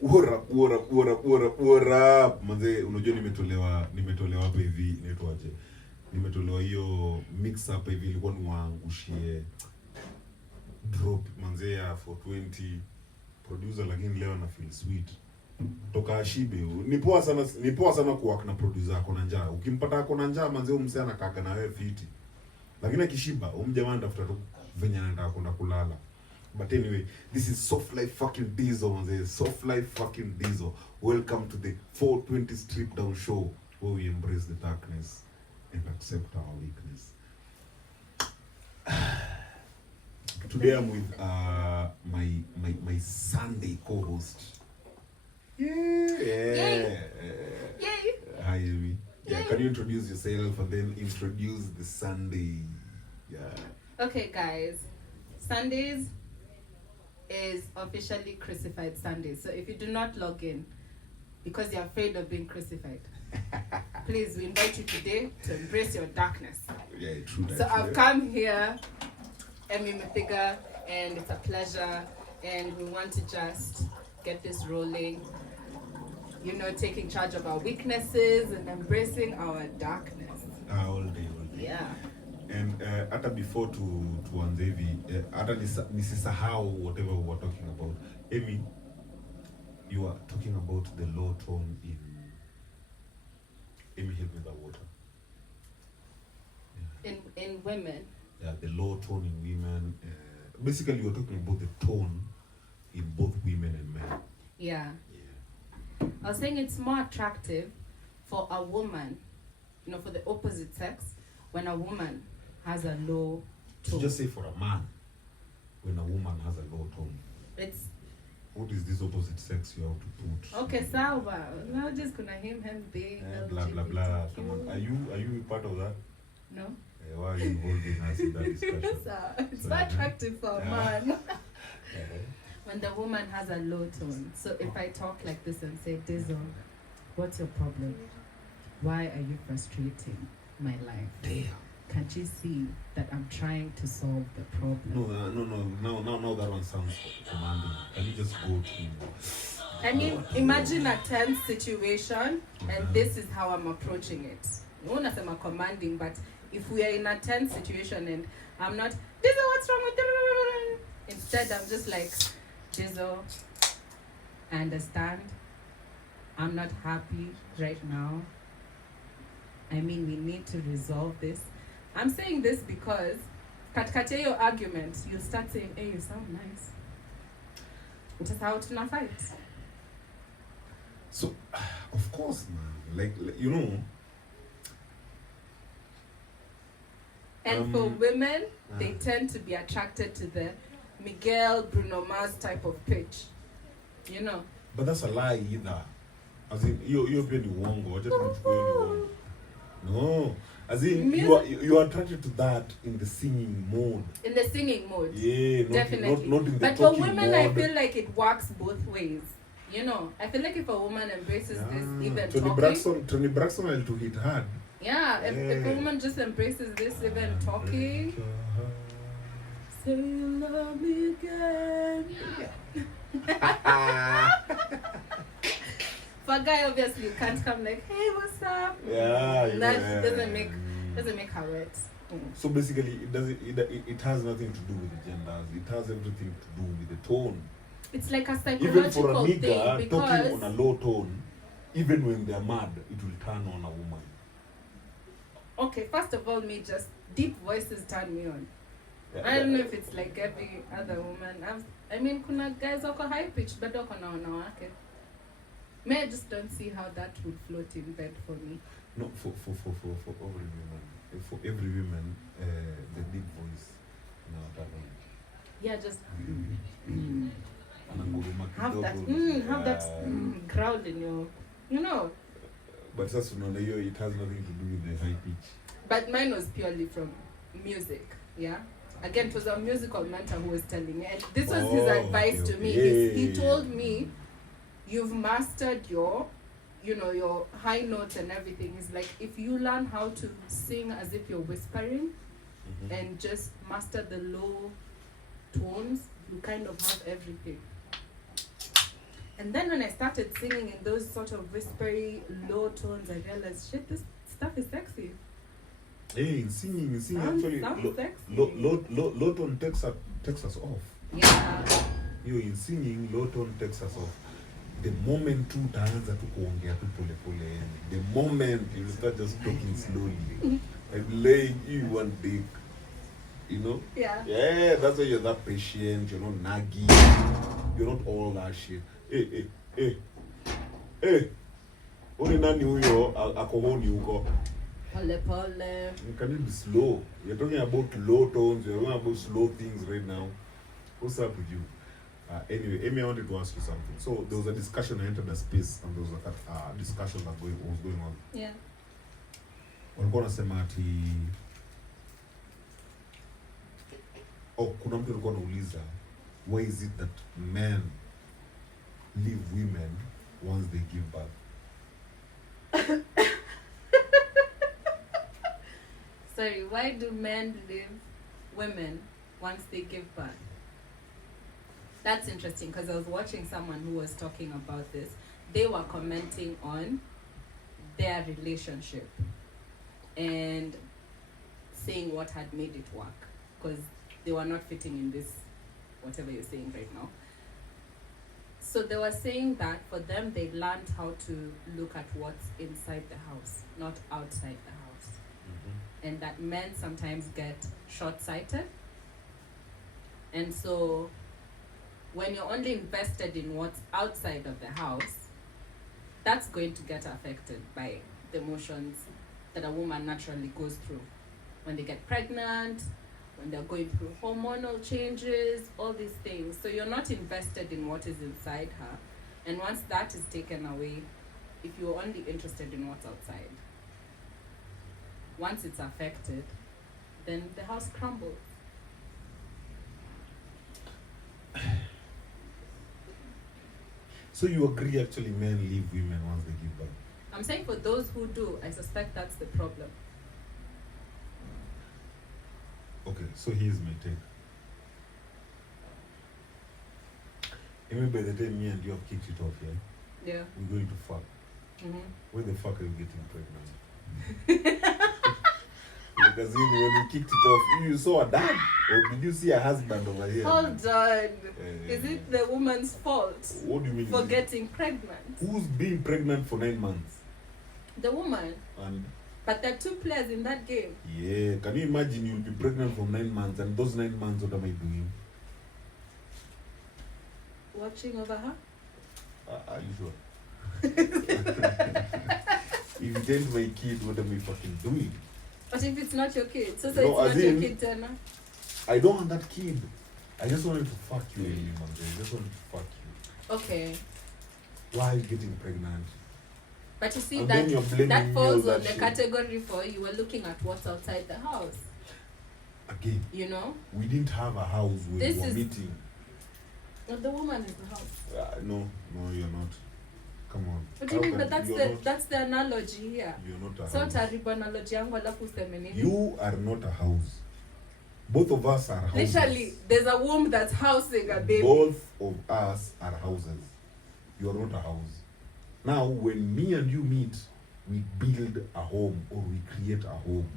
What up? Manze, unajua nimetolewa hapa hivi inaitwaje? Nimetolewa hiyo mix up hivi ilikuwa niwaangushie drop manze ya 420 producer, lakini leo na feel sweet. Toka Ashibe. Ni poa sana kuwork na producer ako na njaa. Ukimpata ako na njaa manze, umse anakaka na wewe fiti. Lakini akishiba, jamaa anatafuta tu venye anaenda kwenda kulala. But anyway, this is Soft Life fucking Diesel, man. Soft Life fucking Diesel. Welcome to the 420 Strip Down Show, where we embrace the darkness and accept our weakness. Today I'm with my Sunday co-host. Yay. Hi, Amy. Yeah, can you introduce yourself and then introduce the Sunday? Yeah. Okay, guys. Sundays is officially Crucified Sundays. So if you do not log in because you're afraid of being crucified, please, we invite you today to embrace your darkness. Yeah, true. So I've come here, Emmy Mathiga, and it's a pleasure. And we want to just get this rolling. You know, taking charge of our weaknesses and embracing our darkness. All day. Yeah. And hata before tuanze hivi, hata nisisahau whatever we were talking about. Amy, you are talking about the low tone in... Amy, help me with that water. Yeah. In women? Yeah, the low tone in women. Basically, you are talking about the tone in both women and men. Yeah. I was saying it's more attractive for a woman, you know, for the opposite sex, when a woman has a low tone. Just say for a man, when a woman has a low tone. It's... What is this opposite sex you have to put? Okay, sawa. No, just gonna him being blah blah blah. Come on. Are you part of that? No. Why are you involving us in that discussion? It's not attractive for a man. When the woman has a low tone. So if I talk like this and say, Dizzle, what's your problem? Why are you frustrating my life? Damn. Can't you see that I'm trying to solve the problem? No. Now that one sounds commanding. Can you just go to... I mean, imagine a tense situation, and this is how I'm approaching it. I won't say I'm commanding, but if we are in a tense situation and I'm not, Dizzle, what's wrong with you? Instead, I'm just like, Dizzle, I understand. I'm not happy right now. I mean, we need to resolve this. I'm saying this because katikati your argument, you start saying, hey, you sound nice. It is how to fight. So, of course, man. Like you know. And for women, they tend to be attracted to the Miguel Bruno Mars type of pitch. You know. But that's a lie either. As in, you're being wongo. No. As in, you are attracted to that in the singing mode. In the singing mode. Yeah, definitely. Not in the but talking for women, mode. I feel like it works both ways. You know, I feel like if a woman embraces this, even Tony Braxton will to hit hard. Yeah, if a woman just embraces this, even talking. Say you love me again. For a guy, obviously, you can't come like, hey, what's up? Yeah, that doesn't make her wet. So basically, it has nothing to do with the genders. It has everything to do with the tone. It's like a psychological even for a nigga thing talking on a low tone, even when they're mad, it will turn on a woman. Okay, first of all, me just deep voices turn me on. I don't know if it's like every other woman. I mean, kuna guys wako high pitched, but wako na wanawake. Me, I just don't see how that would float in bed for me. No, for every woman. For every woman, the deep voice, Yeah, just have that growl in your, you know. But that's it has nothing to do with the high pitch. But mine was purely from music, yeah. Again, it was a musical mentor who was telling me, and this was his advice to me. He told me, you've mastered your high notes and everything. It's like, if you learn how to sing as if you're whispering, and just master the low tones, you kind of have everything. And then when I started singing in those sort of whispery, low tones, I realized, shit, this stuff is sexy. Hey, in singing Sounds actually, sexy. low tone takes us off. Yeah. You in singing, low tone takes us off. The moment tu utaanza tu kuongea tu pole pole, the moment you start just talking slowly, and laying you one dick, you know? Yeah. Yeah, that's why you're that patient, you're not naggy, you're not all that shit. Hey, uni nani huyo akohoni huko? Pole pole. Can you be slow? You're talking about low tones, you're talking about slow things right now. What's up with you? Anyway, Amy, I wanted to ask you something. So there was a discussion, I entered the space, and there was a discussion that was going on. Yeah. Walikuwa wanasema ati kuna mtu alikuwa anauliza why is it that men leave women once they give birth? Sorry, why do men leave women once they give birth? That's interesting because I was watching someone who was talking about this. They were commenting on their relationship and saying what had made it work because they were not fitting in this, whatever you're saying right now. So they were saying that for them, they learned how to look at what's inside the house, not outside the house. Mm-hmm. And that men sometimes get short-sighted. And so when you're only invested in what's outside of the house, that's going to get affected by the emotions that a woman naturally goes through. When they get pregnant, when they're going through hormonal changes, all these things. So you're not invested in what is inside her. And once that is taken away, if you're only interested in what's outside, once it's affected, then the house crumbles. So you agree actually men leave women once they give birth? I'm saying for those who do, I suspect that's the problem. Okay, so here's my take. Even by the time me and you have kicked it off, Yeah. we're going to fuck. Mm-hmm. Where the fuck are you getting pregnant? Like as in when you kicked it off, you saw a dad? Or did you see a husband over here? Hold on. Is it the woman's fault What do you mean? for getting pregnant? Who's being pregnant for 9 months? The woman. And But there are two players in that game. yeah, can you imagine you'll be pregnant for 9 months and those 9 months, what am I doing? Watching over her? Are you sure? If it ain't my kid, what am I fucking doing? But if it's not your kid, so No, it's not as your in- kid, Tana. I don't want that kid. I just wanted to fuck you, Amy, man. I just wanted to fuck you. Okay. Why are you getting pregnant? But you see And then you're blaming that me falls on on that the shit. category for you were looking at what's outside the house. Again, You know? we didn't have a house when This we were is- meeting. Well, the woman is the house. No, you're not. Come on. What do you How mean? But can- you're not- that's the analogy here. You're not a So house. taribu analogy yangu alafu useme nini? You are not a house. Both of us are houses. Literally, there's a womb that's housing a baby. Both of us are houses. You are not a house. Now, when me and you meet, we build a home or we create a home.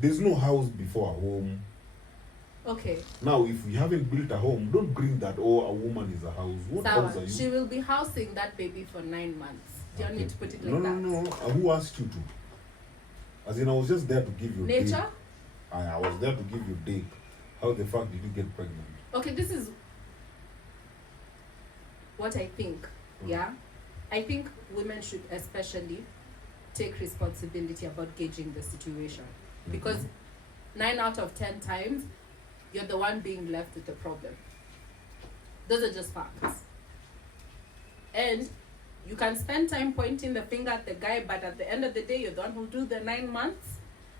There's no house before a home. Okay. Now, if we haven't built a home, don't bring that, oh, a woman is a house. What house are Sawa. you? She will be housing that baby for 9 months. Do you want me to put it like no, that? No. Who asked you to? As in, I was just there to give you Nature? dick. I was there to give you dick. How the fuck did you get pregnant? Okay, this is what I think. Yeah? I think women should especially take responsibility about gauging the situation. Because 9 out of 10 times, you're the one being left with the problem. Those are just facts. And you can spend time pointing the finger at the guy, but at the end of the day, you're the one who'll do the 9 months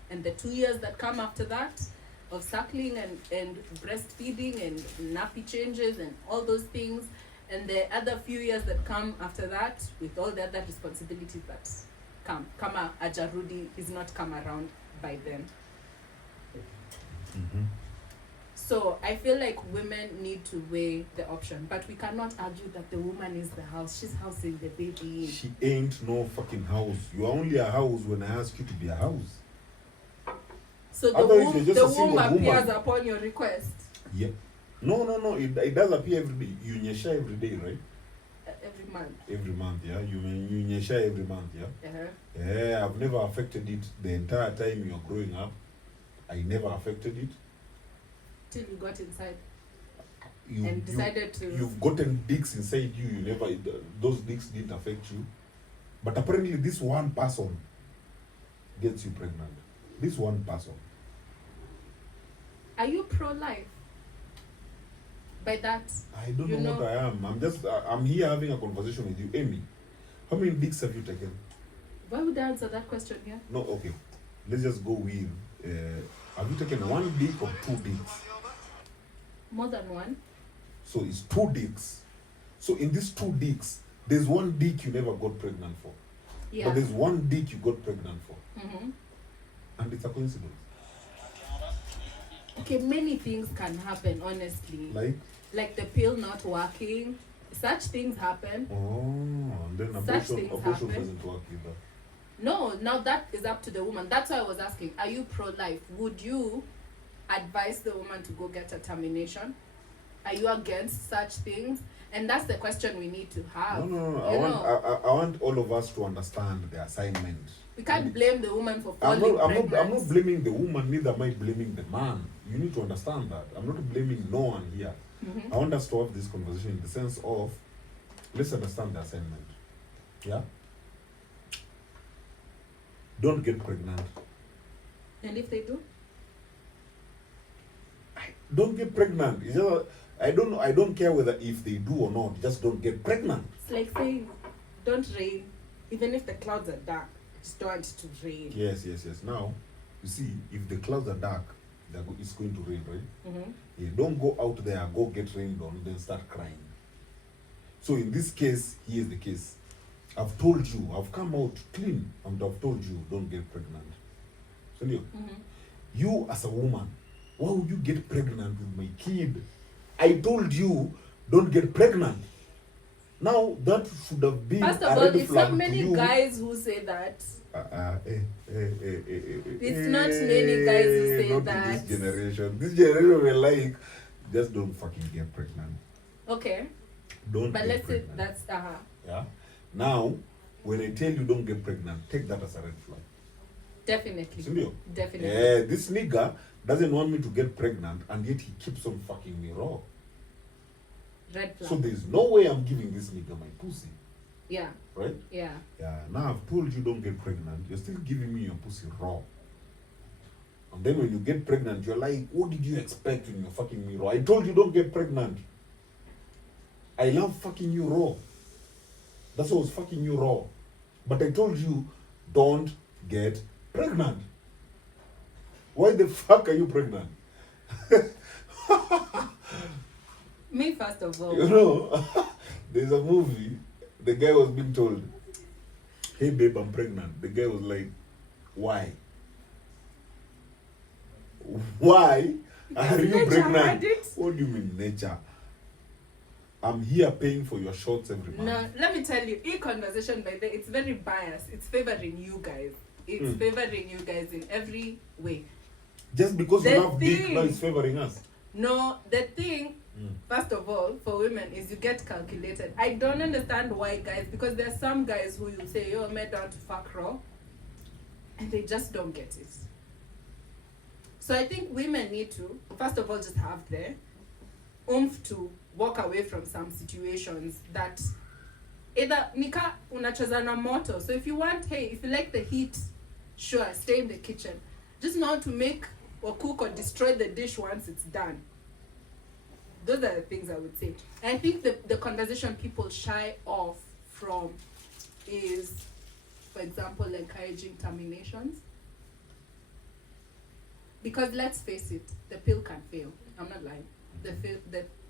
and the 2 years that come after that of suckling and breastfeeding and nappy changes and all those things. And the other few years that come after that with all the other responsibilities that come. Kama Ajarudi is not come around by then. So I feel like women need to weigh the option, but we cannot argue that the woman is the house. She's housing the baby. She ain't no fucking house. You are only a house when I ask you to be a house. So the Otherwise, womb, you're just the a single womb appears woman. upon your request Yeah. No. It does appear every day. You nyesha every day, right? every month. Every month, yeah. You nyesha every month, yeah. Uh-huh. Yeah, I've never affected it the entire time you're growing up. I never affected it. Till you got inside You, and decided to. You've gotten dicks inside you. You never. Those dicks didn't affect you. But apparently, this one person gets you pregnant. This one person. Are you pro-life? By that, I don't you know what I am. I'm here having a conversation with you, Amy. How many dicks have you taken? why would I answer that question here? No, okay. Let's just go with. Have you taken one dick or two dicks? More than one? So it's two dicks. So in these two dicks, there's one dick you never got pregnant for. Yeah. But there's one dick you got pregnant for. Mm-hmm. And it's a coincidence. Okay, many things can happen, honestly. Like, the pill not working. Such things happen. oh, and then Such abortion things happen. doesn't work either. No, now that is up to the woman. That's why I was asking, are you pro-life? Would you advise the woman to go get a termination? Are you against such things? And that's the question we need to have. No. I want all of us to understand the assignment. We can't blame the woman for I'm falling not pregnant. blaming the woman, neither am I blaming the man. You need to understand that. I'm not blaming no one here. Mhm. I want us to have this conversation in the sense of, let's understand the assignment. Yeah? Don't get pregnant. And if they do? Don't get pregnant. It's just, I don't care whether if they do or not, just don't get pregnant. It's like saying, don't rain. Even if the clouds are dark, just don't want it to rain. Yes. Now, you see, if the clouds are dark, it's going to rain, right? Mm-hmm. Yeah, don't go out there, go get rained on, then start crying. So in this case, here's the case. I've told you, I've come out clean, and I've told you, don't get pregnant. So Mm-hmm. you as a woman, why would you get pregnant with my kid? I told you, don't get pregnant. Now that should have been First a of all, red it's flag not many to you. guys who say that. It's not many guys who say not that. In this generation. This generation will like, just don't fucking get pregnant. Okay. Don't But get let's say pregnant. that's Yeah. Now, when I tell you don't get pregnant, take that as a red flag. definitely. Sindio? Definitely. This nigga doesn't want me to get pregnant, and yet he keeps on fucking me raw. Red flag. So there's no way I'm giving this nigga my pussy, Yeah. right? Yeah. Yeah. Now I've told you don't get pregnant. You're still giving me your pussy raw. And then when you get pregnant, you're like, what did you expect when you're fucking me raw? I told you don't get pregnant. I love fucking you raw. That's why I was fucking you raw. But I told you, don't get pregnant. Why the fuck are you pregnant? Me first of all. You know, there's a movie, the guy was being told, hey babe, I'm pregnant. The guy was like, why? Why are you Nature pregnant? had it. What do you mean nature? I'm here paying for your shots every month. No, let me tell you, e-conversation by the way, it's very biased. It's favoring you guys. It's favoring you guys in every way. Just because The you have dick, thing- now it's favoring us. No, the thing, first of all, for women is you get calculated. I don't understand why guys, because there are some guys who you say, yo, made down to fuck raw, and they just don't get it. So I think women need to, first of all, just have the oomph to walk away from some situations that either nika unacheza na moto. So if you want, hey, if you like the heat, sure, stay in the kitchen. Just know how to make or cook or destroy the dish once it's done. Those are the things I would say. And I think the conversation people shy off from is, for example, encouraging terminations. Because let's face it, the pill can fail. I'm not lying. The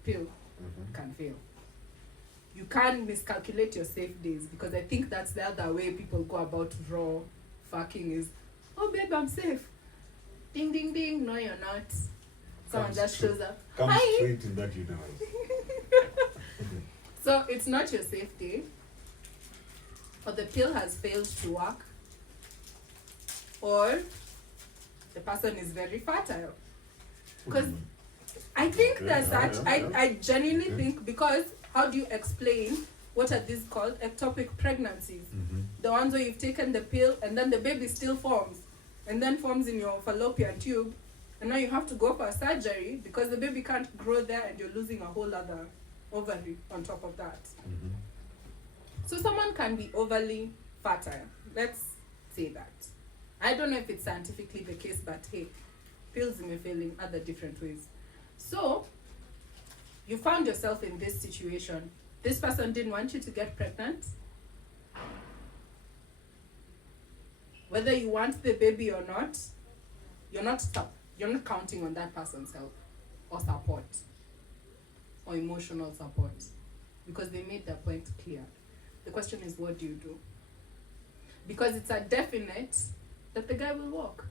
pill can fail. You can't miscalculate your safe days, because I think that's the other way people go about raw fucking is, oh babe, I'm safe. Ding ding ding, no you're not. Someone just shows up. Come Hi. straight in that universe. So it's not your safety, or the pill has failed to work, or the person is very fertile. Because I think there's such, I genuinely think, because how do you explain what are these called? Ectopic pregnancies. The ones where you've taken the pill and then the baby still forms, and then forms in your fallopian tube, and now you have to go for a surgery because the baby can't grow there and you're losing a whole other ovary on top of that. So someone can be overly fertile. Let's say that. I don't know if it's scientifically the case, but hey, pills may fail in other different ways. So you found yourself in this situation. This person didn't want you to get pregnant. Whether you want the baby or not, you're not counting on that person's help or support or emotional support, because they made their point clear. The question is, what do you do? Because it's a definite that the guy will walk.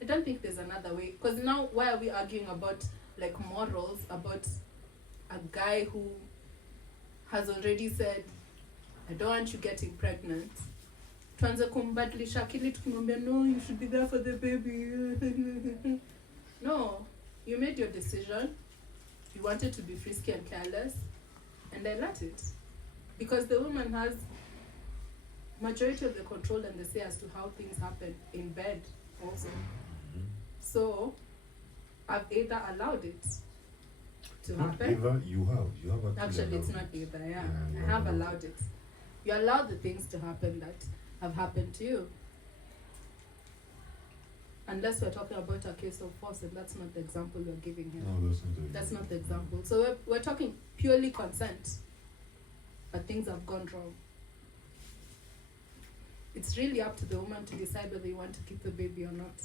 I don't think there's another way. Because now, why are we arguing about like morals about a guy who has already said, I don't want you getting pregnant? Tuanze kumbadilisha akili tukimwambia, no, you should be there for the baby. No, you made your decision. You wanted to be frisky and careless, and I let it. Because the woman has majority of the control and the say as to how things happen in bed also. So I've either allowed it to happen. Either you have Actually, it's not either. Yeah, I have allowed it. You allow the things to happen that have happened to you. Unless we're talking about a case of force, and that's not the example we're giving here. No, that's not the example. That's not the example. So we're talking purely consent, but things have gone wrong. It's really up to the woman to decide whether you want to keep the baby or not.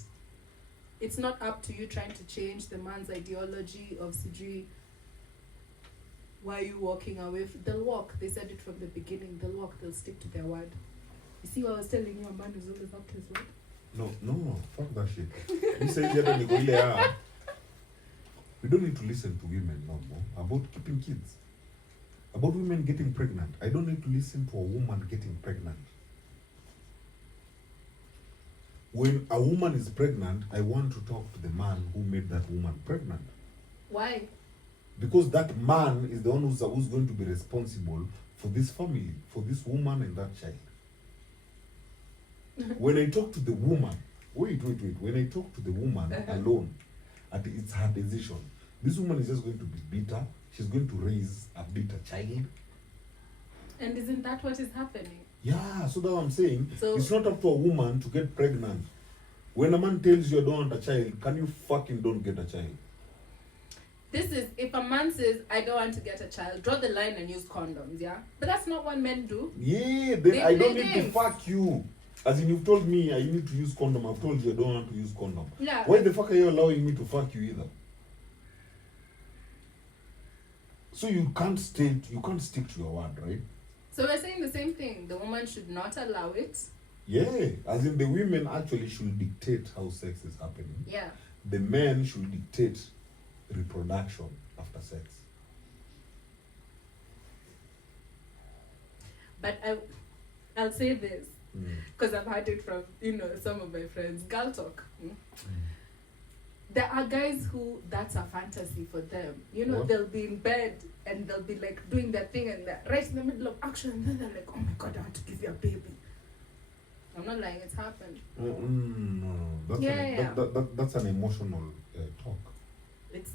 It's not up to you trying to change the man's ideology of Sijui. Why are you walking away? They'll walk. They said it from the beginning. They'll walk. They'll stick to their word. You see what I was telling you? A man is always up to his word. No, fuck that shit. You say we don't need to listen to women no more about keeping kids, about women getting pregnant. I don't need to listen to a woman getting pregnant. When a woman is pregnant, I want to talk to the man who made that woman pregnant. Why? Because that man is the one who's going to be responsible for this family, for this woman and that child. When I talk to the woman, wait. When I talk to the woman alone, it's her decision. This woman is just going to be bitter. She's going to raise a bitter child. And isn't that what is happening? Yeah, so that's what I'm saying. So, it's not up to a woman to get pregnant. When a man tells you I don't want a child, can you fucking don't get a child? This is, if a man says, I don't want to get a child, draw the line and use condoms, yeah? But that's not what men do. Yeah, then I don't need to fuck you. As in, you've told me I need to use condom. I've told you I don't want to use condom. Yeah. Why the fuck are you allowing me to fuck you either? So you can't stick to your word, right? So we're saying the same thing. The woman should not allow it. Yeah, as in the women actually should dictate how sex is happening. Yeah. The men should dictate reproduction after sex. But I'll say this, because I've heard it from, some of my friends. Girl talk. There are guys who that's a fantasy for them. What? They'll be in bed and they'll be like doing their thing and they're right in the middle of action and then they're like, oh my God, I want to give you a baby. I'm not lying, it's happened. No. That's an emotional talk. It's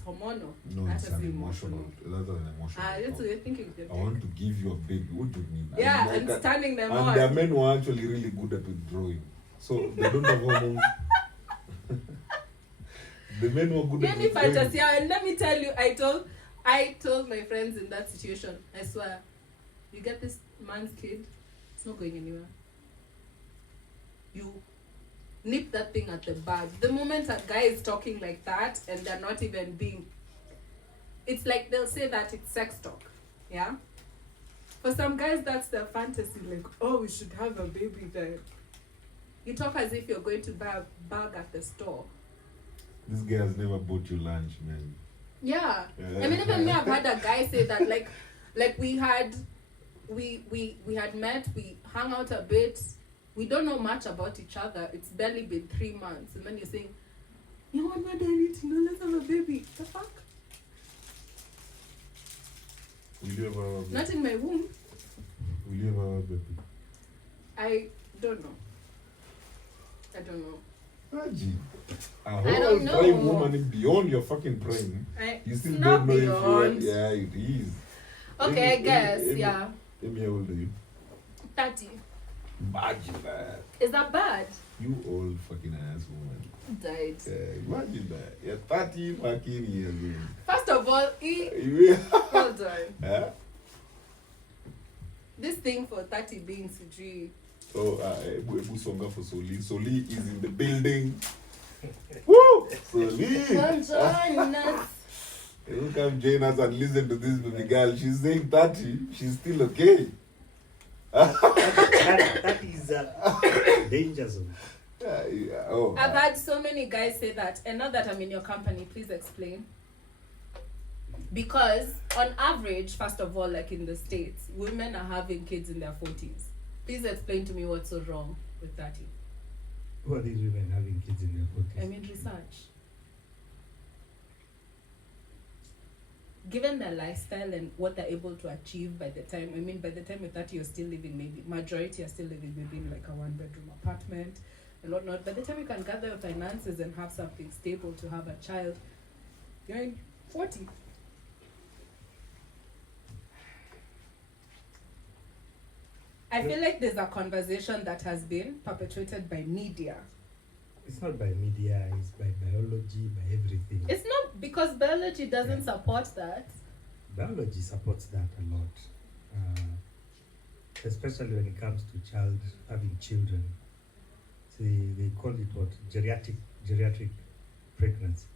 hormonal. No, That it's is an emotional. That's an emotional. That's talk. what you're thinking. I want to give you a baby. What do you mean? Yeah, I mean, and standing them on. And their men were actually really good at withdrawing, so they don't have hormones. The men were good at withdrawing. Fantasy, and let me tell you, I told my friends in that situation, I swear, you get this man's kid, it's not going anywhere. You nip that thing at the bud. The moment a guy is talking like that and they're not even being, it's like they'll say that it's sex talk, yeah? For some guys, that's their fantasy, like, oh, we should have a baby there. You talk as if you're going to buy a bag at the store. This guy has never bought you lunch, man. Yeah. I mean, even me, I've had a guy say that, like we had met, we hung out a bit, we don't know much about each other, it's barely been 3 months, and then you're saying, you want my daddy to know, let's have a baby. The fuck? Will you ever have a baby? Not in my womb. Will you ever have a baby? I don't know. Haji. A I whole don't know. prime woman is beyond your fucking prime. You still Not don't know beyond. if you're... Yeah, it is. Okay, I guess, yeah. Amy, how old are you? 30. Imagine that. Is that bad? You old fucking ass woman. Died. Imagine that. You're 30 fucking years old. First of all, hold on. Huh? This thing for 30 being Sujui. So, Ebu Songa for Soli. Soli is in the building. Woo! Soli! Come join us. You come join us and listen to this baby girl. She's saying 30. She's still okay. that is a danger zone. Oh, I've had so many guys say that, and now that I'm in your company, please explain. Because on average, first of all, like in the States, women are having kids in their 40s. Please explain to me what's so wrong with 30. Who are these women having kids in their 40s? I mean, research. Given their lifestyle and what they're able to achieve by the time you're 30, you're still living, maybe, majority are still living maybe in like a 1-bedroom apartment, and whatnot. By the time you can gather your finances and have something stable to have a child, you're in 40. I feel like there's a conversation that has been perpetuated by media. It's not by media, it's by biology, by everything. It's not because biology doesn't support that. Biology supports that a lot. Especially when it comes to having children. They call it what? Geriatric pregnancy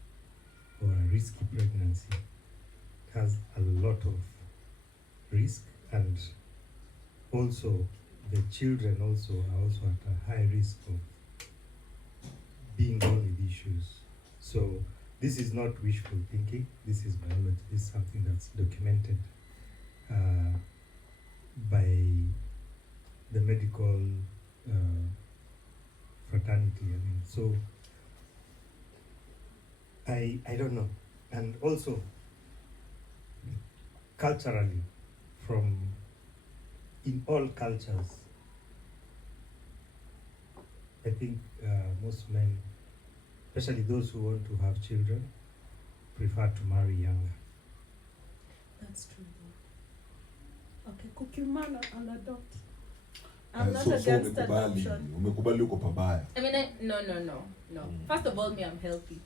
or a risky pregnancy. It has a lot of risk, and also the children also are also at a high risk of being born with issues. So this is not wishful thinking. This is biology. This is something that's documented by the medical fraternity. I mean, so I don't know. And also culturally, in all cultures, I think most men, especially those who want to have children, prefer to marry younger. That's true. Okay, Kukimana, I'll adopt. I'm not so against adoption. umekubali uko pabaya. I mean, no. First of all, me, I'm healthy.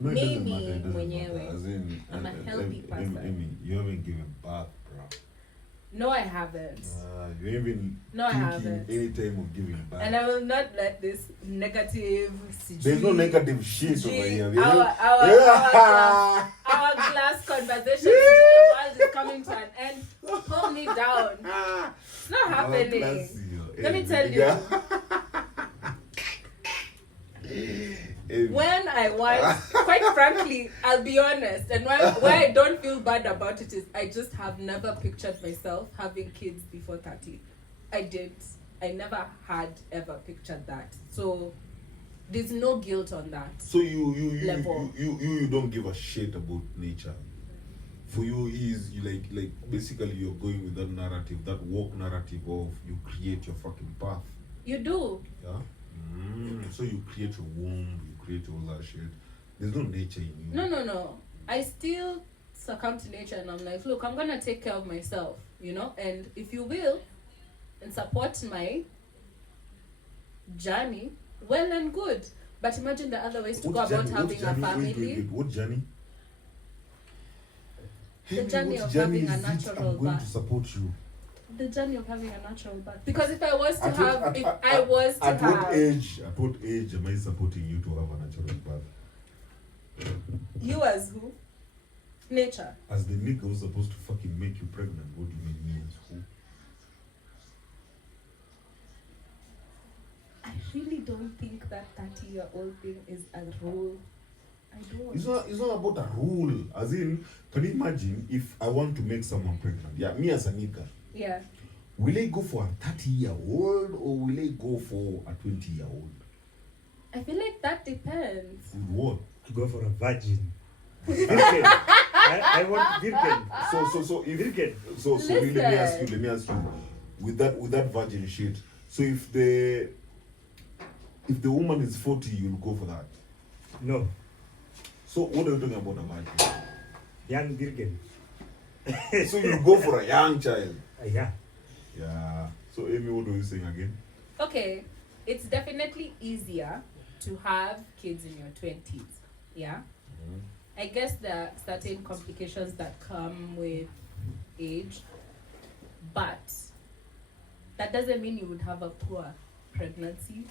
No, it doesn't Mimi matter, it doesn't mwenyewe. matter. As in, I'm a healthy person. Amy, you haven't given birth, bro. No, I haven't. You ain't been No, I thinking haven't. any time of giving birth. And I will not let this negative There's no negative shit over here. Our class conversation to the world is coming to an end. Pull me down. It's not happening. Let me tell you. When I want, quite frankly, I'll be honest, and why I don't feel bad about it is I just have never pictured myself having kids before 30. I didn't. I never had ever pictured that. So there's no guilt on that. So you don't give a shit about nature. For you is you like basically you're going with that narrative, that woke narrative of you create your fucking path. You do. Yeah. So you create your womb, you create all that shit. There's no nature in you. No. I still succumb to nature and I'm like, look, I'm gonna take care of myself, and if you will, and support my journey, well and good. But imagine the other ways to go about having a family. What journey? The journey of having a natural I'm going to birth. support you. The journey of having a natural birth. Because if I was to At what age am I supporting you to have a natural birth? You as who? Nature. As the nigga who's supposed to fucking make you pregnant, what do you mean me as who? I really don't think that 30-year-old thing is a rule. I don't. It's not about a rule. As in, can you imagine if I want to make someone pregnant? Yeah, me as a nigga. Yeah. Will I go for a 30-year-old or will I go for a 20-year-old? I feel like that depends. With what? Go for a virgin. Virgin. I want virgin. So if Virgin. so Listen. let me ask you with that virgin shit. So if the woman is 40, you'll go for that. No. So what are you talking about a virgin? Young virgin. So you'll go for a young child. Yeah. Yeah. So Amy, what were you saying again? Okay, it's definitely easier to have kids in your 20s. Yeah. I guess there are certain complications that come with age, but that doesn't mean you would have a poor pregnancy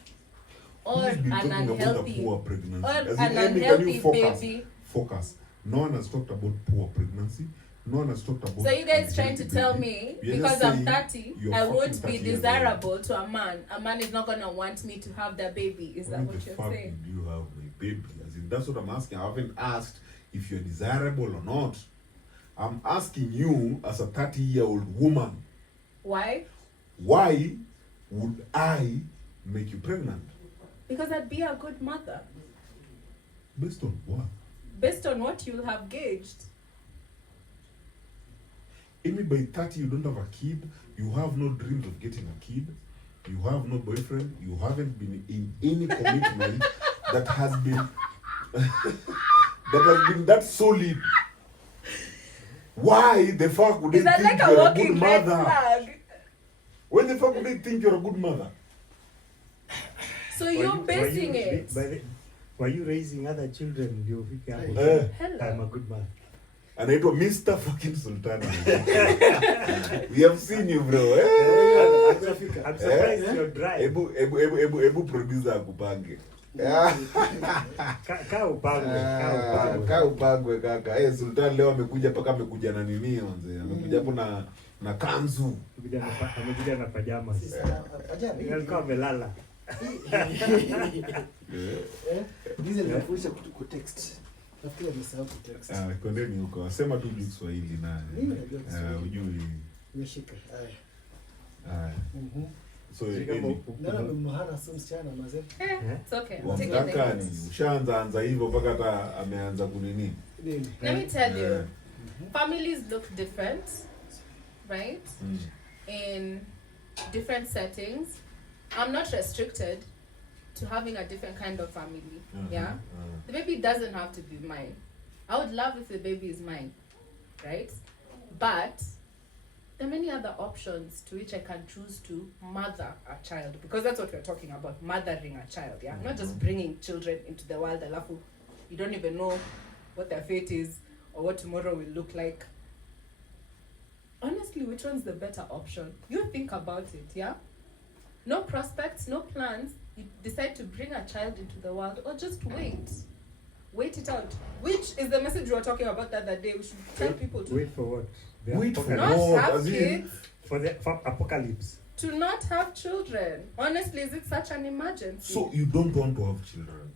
or Who's been an talking about a unhealthy poor pregnancy? or As in, an Amy, can unhealthy you focus? baby. Focus. No one has talked about poor pregnancy. No one has talked about. So you guys trying to unhealthy tell baby. me You're because just I'm saying 30, you're I fucking won't 30 be years old. desirable to a man. A man is not gonna want me to have their baby. Is that When what the you're fuck saying? did you have my baby? As in, that's what I'm asking. I haven't asked if you're desirable or not. I'm asking you as a 30-year-old woman, Why? why would I make you pregnant? Because I'd be a good mother Based on what? based on what you'll have gauged. Amy, by 30, you don't have a kid. You have no dreams of getting a kid. You have no boyfriend. You haven't been in any commitment that has been that solid. Why the fuck would they Is that think like a you're a walking good red mother? flag? When the fuck would they think you're a good mother? So you're basing it. Were you raising other children? You Eh. I'm Hello. a good man. Anaitwa Mr. fucking Sultana. We have seen you, bro. Eh. I'm surprised you're dry. Ebu producer akupange. Kaa upangwe. Kaa upangwe kaka. Sultan leo amekuja paka amekuja na nini manze? Amekuja hapo na kanzu. Amekuja na pajamas. Alikuwa amelala. Diesel anafundisha kutext. Nafikiri amesahau kutext. Kwendeni huko. Sema tu Kiswahili naye. Mimi najua Kiswahili. Ujui. Nimeshika. Haya. So Nana mmahana sio msichana mazee. It's okay. I'm taking wamtaka the ni hits. ushaanza hivyo mpaka hata ameanza kunini. Nini? Let me tell you, Eh. families look different, right? Mm. In different settings. I'm not restricted to having a different kind of family. Yeah? The baby doesn't have to be mine. I would love if the baby is mine, right? But there are many other options to which I can choose to mother a child, because that's what we're talking about, mothering a child, yeah? Not just bringing children into the world, alafu you don't even know what their fate is or what tomorrow will look like. Honestly, which one's the better option? You think about it, yeah? No prospects, no plans. You decide to bring a child into the world, or just wait. Wait it out. Which is the message we were talking about the other day. We should tell people to Wait for what? The Wait for apocalypse. not what? have As in- kids, For apocalypse. to not have children. Honestly, is it such an emergency? So you don't want to have children?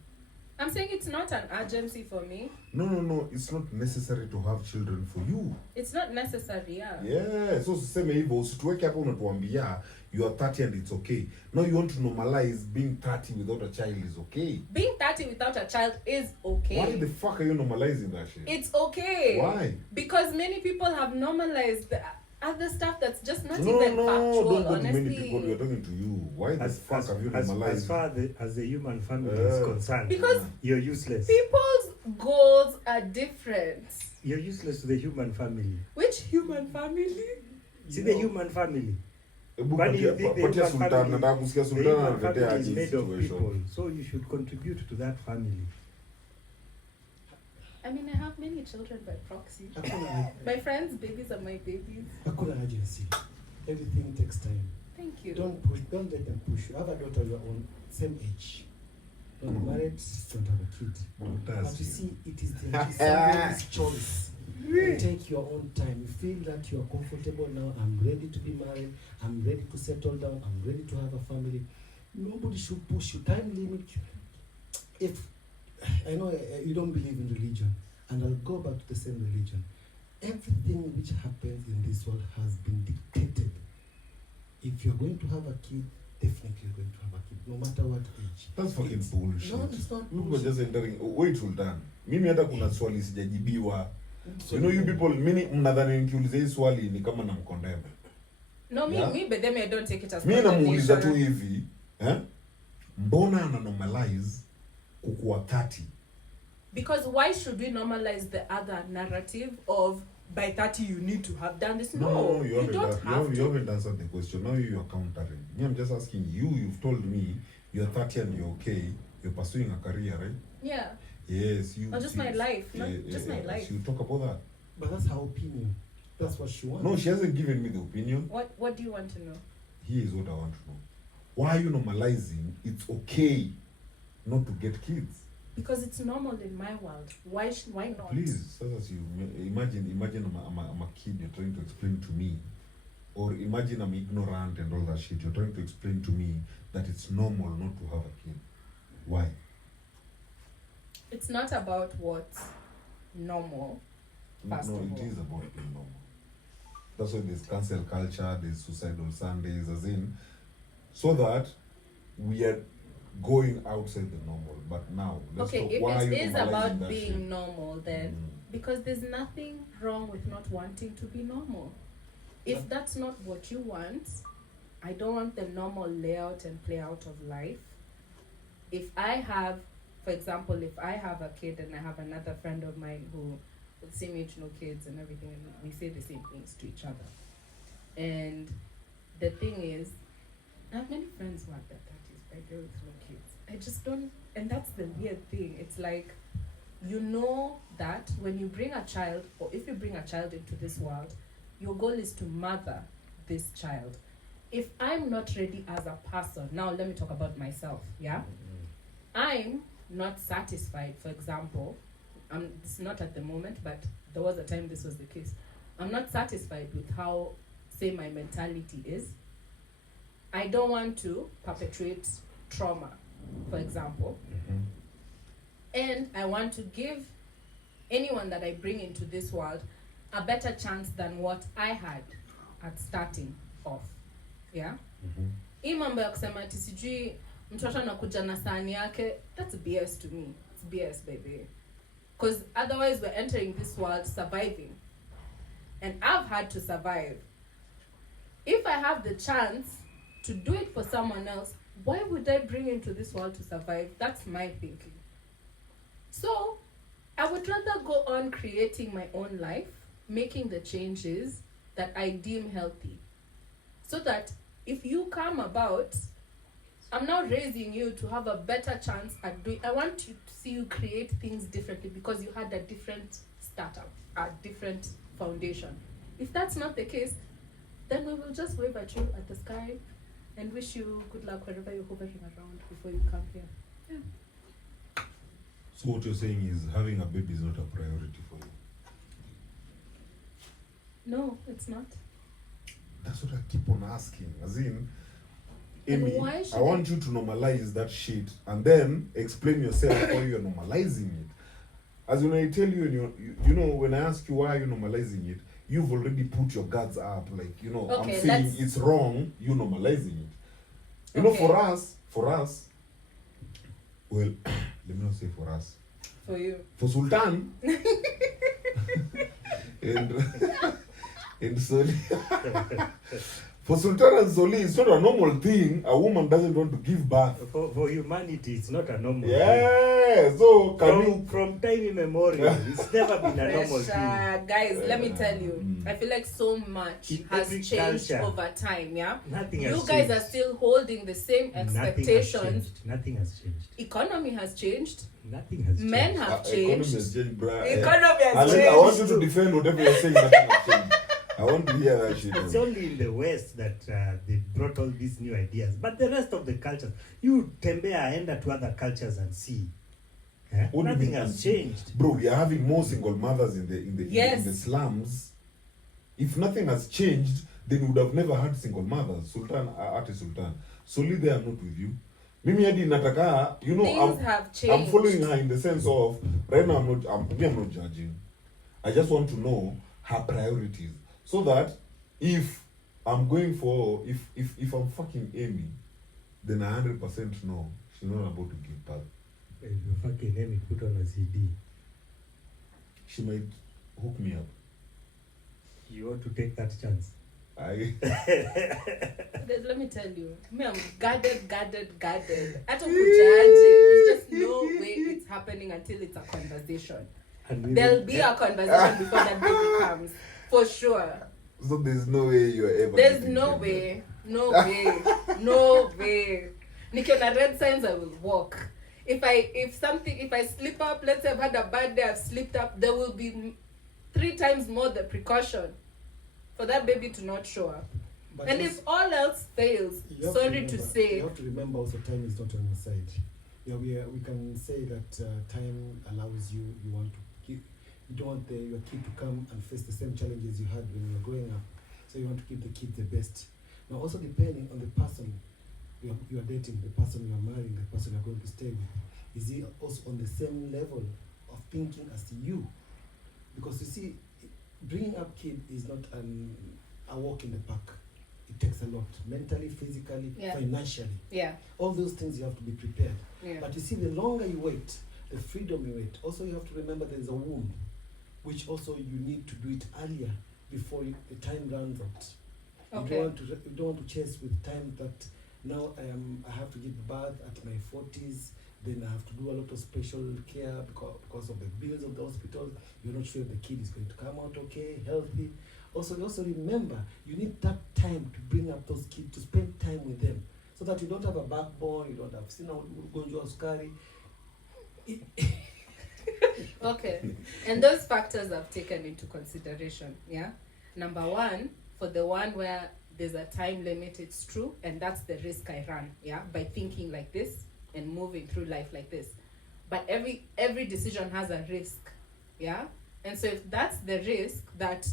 I'm saying it's not an urgency for me. No. It's not necessary to have children for you. It's not necessary, yeah. Yeah. So usiseme hivyo, usituweke hapo unatuambia you are 30 and it's okay. Now you want to normalize being 30 without a child is okay. Being 30 without a child is okay. Why the fuck are you normalizing that shit? It's okay. Why? Because many people have normalized the other stuff that's just not No, even factual, don't go to honestly. many people. We are talking to you. Why the fuck have you as normalized? far as the human family is concerned, Because you're useless. people's goals are different. You're useless to the human family. Which human family? See the human family. Ebu Why do you patia think the patia human Sultan, family- nataka kusikia The Sultan human anatetea family is hii made of people, situation. so you should contribute to that family. I mean, I have many children by proxy. My friends' babies are my babies. Hakuna urgency. Everything takes time. Thank you. Don't let them push you. Have a daughter of your own, same age. Don't married, don't have a kid. But you see, it is somebody's choice. You take your own time. You feel that you are comfortable now. I'm ready to be married. I'm ready to settle down. I'm ready to have a family. Nobody should push you. Time limit. If I know you don't believe in religion, and I'll go back to the same religion. Everything which happens in this world has been dictated. If you're going to have a kid, definitely you're going to have a kid, no matter what age. That's fucking bullshit. No, it's not People are bullshit. just entering. Wait, Sultan. Mimi hata kuna swali sijajibiwa. So You know, you people, mimi mnadhani nikiuliza hii swali ni kama namkondema. No, Yeah. me, but then I don't take it as Mimi namuuliza tu condemnation. hivi, mbona ana normalize kukua 30? Because why should we normalize the other narrative of by 30 you need to have done this? No, you you haven't, don't have you to. haven't answered the question. Now you are countering. Me, I'm just asking you. You've told me you're 30 and you're okay. You're pursuing a career, right? Yeah. Yes, you. Not just my life, not just my life. So you talk about that. But that's her opinion. That's what she wants. No, she hasn't given me the opinion. What do you want to know? Here is what I want to know. Why are you normalizing it's okay not to get kids? Because it's normal in my world. Why not? Please, as you imagine I'm a kid you're trying to explain to me, or imagine I'm ignorant and all that shit. You're trying to explain to me that it's normal not to have a kid. Why? It's not about what's normal. First No, of it all. is about being normal. That's why there's cancel culture, there's suicidal Sundays, as in, so that we are going outside the normal. But now, let's Okay, talk if why it you is normalizing about that being shit. normal, then because there's nothing wrong with not wanting to be normal. If that's not what you want, I don't want the normal layout and play out of life. If I have, for example, if I have a kid and I have another friend of mine who with same age, no kids and everything, and we say the same things to each other. And the thing is, I have many friends who are at their 30s, right there with no kids. I just don't, and that's the weird thing. It's like, you know that when you bring a child, or if you bring a child into this world, your goal is to mother this child. If I'm not ready as a person, now let me talk about myself, yeah? I'm not satisfied, for example, it's not at the moment, but there was a time this was the case. I'm not satisfied with how, say, my mentality is. I don't want to perpetuate trauma, for example. And I want to give anyone that I bring into this world a better chance than what I had at starting off. Yeah? Hii mambo ya kusema ati sijui mtoto anakuja na sahani yake, that's BS to me. It's BS, baby. Because otherwise we're entering this world surviving. And I've had to survive. If I have the chance to do it for someone else, why would I bring into this world to survive? That's my thinking. So, I would rather go on creating my own life, making the changes that I deem healthy. So that if you come about, I'm now raising you to have a better chance at doing. I want you to see you create things differently because you had a different startup, a different foundation. If that's not the case, then we will just wave at you at the sky and wish you good luck wherever you're hovering around before you come here. Yeah. So what you're saying is having a baby is not a priority for you. No, it's not. That's what I keep on asking. As in, And Amy, why should I want you to normalize that shit and then explain yourself how you're normalizing it. As when I tell you, you know, when I ask you why are you normalizing it, you've already put your guards up. Like, you know, Okay, I'm saying let's- it's wrong, you normalizing it. You know, Okay. for us, well, let me not say for us. For you. For Sultan, and Soli, for Sultan and Soli, it's not a normal thing. A woman doesn't want to give birth. For humanity, it's not a normal thing. Yeah, so can you? From time immemorial, it's never been a normal thing. Pressure. Guys, let me tell you, Mm. I feel like so much In has every changed culture. over time, yeah? Nothing You has guys changed. are still holding the same expectations. Nothing has changed. Economy has changed. Nothing has changed. Men have Economy has changed. changed, bruh. Economy has Alex, I want you changed. to defend whatever you're saying. Nothing has changed. I want to hear that shit. It's only in the West that they brought all these new ideas. But the rest of the cultures, you tembea, enter to other cultures and see. What do you Nothing mean? has changed. Bro, we are having more single mothers in the Yes. slums. If nothing has changed, then we would have never had single mothers. Sultan, Sultan. Solely they are not with you. Mimi hadi nataka, you know, Things have I'm changed. following her in the sense of right now I'm not judging. I just want to know her priorities so that if I'm going for if I'm fucking Amy, then I 100% know she's not about to give birth. If you fucking name it, put on a CD. She might hook me up. You want to take that chance? Let me tell you, me, I'm guarded. I don't judge it. There's just no way it's happening until it's a conversation. And There'll be a conversation before that baby comes, for sure. So there's no way you're ever. There's getting no pregnant. way, no way. Nikiona red signs, I will walk. If I slip up, let's say I've had a bad day, I've slipped up, there will be 3 times more the precaution for that baby to not show up. But And if all else fails, you have sorry to remember- say, you have to remember also time is not on your side. Yeah, we can say that time allows you want to keep, you don't want your kid to come and face the same challenges you had when you were growing up, so you want to keep the kid the best. Now also depending on the person you are dating, the person you are marrying, the person you are going to stay with, is he also on the same level of thinking as you? Because you see, bringing up kid is not a walk in the park. It takes a lot, mentally, physically, Yeah. financially. yeah, All those things you have to be prepared. yeah. But you see, the longer you wait, the freedom you wait. Also, you have to remember there is a womb, which also you need to do it earlier before the time runs out. Okay. You don't want to chase with time that now I have to give birth at my 40s. Then I have to do a lot of special care because of the bills of the hospital. You're not sure if the kid is going to come out okay, healthy. Also remember, you need that time to bring up those kids, to spend time with them, so that you don't have a backbone, you don't have ugonjwa wa sukari. Okay. And those factors I've taken into consideration, yeah? Number 1, for the one where there's a time limit, it's true, and that's the risk I run, yeah? By thinking like this and moving through life like this. But every decision has a risk, yeah? And so if that's the risk that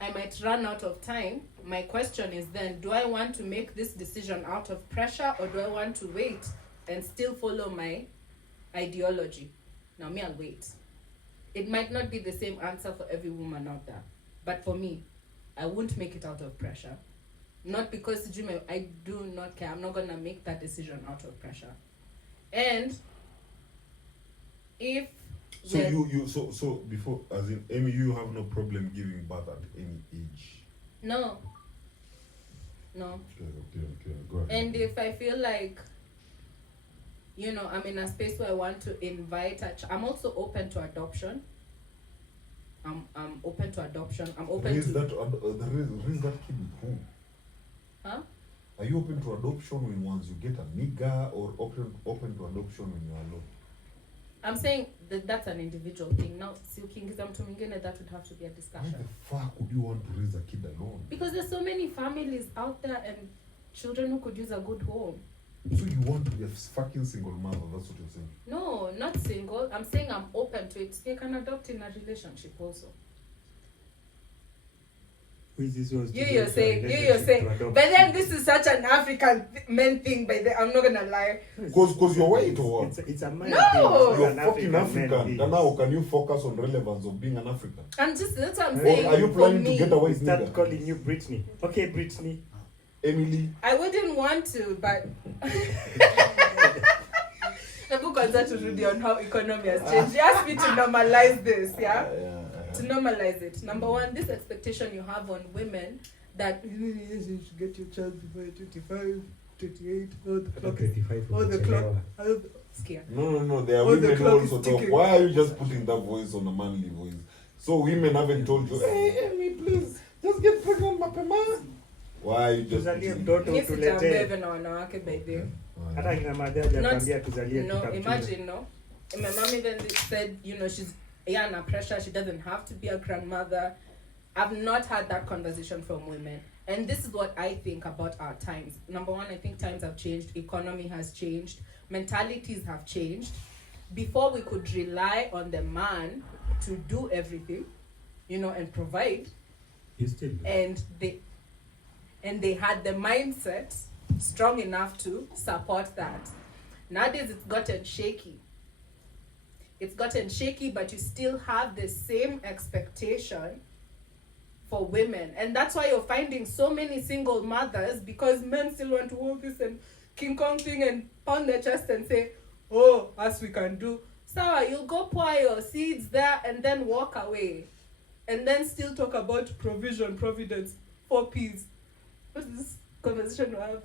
I might run out of time, my question is then, do I want to make this decision out of pressure, or do I want to wait and still follow my ideology? Now me, I'll wait. It might not be the same answer for every woman out there, but for me, I won't make it out of pressure. Not because I do not care. I'm not gonna make that decision out of pressure. And if So the- so before, as in Amy, you have no problem giving birth at any age. no. Okay, go ahead. And if I feel like, I'm in a space where I want to invite I'm also open to adoption. I'm open to adoption. I'm open raise to that kid with whom? Huh? Are you open to adoption when once you get a nigga, or open to adoption when you're alone? I'm saying that's an individual thing. Now, si ukiingiza mtu mwingine, that would have to be a Why discussion. the fuck would you want to raise a kid alone? Because there's so many families out there and children who could use a good home. So you want to be a fucking single mother? That's what you're saying. No, not single. I'm saying I'm open to it. You can adopt in a relationship also. You're saying. But then this is such an African men thing. I'm not gonna lie. Because you're white or what? It's a man No! thing. You're It's an fucking African. man And now can you focus on relevance of being an African? That's what I'm Or saying. Or are you for planning to me, get a We white start nigga? calling you Britney. Okay, Britney. Emily? I wouldn't want to, but Hebu kwanza turudi on how economy has changed. You asked me to normalize this, yeah? To normalize it. Number 1, this expectation you have on women that you should get your child before 25, 28, or the clock is 25 or the clock. umechelewa. Scared. No. There are Oh, the women who clock also is talk. ticking. Why are you just putting that voice on a manly voice? So women haven't told you, hey, Amy, please, just get pregnant, mapema. Why are you just Tuzalie putting... mtoto Yes, tuletee. itaambia na wanawake by the way. Hata kina madhe hajakwambia tuzalie No, tutamchunga. imagine, no. And my mom even said, she's under pressure. She doesn't have to be a grandmother. I've not had that conversation from women. And this is what I think about our times. Number 1, I think times have changed. Economy has changed. Mentalities have changed. Before we could rely on the man to do everything, and provide. You still do. And they had the mindset strong enough to support that. Nowadays, it's gotten shaky. It's gotten shaky, but you still have the same expectation for women. And that's why you're finding so many single mothers, because men still want to hold this and King Kong thing and pound their chest and say, oh, as we can do. So you'll go pour your seeds there and then walk away. And then still talk about provision, providence, 4 P's. What's this conversation we have?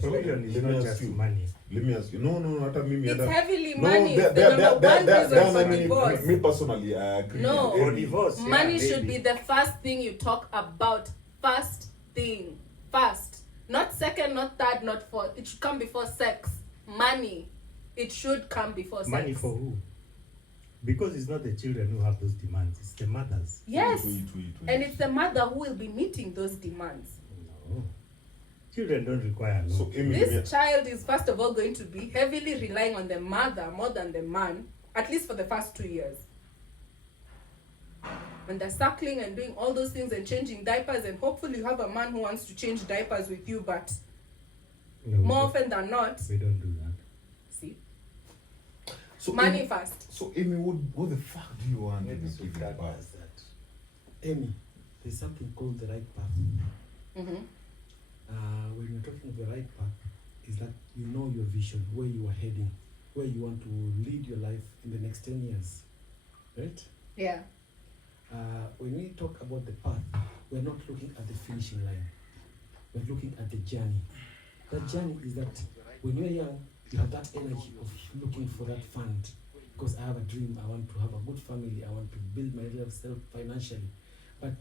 Provision is Let me not ask just you. money. Let me ask you. No, hata mimi It's hata- heavily No, money. It's the there number one reason are for many. divorce. Me personally, I agree. No. with For Amy. divorce, yeah, Money should maybe. be the first thing you talk about. First thing. First. Not second, not third, not fourth. It should come before sex. Money. It should come before sex. Money for who? Because it's not the children who have those demands, it's the mothers. Yes. Wait. And it's the mother who will be meeting those demands. No. Children don't require a lot. So, Amy, This child is first of all going to be heavily relying on the mother more than the man, at least for the first 2 years. When they're suckling and doing all those things and changing diapers, and hopefully you have a man who wants to change diapers with you, but No, more often than not, we don't do that. see, so money Amy, first. So, Amy, what the fuck do you want to Maybe be Sufran giving back? does that. Amy, there's something called the right path. Mm-hmm. When you're talking of the right path, is that you know your vision, where you are heading, where you want to lead your life in the next 10 years, right? Yeah. When we talk about the path, we're not looking at the finishing line. We're looking at the journey. That journey is that when you're young, you have that energy of looking for that fund. Because I have a dream, I want to have a good family, I want to build myself financially. But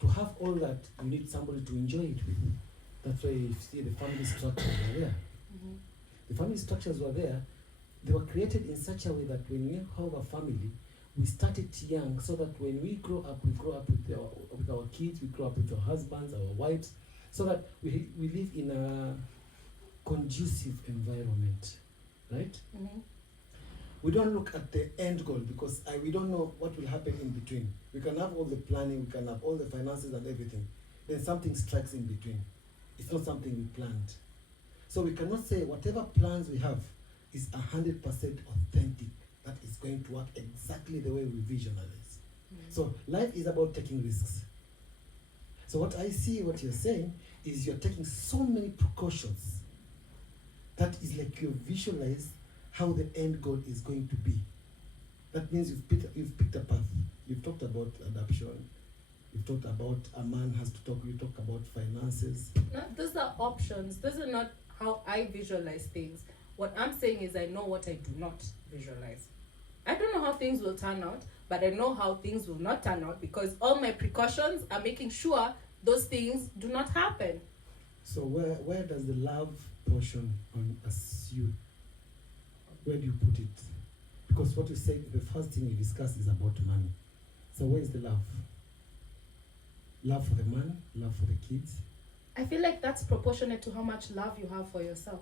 to have all that, you need somebody to enjoy it with. That's why you see the family structures are there. Mm-hmm. The family structures were there. They were created in such a way that when we have a family, we start it young, so that when we grow up with our kids, we grow up with our husbands, our wives, so that we live in a conducive environment, right? Mm-hmm. We don't look at the end goal because we don't know what will happen in between. We can have all the planning, we can have all the finances and everything. Then something strikes in between. It's not something we planned. So we cannot say whatever plans we have is 100% authentic. That is going to work exactly the way we visualize. Mm-hmm. So life is about taking risks. So what I see, what you're saying, is you're taking so many precautions. That is like you visualize how the end goal is going to be. That means you've picked a path. You've talked about adoption. You've talked about a man has to talk. You talk about finances. No, those are options. Those are not how I visualize things. What I'm saying is I know what I do not visualize. I don't know how things will turn out, but I know how things will not turn out because all my precautions are making sure those things do not happen. So where does the love portion on us you? Where do you put it? Because what you said, the first thing we discussed is about money. So where is the love? Love for the man, love for the kids. I feel like that's proportionate to how much love you have for yourself.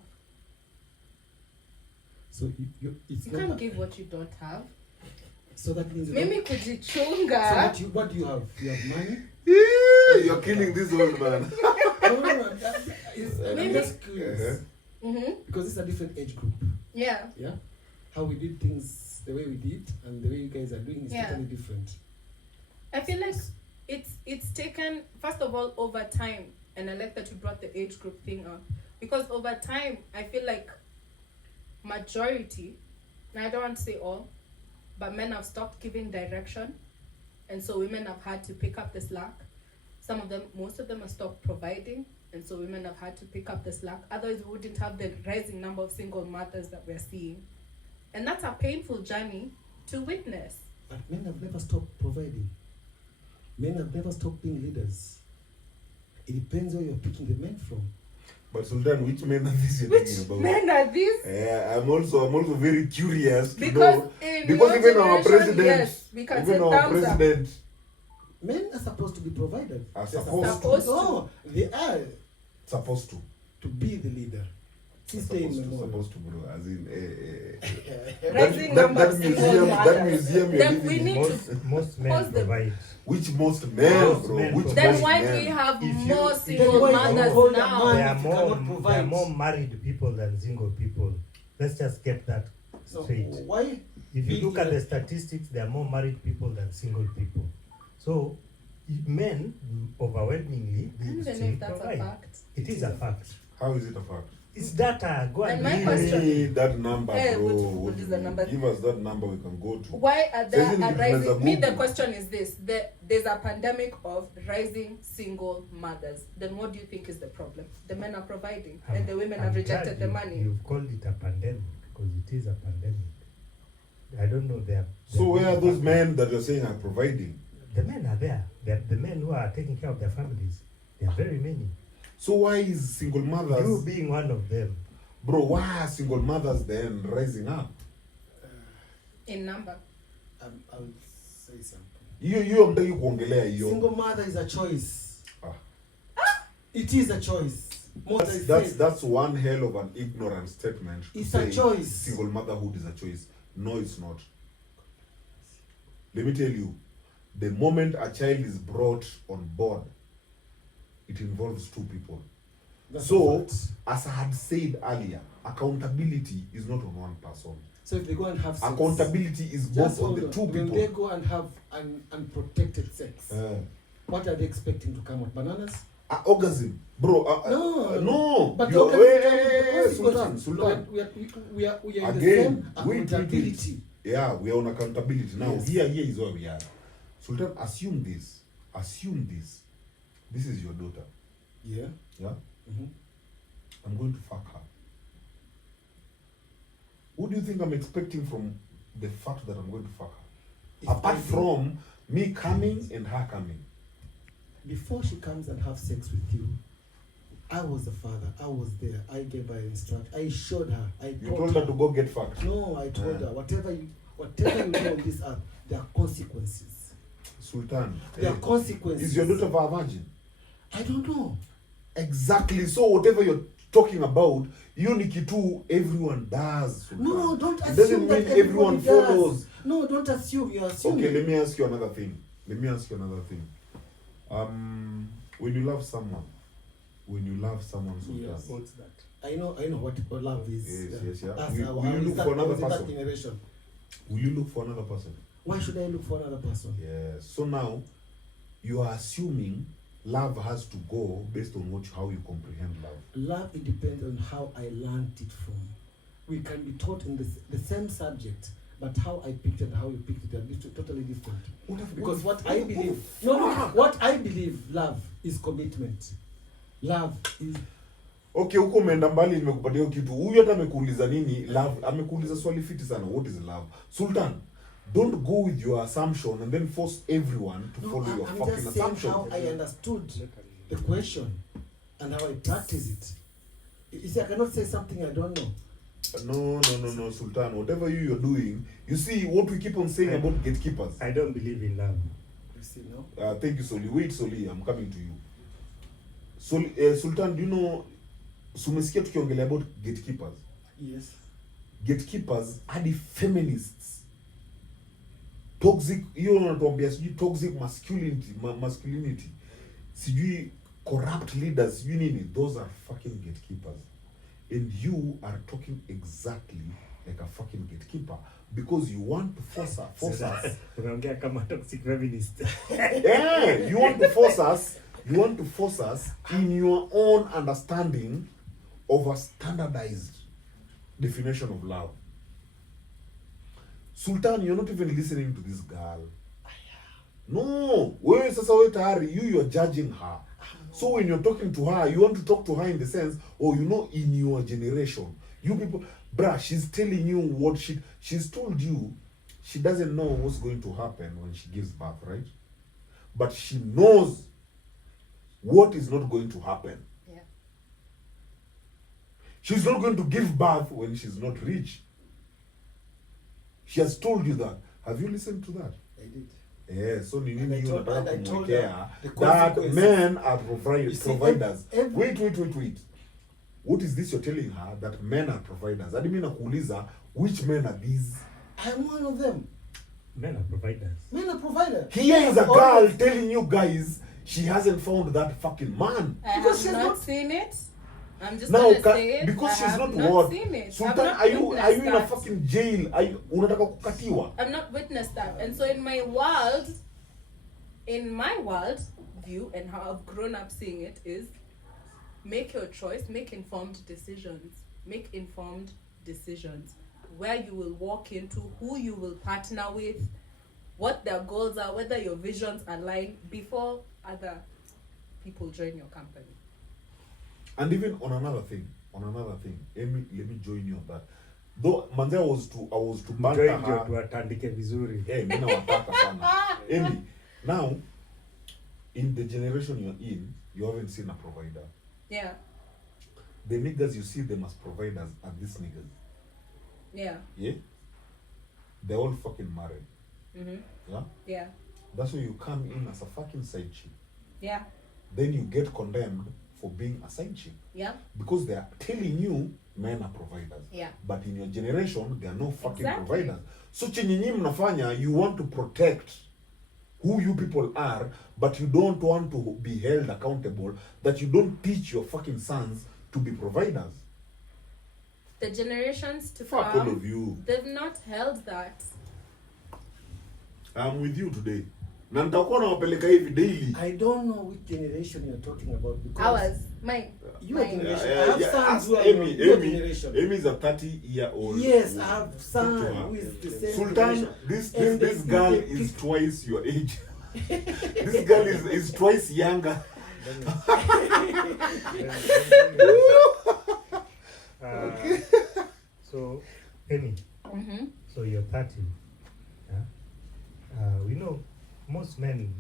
So you can't give what you don't have. So that means Mimi So kujichunga. what do you have? You have money? You're killing this old man. No, I'm Maybe- just curious. Mm-hmm. Because it's a different age group. Yeah. Yeah? How we did things the way we did and the way you guys are doing is Yeah. totally different. I feel like it's taken, first of all, over time, and I like that you brought the age group thing up, because over time I feel like majority, and I don't want to say all, but men have stopped giving direction, and so women have had to pick up the slack. Most of them have stopped providing, and so women have had to pick up the slack. Otherwise we wouldn't have the rising number of single mothers that we're seeing, and that's a painful journey to witness. But men have never stopped providing. Men have never stopped being leaders. It depends where you're picking the men from. But Sultan, which men are these you're Which thinking about? men are these? Yeah, I'm also very curious to Because know. in Because your even our generation, president, yes, we can say even our thumbs up. president Men are supposed to be providers. are They're supposed Supposed to. to. No, they are Supposed to. to be the leader. Stay in Memorial. supposed to bro, as in Rising that number of single that mothers. museum you're Then living we in. need Most men pause the- provide. Which most men, Most bro? men Which provide. Then most why do men? we have If you- more if single you- mothers hold a now? man- There are if you more. cannot There are provide. more married people than single people. Let's just get that So straight. why? If you look at the the statistics, there are more married people than single people. So men overwhelmingly I don't they even know still if that's a provide. fact. It is a fact. How is it a fact? It's data. Go and And my read question- it. Give me that number, Hey, bro. what is the number? Give us that number we can go to. Why are there Isn't it a because there's a rising? Me, the movement? question is this: there's a pandemic of rising single mothers. Then what do you think is the problem? The men are providing, and the women have I'm rejected glad the you- money. You've called it a pandemic because it is a pandemic. I don't know. So where are those men that you're saying are providing? The men are there. The men who are taking care of their families. There are very many. So why is single You mothers, being one of them. bro? Why are single mothers then rising up? In number, I would say something. Hiyo mtaki kuongelea hiyo. Single mother is a choice. Ah. It is a choice. Most I say, That's one hell of an ignorant statement. to It's say a choice. Single motherhood is a choice. No, it's not. Let me tell you, the moment a child is brought on board, it involves two people. that's So, a fact. as I had said earlier, accountability is not on one person. So if they go and have sex, Accountability is just both on hold the on. two When people. they go and have an unprotected sex, Uh, what are they expecting to come out? Bananas? orgasm, bro. No. But You- orgasm, hey, Sultan, Sultan. We are in the Again, same wait. accountability. Yeah, we are on accountability now. Yes. Here is where we are. Sultan, assume this. This is your daughter. Yeah. Yeah, Mm-hmm. I'm going to fuck her. What do you think I'm expecting from the fact that I'm going to fuck her? Apart from me coming and her coming. Before she comes and have sex with you, I was the father. I was there. I gave her instruction. I showed her. I You taught told her to go get fucked. No, I told Yeah. her whatever you do on this earth, there are consequences. Sultan, There are consequences. is your daughter a virgin? I don't know. Exactly. So whatever you're talking about, you ni kitu everyone does. Sultan. No, don't It assume doesn't that mean everyone everybody does. follows. No, don't assume. You're assuming. Okay, let me ask you another thing. When you love someone, Sultan. Yes. What's that? I know what love is. Yes, yeah. That's Will how you look that, for another was in that person? generation. Will you look for another person? Why should I look for another person? Yes. So now, you are assuming love has to go based on how you comprehend love. Love, it depends on how I learned it from. We can be taught in the same subject, but how I picked it and how you picked it are totally different. Because what I believe, what I believe love is commitment. Love is Okay, huko umeenda mbali, nimekupatia hiyo kitu. Huyu hata amekuuliza nini? Love, amekuuliza swali fiti sana. What is love? Sultan, don't go with your assumption and then force everyone to follow your I'm fucking just saying assumption. how I understood the question and how I practice it. You see, I cannot say something I don't know. No, Sultan. Whatever you're doing, you see what we keep on saying about gatekeepers. I don't believe in love. You see, no? Thank you, Soli. Wait, Soli, I'm coming to you. Sultan, do you know, sumesikia tukiongelea about gatekeepers. Yes. Gatekeepers hadi feminists. Toxic, hiyo unatuambia sijui toxic masculinity. Sijui corrupt leaders, sijui nini. Those are fucking gatekeepers. And you are talking exactly like a fucking gatekeeper because you want to force us. Unaongea kama toxic feminist. Yeah, you want to force us in your own understanding of a standardized definition of love. Sultan, you're not even listening to this girl. No, wewe tayari, you're judging her. So when you're talking to her, you want to talk to her in the sense, in your generation, you people, bruh, she's telling you what she's told you. She doesn't know what's going to happen when she gives birth, right? But she knows what is not going to happen. yeah. She's not going to give birth when she's not rich. She has told you that. Have you listened to that? I did. Yeah, so ni And I nini told- unataka and I told kumwekea her the that consequences. men are You see, providers. every- Wait. what is this you're telling her that men are providers? Hadi mimi nakuuliza, which men are these? I'm one of them. Men are providers. Men are providers. Here is a girl telling you guys she hasn't found that fucking man. I Because have she's not not- seen it. I'm just Now, gonna say it. because I she's have not what? seen it. I've Sultan, not are you witnessed in a that. fucking jail? Are you unataka kukatiwa? I've not witnessed that. And so in my world view and how I've grown up seeing it is make your choice, make informed decisions. Make informed decisions. Where you will walk into, who you will partner with, what their goals are, whether your visions align before other people join your company. And even on another thing, Amy, let me join you on that. Though Manze I was to banter Join her. ndio tuatandike vizuri. Hey, mimi nawataka sana. Amy, now in the generation you're in, you haven't seen a provider. Yeah. The niggas you see them as providers are these niggas. Yeah. Yeah? They're all fucking married. Mhm. Yeah? Yeah. That's why you come in as a fucking side chick. Yeah. Then you get condemned for being a side chick. Yeah. Because they are telling you men are providers. Yeah. But in your generation, they are no fucking Exactly. providers. So chenye nyinyi mnafanya, you want to protect who you people are, but you don't want to be held accountable, that you don't teach your fucking sons to be providers. The generations to Fuck come, all of you. they've not held that. I'm with you today. Na nitakuwa nawapeleka hivi daily. I don't know which generation you're talking about because Ours, mine. your mine. generation. I have sons ask who are Amy, your Amy, generation. Amy is a 30-year-old. Yes, I have Talk to son her. who is the same Sultan, generation. this And this they- girl they- is twice your age. This girl is twice younger. So, Amy, Mhm. so you're 30. Yeah? We know most men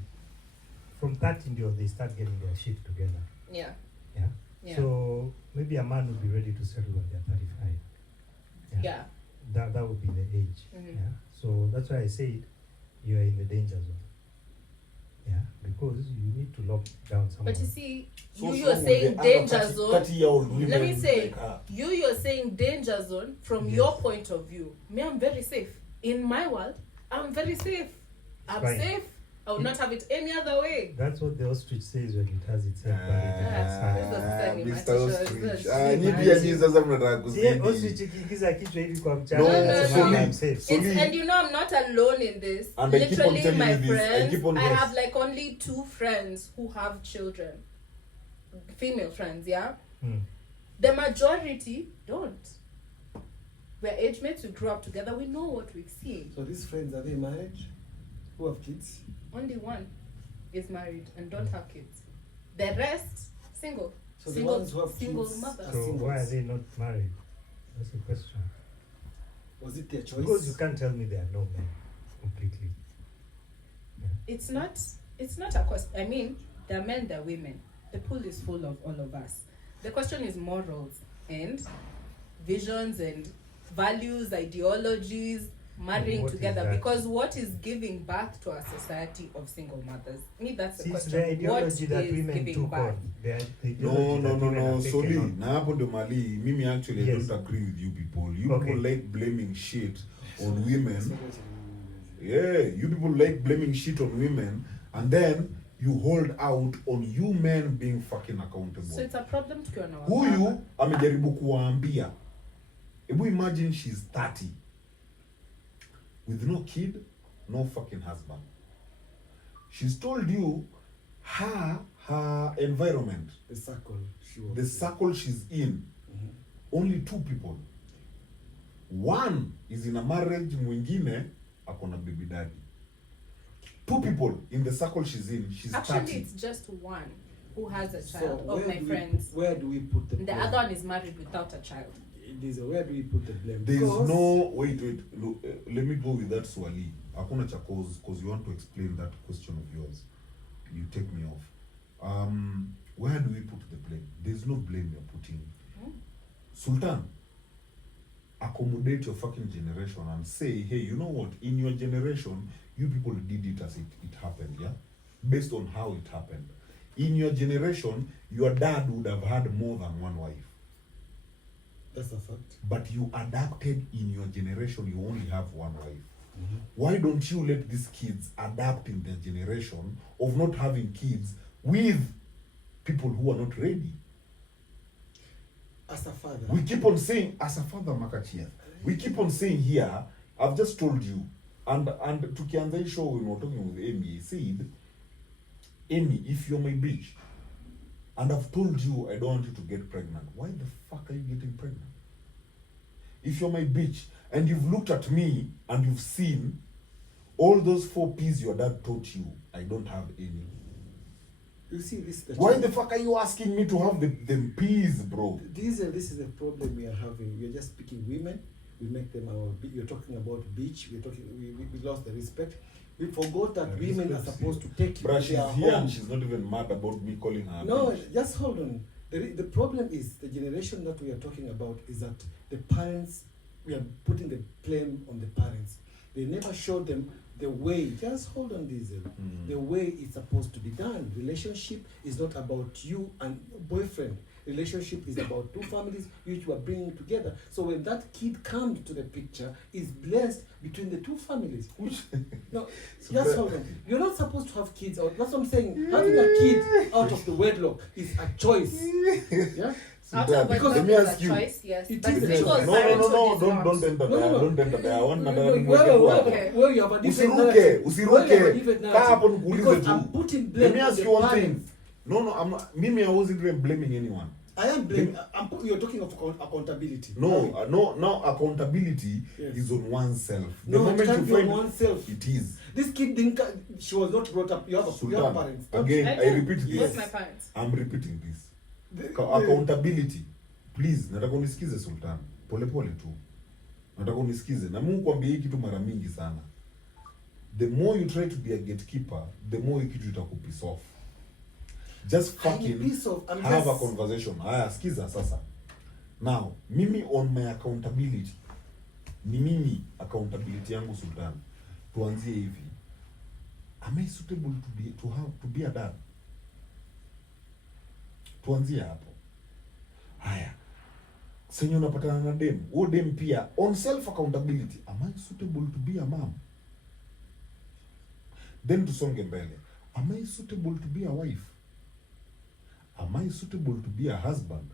from 30 they start getting their shit together. Yeah. Yeah? Yeah. So maybe a man would be ready to settle when they're 35. Yeah. That would be the age. Mhm. Yeah. So that's why I said you are in the danger zone. Yeah, because you need to lock down someone. But you see, So you're with saying the other danger 30 zone. 30-year-old women Let me say, like her. you're saying danger zone from Yes. your point of view. Me, I'm very safe. In my world, I'm very safe. I'm Fine. safe. I would not have it any other way. That's what the ostrich says when it has its head buried in its Ah, sand. Mr. Mr. Ostrich. Ostrich. Nyi pia nyi sasa mnataka Yeah, kuzidi. ostrich ikiingiza kichwa hivi kwa mchanga, No, anasema, so I'm me- safe. so It's, me- and you know I'm not alone in this. And I keep on Literally, telling my you this, I friends, keep on I yes. have like only 2 friends who have children, female friends. Yeah, Hmm. the majority don't. We're age mates. We grew up together. We know what we've seen. So these friends, are they married? Who have kids? Only one is married and don't have kids. The rest single. So the single ones who have single kids mother. are So singles. why are they not married? That's the question. Was it their choice? Because you can't tell me there are no men completely. It's not a question. I mean, there are men, there are women. The pool is full of all of us. The question is morals and visions and values, ideologies, marrying What is together. that? Because what is giving birth to a society of single mothers? Me, that's the See, it's question. the ideology What that is women giving took birth? on. The ideology No, that women no. have taken Sorry, on. na hapo ndo mali. Mimi actually I Yes. don't agree with you people. You Okay. people like blaming shit on women. Yeah, you people like blaming shit on women, and then you hold out on you men being fucking accountable. So it's a problem tukiwa na Huyu amejaribu kuwaambia. Ebu imagine she's 30 with no kid, no fucking husband. She's told you her environment, The circle. She was the circle she's in, only 2 people. One is in a marriage, mwingine akona baby daddy. 2 people in the circle she's in. She's Actually, 30. it's just one who has a So child of my do friends. where do we put the The blame? other one is married without a child. Where do we put the blame? There is Because- no wait. Look, let me go with that Swali. Hakuna cha cause you want to explain that question of yours. You take me off. Where do we put the blame? There's no blame you're putting. Hmm. Sultan, accommodate your fucking generation and say, hey, you know what? In your generation, you people did it as it happened, yeah? Based on how it happened. In your generation, your dad would have had more than one wife. That's a fact. But you adapted in your generation, you only have one wife. Why don't you let these kids adapt in their generation of not having kids with people who are not ready? As a father, We keep on saying, as a father, Makachia, we keep on saying here, I've just told you, and tukianza hii show when we were talking with Amy, I said, Amy, if you're my bitch, and I've told you I don't want you to get pregnant, why the fuck are you getting pregnant? If you're my bitch, and you've looked at me, and you've seen all those 4 P's your dad taught you, I don't have any. you see this. Why the fuck are you asking me to have them P's, bro? This is the problem we are having. We are just picking women. We make them our. You're talking about bitch. We lost the respect. We forgot that women are supposed to take you Bruh, to she's their here home. and she's not even mad about me calling her. No, bitch. just hold on. The problem is the generation that we are talking about is that the parents, we are putting the blame on the parents. They never showed them the way. Just hold on, Diesel. The way it's supposed to be done. Relationship is not about you and your boyfriend. Relationship is about 2 families which you are bringing together. So when that kid comes to the picture, is blessed between the 2 families. No, just hold on. You're not supposed to have kids out. That's what I'm saying. Having a kid out of the wedlock is a choice. Yeah. Out Dad, of because let wedlock me is ask a you. choice, yes. It But is a legal choice. No, parenthood is not. don't enter there. Don't enter there. I want another Where you have a different narrative. Usiruke. Where you have a different Kaa narrative. hapo nikuulize Because tu. I'm putting blame Let me on ask the you one thing. parents. No, I'm not. Mimi, I wasn't even blaming anyone. I am blaming. You're talking of accountability. No, accountability Yes. is on oneself. The No, it moment can't you be on find oneself. it is. This kid didn't. She was not brought up. You have Sultan, parents. again, I repeat What's this. my parents? I'm repeating this. The- Accountability. Please, nataka unisikize Sultan. Pole pole tu. Nataka unisikize. Na Mungu kwambia hii kitu mara mingi sana. The more you try to be a gatekeeper, the more hii kitu itakupiss off. Just fucking have a conversation. Haya, sikiza sasa. Now, mimi on my accountability. Ni mimi accountability yangu Sultan. Tuanzie hivi. Am I suitable to be a dad? Tuanzie hapo. Haya. Senyo unapatana na dem. Huo dem pia on self accountability. Am I suitable to be a mom? Then tusonge mbele. Am I suitable to be a wife? Am I suitable to be a husband?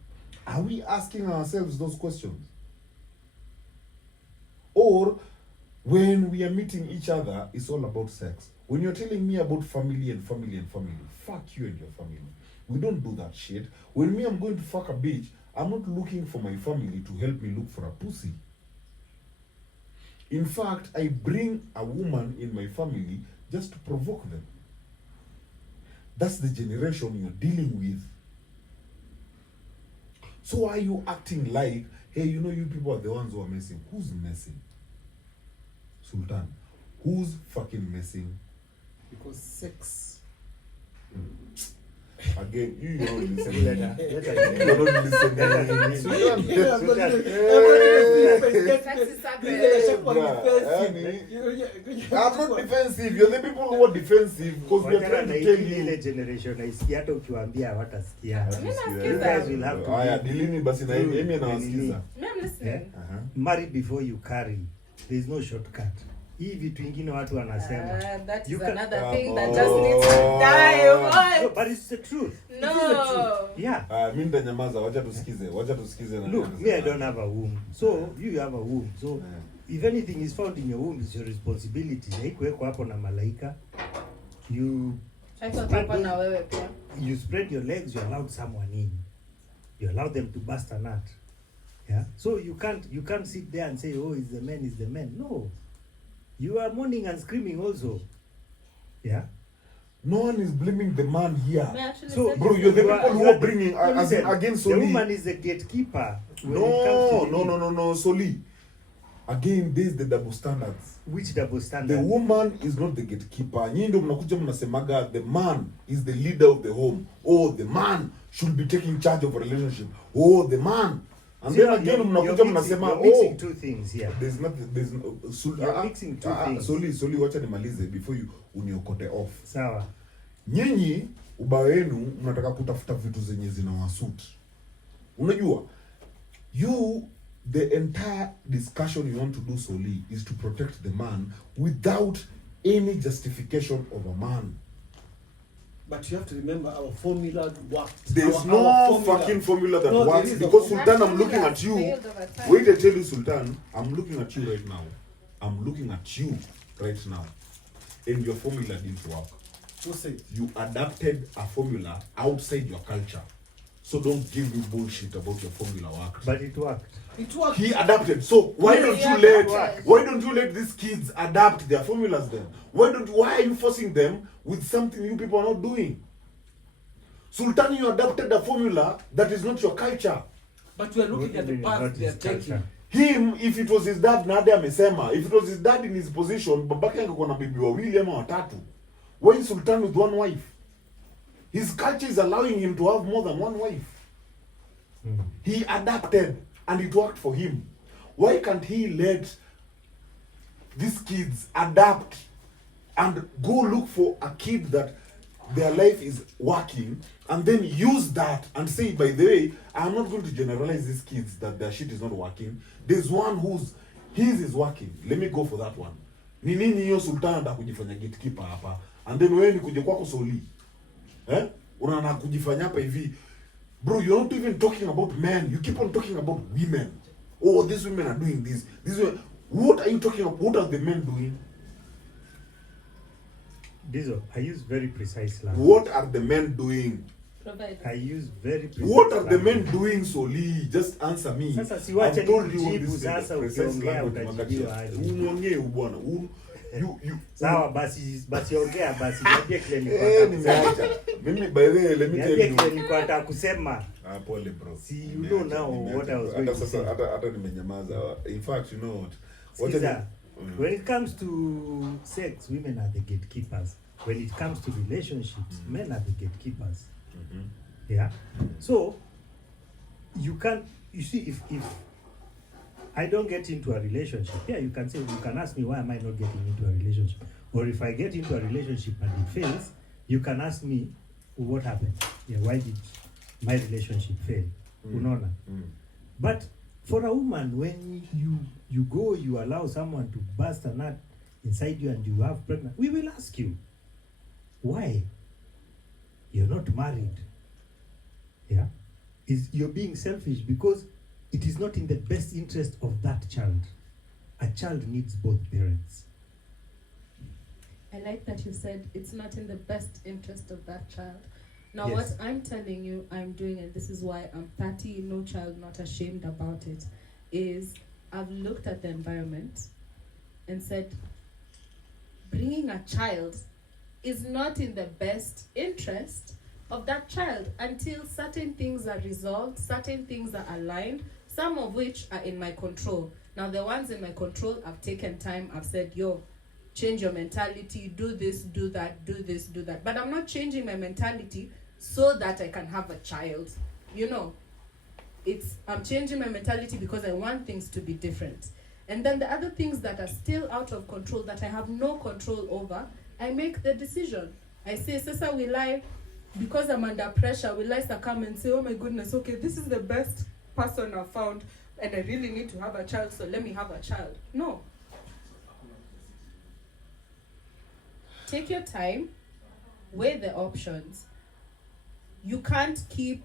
Are we asking ourselves those questions? Or when we are meeting each other, it's all about sex. When you're telling me about family and family and family, fuck you and your family. We don't do that shit. When I'm going to fuck a bitch, I'm not looking for my family to help me look for a pussy. In fact, I bring a woman in my family just to provoke them. That's the generation you're dealing with. So are you acting like, hey, you know you people are the ones who are messing? Who's messing? Sultan, who's fucking messing? Because sex. Again, you don't listen. Let You her- don't listen. Sultan, Sex is sacred. I'm not defensive. You're the people who are defensive because we are Wachana trying na to tell ile you. generation haisikia, hata ukiwaambia hawatasikia. Mimi nasikiza. You guys will have to Haya, be dilini basi na true. Amy anawasikiza. I'm listening. Yeah. Marry before you carry. There is no shortcut. Hii vitu ingine watu wanasema. That You is can- another thing that Come just needs to on. die. No, What? but it's the truth. It No. is the truth. Yeah. Mimi ndanyamaza, wacha tusikize na. Look, me, I don't have a womb. So, you have a womb. So, if anything is found in your womb, it's your responsibility. Haikuwekwa hapo na malaika. You Haiko hapa na wewe pia. you spread your legs, you allowed someone in. You allow them to bust a nut. Yeah. So you can't sit there and say, oh, it's the man. No. You are mourning and screaming also. Yeah. No one is blaming the man here. Me actually So, said Bro, this. you're the You are- people who you are are bringing No, listen, against the Soli. woman is the gatekeeper. when it comes to the- No, Soli. Again, this is the double standards. Which double standard? The woman is not the gatekeeper. Nyinyi ndio mnakuja mnasemaga the man is the leader of the home. Oh, the man should be taking charge of a relationship. Oh, the man. And See, then again you're mnakuja mixing- mnasema you're mixing oh, two things here. there's nothing You're mixing two things. Soli wacha nimalize before you uniokote off. Sawa. Nyinyi ubaya wenu mnataka kutafuta vitu zenye zinawasuit. Unajua the entire discussion you want to do solely is to protect the man without any justification of a man. But you have to remember our formula worked. There's our no fucking formula that No, there works is a because formula. Sultan, I'm looking at you. Failed over time. Wait, I tell you, Sultan, I'm looking at you right now. I'm looking at you right now. And your formula didn't work. Who said? You adapted a formula outside your culture. So don't give me bullshit about your formula work. But it worked. It worked. He adapted. So why Yeah, don't he you adapted. why don't you let these kids adapt their formulas then? Why are you forcing them with something you people are not doing? Sultan, you adapted a formula that is not your culture. But we are looking at the path they are taking. Him, if it was his dad, Nadia amesema, if it was his dad in his position, babake angekuwa na bibi wawili ama watatu. Why is Sultan with one wife? His culture is allowing him to have more than one wife. He adapted and it worked for him. Why can't he let these kids adapt and go look for a kid that their life is working and then use that and say, by the way, I'm not going to generalize these kids that their shit is not working. There's one his is working. Let me go for that one. Ni nini hiyo Sultan anda kujifanya gatekeeper hapa? And then wewe ni kuja kwako soli. Unaana kujifanya hapa hivi. Bro, you're not even talking about men. You keep on talking about women. Oh, these women are doing this. What are you talking about? What are the men doing? Dizo, I use very precise language. What are the men doing? Provide. I use very precise What are the language. men doing, Soli? Just answer me. Sasa siwache I've told you what nikujibu, this is, sasa precise ukiongea language, utajibiwa Makatia. aje. Uongee bwana. Sawa basi ongea basi niambie kile Nimeacha. Mimi by the way, let me tell niambie you. kile nilikuwa nataka kusema. Pole bro. See, you know now what I was going to say. Hata nimenyamaza. In fact, you know what? Sikiza, when it comes to sex, women are the gatekeepers. When it comes to relationships, men are the gatekeepers. Yeah. So you see if I don't get into a relationship, yeah, you can ask me why am I not getting into a relationship? Or if I get into a relationship and it fails, you can ask me what happened. Yeah, why did my relationship fail? Unaona? But for a woman, when you allow someone to burst a nut inside you and you have pregnant, we will ask you, why? You're not married. Yeah? You're being selfish because it is not in the best interest of that child. A child needs both parents. I like that you said it's not in the best interest of that child. Now, Yes. what I'm telling you I'm doing, and this is why I'm 30, no child, not ashamed about it, is I've looked at the environment and said, bringing a child is not in the best interest of that child until certain things are resolved, certain things are aligned, some of which are in my control. Now, the ones in my control, I've taken time, I've said, yo, change your mentality, do this, do that, do this, do that. But I'm not changing my mentality so that I can have a child. You know, I'm changing my mentality because I want things to be different. And then the other things that are still out of control, that I have no control over, I make the decision. I say, Sasa, will I, because I'm under pressure, will I succumb and say, oh my goodness, okay, this is the best person I've found and I really need to have a child, so let me have a child. No. Take your time, weigh the options. You can't keep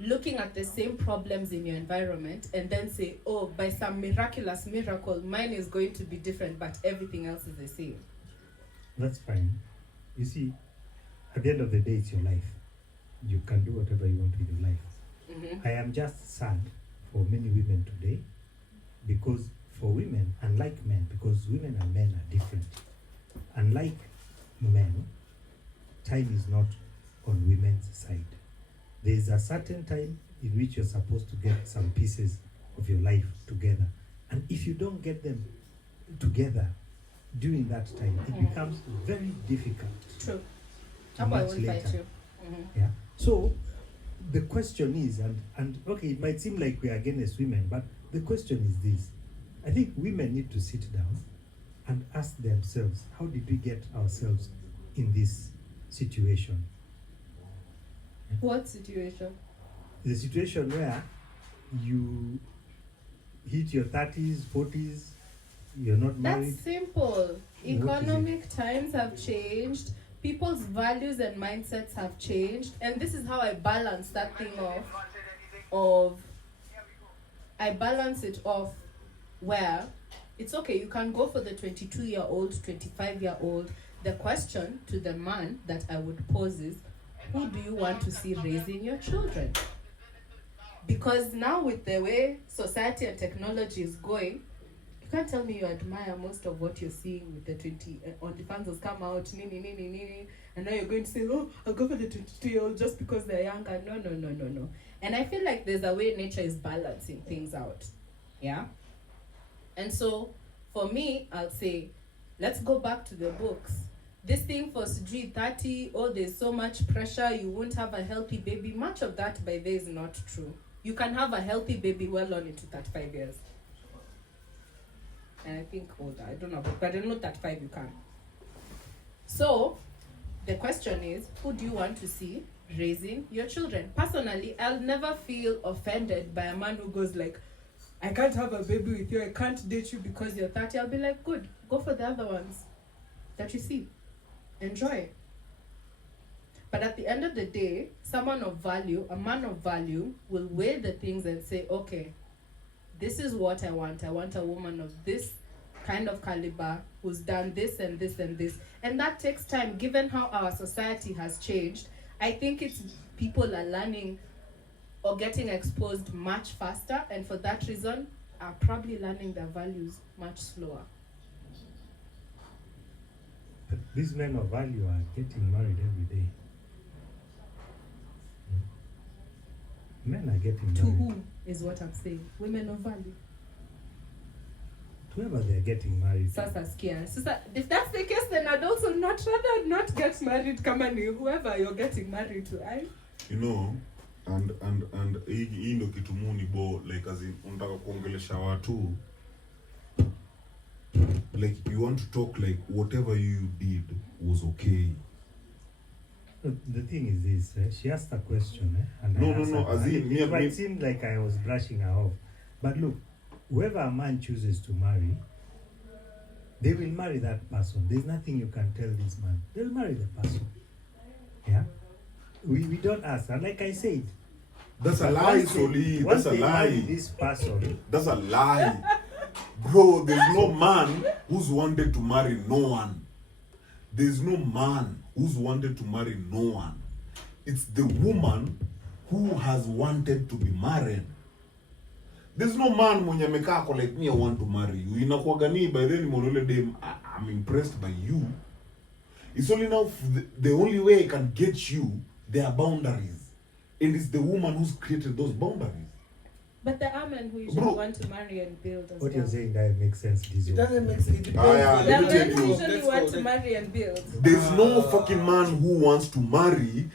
looking at the same problems in your environment and then say, oh, by some miraculous miracle, mine is going to be different, but everything else is the same. That's fine. You see, at the end of the day, it's your life. You can do whatever you want with your life. I am just sad for many women today because for women, unlike men, because women and men are different. Unlike men, time is not on women's side. There is a certain time in which you're supposed to get some pieces of your life together. And if you don't get them together during that time, it becomes very difficult. True. Much later. Yeah. So the question is, and okay, it might seem like we are against women, but the question is this. I think women need to sit down and ask themselves, how did we get ourselves in this situation? What situation? The situation where you hit your 30s, 40s, you're not married. That's simple. Economic times have changed. People's values and mindsets have changed. And this is how I balance that thing I balance it off where it's okay, you can go for the 22-year-old, 25-year-old. The question to the man that I would pose is, who do you want to see raising your children? Because now with the way society and technology is going, you can't tell me you admire most of what you're seeing with the 20 OnlyFans has come out, nini, and now you're going to say, oh, I'll go for the 22-year-old just because they're younger. No. And I feel like there's a way nature is balancing things out. Yeah? And so, for me, I'll say, let's go back to the books. This thing for Sujui 30, oh, there's so much pressure, you won't have a healthy baby. Much of that, by there, is not true. You can have a healthy baby well on into 35 years. And I think older, I don't know, but I don't know 35 you can. So, the question is, who do you want to see raising your children? Personally, I'll never feel offended by a man who goes like, I can't have a baby with you, I can't date you because you're 30. I'll be like, good, go for the other ones that you see. Enjoy. But at the end of the day, someone of value, a man of value, will weigh the things and say, okay, this is what I want. I want a woman of this kind of caliber who's done this and this and this. And that takes time, given how our society has changed. I think it's people are learning or getting exposed much faster, and for that reason, are probably learning their values much slower. But these men of value are getting married every day. Men are getting married. To who is what I'm saying? Women of value. Whoever they're getting married. Sasa skia. Sasa, if that's the case, then I'd also rather not get married kama ni whoever you're getting married to. You know, and hii ndo kitu muni bo, like as in unataka kuongelesha watu, like you want to talk like whatever you did was okay. Look, the thing is this, she asked a question, and No, as in, it seemed like I was brushing her off. But look, whoever a man chooses to marry, they will marry that person. There's nothing you can tell this man. They'll marry the person. Yeah? We don't ask. And like I said, that's a lie, Soli. That's a lie. This person. That's a lie. Bro, there's no man who's wanted to marry no one. There's no man who's wanted to marry no one. It's the woman who has wanted to be married. There's no man mwenye amekaa kwa like me, I want to marry you. Inakuwaga ni by then monole dem, I'm impressed by you. It's only now the only way I can get you, there are boundaries. And it's the woman who's created those boundaries. But there are men who usually want to marry and build as what well. you're saying that makes sense, Dizo. It doesn't make sense. It depends. There are let me men tell who you. usually want to marry and build. There's no fucking man who wants to marry.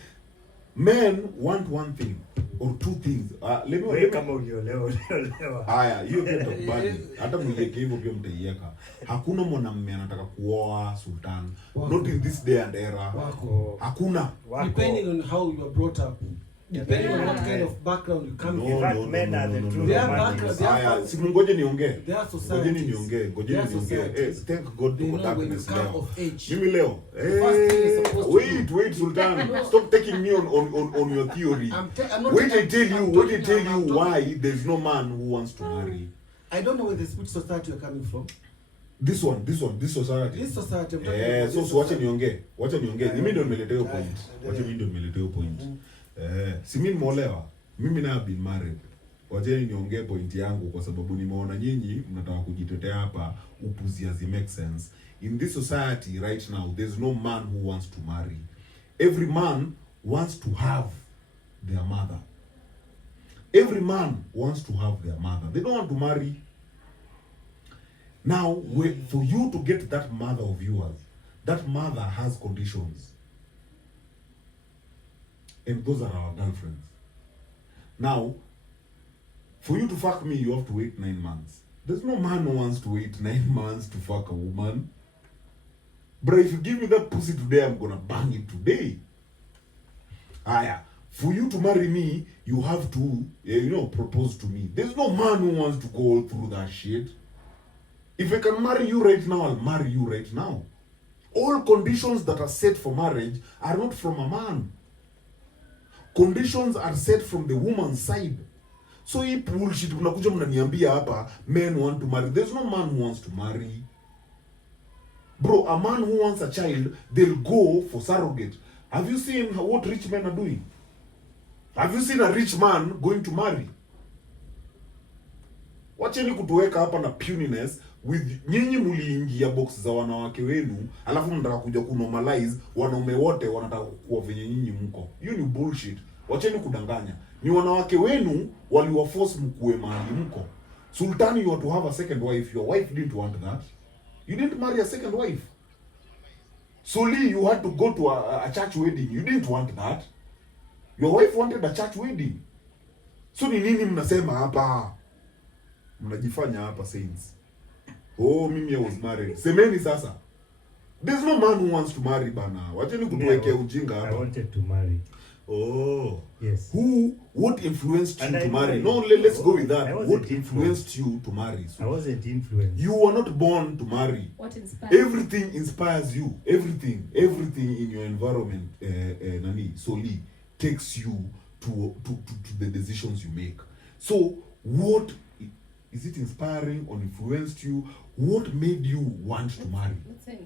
Men want one thing or two things. Let me Kama uliolewa. haya, hiyo pia tukubali. Hata mwileke hivyo pia mtaiweka. Hakuna mwanamume anataka kuoa sultan. Not in this day and era. Wako. Hakuna. Depending on how you are brought up. Depending on what Yeah. kind of background you come In from. fact, men are the true They are romantics. background. They are Haya, si ngoje niongee. They are Ngojeni societies. niongee. They are Eh, societies. thank God They tuko know when you darkness come leo. of age. Mimi leo. first thing you're supposed to Wait, Sultan. Stop taking me on your theory. I'm not Wait, I taking- tell you. I'm Wait, I talking tell about- you why there's no man who wants to marry. I don't know where this which society you're coming from. This society. This society. I'm talking Eh, about so this wacha society. niongee. Wacha niongee. Mimi ndio nimeletea hiyo point. Yeah. Wacha mimi ndio nimeletea hiyo point. Si mimi nimeolewa. Mimi na have been married. Wacha niongee point yangu kwa sababu nimeona nyinyi mnataka kujitetea hapa, upuziazi make sense. In this society right now, there's no man who wants to marry. Every man wants to have their mother. Every man wants to have their mother. They don't want to marry. Now, for you to get that mother of yours, that mother has conditions. And those are our girlfriends. Now, for you to fuck me, you have to wait 9 months. There's no man who wants to wait 9 months to fuck a woman. But if you give me that pussy today, I'm gonna bang it today. Aya, For you to marry me, you have to, propose to me. There's no man who wants to go through that shit. If I can marry you right now, I'll marry you right now. All conditions that are set for marriage are not from a man. Conditions are set from the woman's side. So hii bullshit mnakuja mnaniambia hapa men want to marry. There's no man who wants to marry. Bro, a man who wants a child, they'll go for surrogate. Have you seen what rich men are doing? Have you seen a rich man going to marry? Wacheni kutuweka hapa na puniness with nyinyi muliingia box za wanawake wenu, alafu mnataka kuja kunormalize wanaume wote wanataka kuwa venye nyinyi mko. Hiyo ni bullshit. Wacheni kudanganya. Ni wanawake wenu waliwaforce mkuwe mahali mko. Sultan, you want to have a second wife. Your wife didn't want that. You didn't marry a second wife. Solely you had to go to a church wedding. You didn't want that. Your wife wanted a church wedding. So ni nini mnasema hapa? Mnajifanya hapa saints. Oh, mimi I was married. Semeni sasa. There's no man who wants to marry bana. Wacheni kutuwekea ujinga hapa. I wanted to marry. Oh. Yes. What influenced you to marry? No, let's go with that. What influenced you to marry? So I wasn't influenced. you were not born to marry. What inspired? Everything inspires you. Everything in your environment, Nani, solely takes you to the decisions you make. So what is it inspiring or influenced you? What made you want to marry?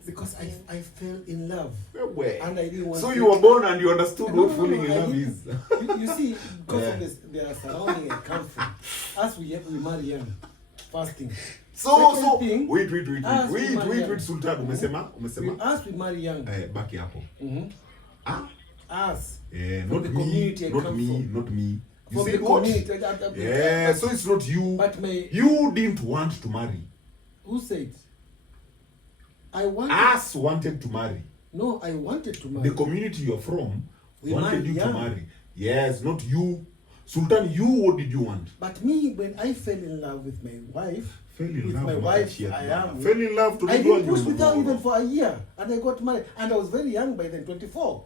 Because I fell in love. Where? And I didn't want So to... you were born and you understood No, what no, falling in I love didn't. is. You see, because of this, their surrounding I come from. As we marry young, first thing. So Second thing, wait, Sultan, umesema? As we marry young. Baki hapo. Ah? Us. Not the me, community I not come me, from. not me. You From said the what? community. Yeah, so it's not you. But You didn't want to marry. Who said? I wanted... Us wanted to marry. No, I wanted to marry. The community you're from We wanted married you young. to marry. Yes, not you. Sultan, what did you want? But me, when I fell in love with my wife, Fell in with love. my wife, I am. Fell in love to I the didn't push with her even for a year, and I got married, and I was very young by then, 24.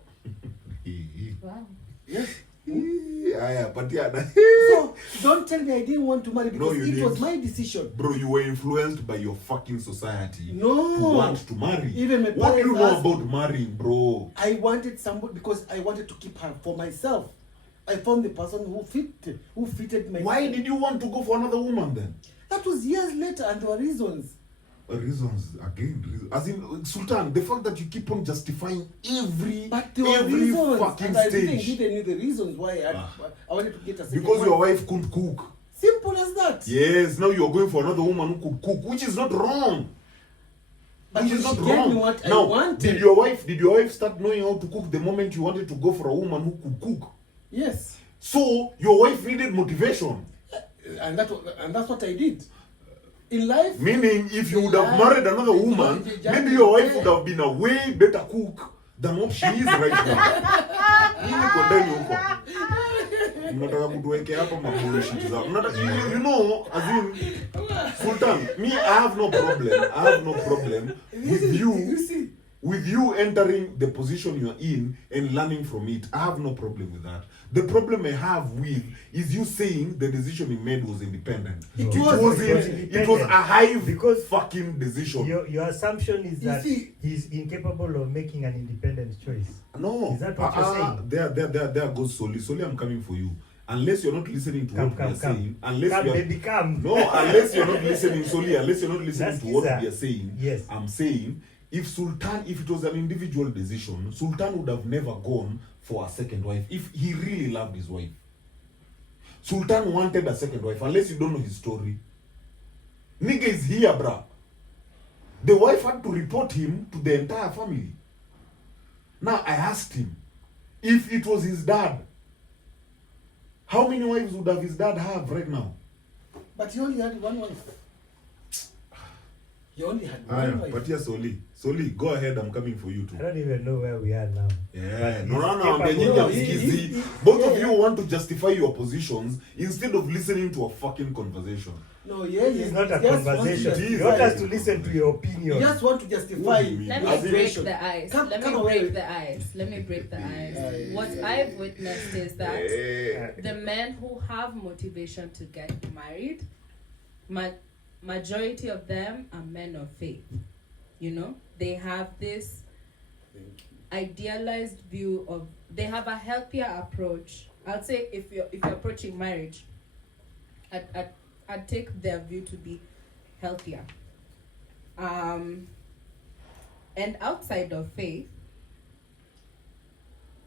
Wow. Yes. Yeah, but yeah. So don't tell me I didn't want to marry because you it didn't. was my decision. Bro, you were influenced by your fucking society No. to want to marry. Even my What do you parents know asked- about marrying, bro? I wanted somebody because I wanted to keep her for myself. I found the person who fitted my... Why did you want to go for another woman then? That was years later, and there were reasons. Reasons. As in, Sultan, the fact that you keep on justifying every But there were every reasons, fucking and I stage. didn't know the reasons why I wanted to get a second Because your wife. wife couldn't cook. Simple as that. Yes, now you're going for another woman who could cook, which is not wrong. But Which is she not gave wrong. me what I Now, wanted. did your wife start knowing how to cook the moment you wanted to go for a woman who could cook? Yes. So your wife needed motivation. And that's what I did. In life, Meaning, if you would have married another woman, maybe your wife would have been a way better cook than what she is right now. Nini kwa ndani huko? Mnataka kutuweke hapa mabullshit zao. You know, as in, Sultan, me, I have no problem with you entering the position you're in and learning from it. I have no problem with that. The problem I have with is you saying the decision he made was independent. No. It was a hive Because fucking decision. Your assumption is You that see- he's incapable of making an independent choice. No. Is that what you're saying? There goes Soli. Soli, I'm coming for you. Unless you're not listening to what we are saying. Unless Come, you are, baby, come. No, unless you're not listening, Soli, unless you're not listening That's to what Giza. we are saying. Yes. I'm saying, if it was an individual decision, Sultan would have never gone for a second wife if he really loved his wife. Sultan wanted a second wife, unless you don't know his story. Nigga is here, bruh. The wife had to report him to the entire family. Now, I asked him, if it was his dad, how many wives would have his dad have right now? but he only had one wife. He only had one wife. But yeah, Soli, go ahead, I'm coming for you too. I don't even know where we are now. Yeah, But no, he's I'm capable nyinyi of- hamsikizi. Both of you want to justify your positions instead of listening to a fucking conversation. No, yeah, It's not a just want to conversation. It is. You want us to listen to your opinion. You just want to justify. What do you mean? Let As me in- break the ice. Come- Let come me away. break the ice. Let me break the ice. What I've witnessed is that the men who have motivation to get married, majority of them are men of faith. You know, they have this idealized view of, they have a healthier approach. I'd say if you're approaching marriage, I'd take their view to be healthier. And outside of faith,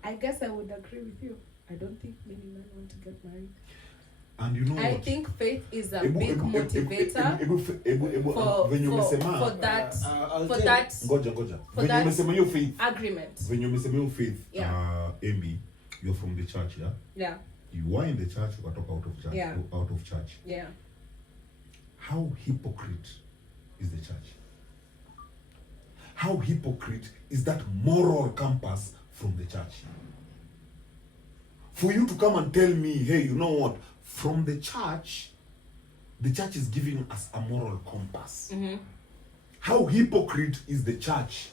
I guess I would agree with you. I don't think many men want to get married. And you know I what? think faith is a big motivator venye umesema for that I'll for tell that ngoja for venye that umesema hiyo faith agreement. venye umesema hiyo faith Yeah. Amy, you're from the church, yeah? Yeah, You were in the church, ukatoka out of church. Yeah. Out of church. yeah. How hypocrite is the church? How hypocrite is that moral compass from the church? For you to come and tell me, hey, you know what? From the church is giving us a moral compass. Mm-hmm. How hypocrite is the church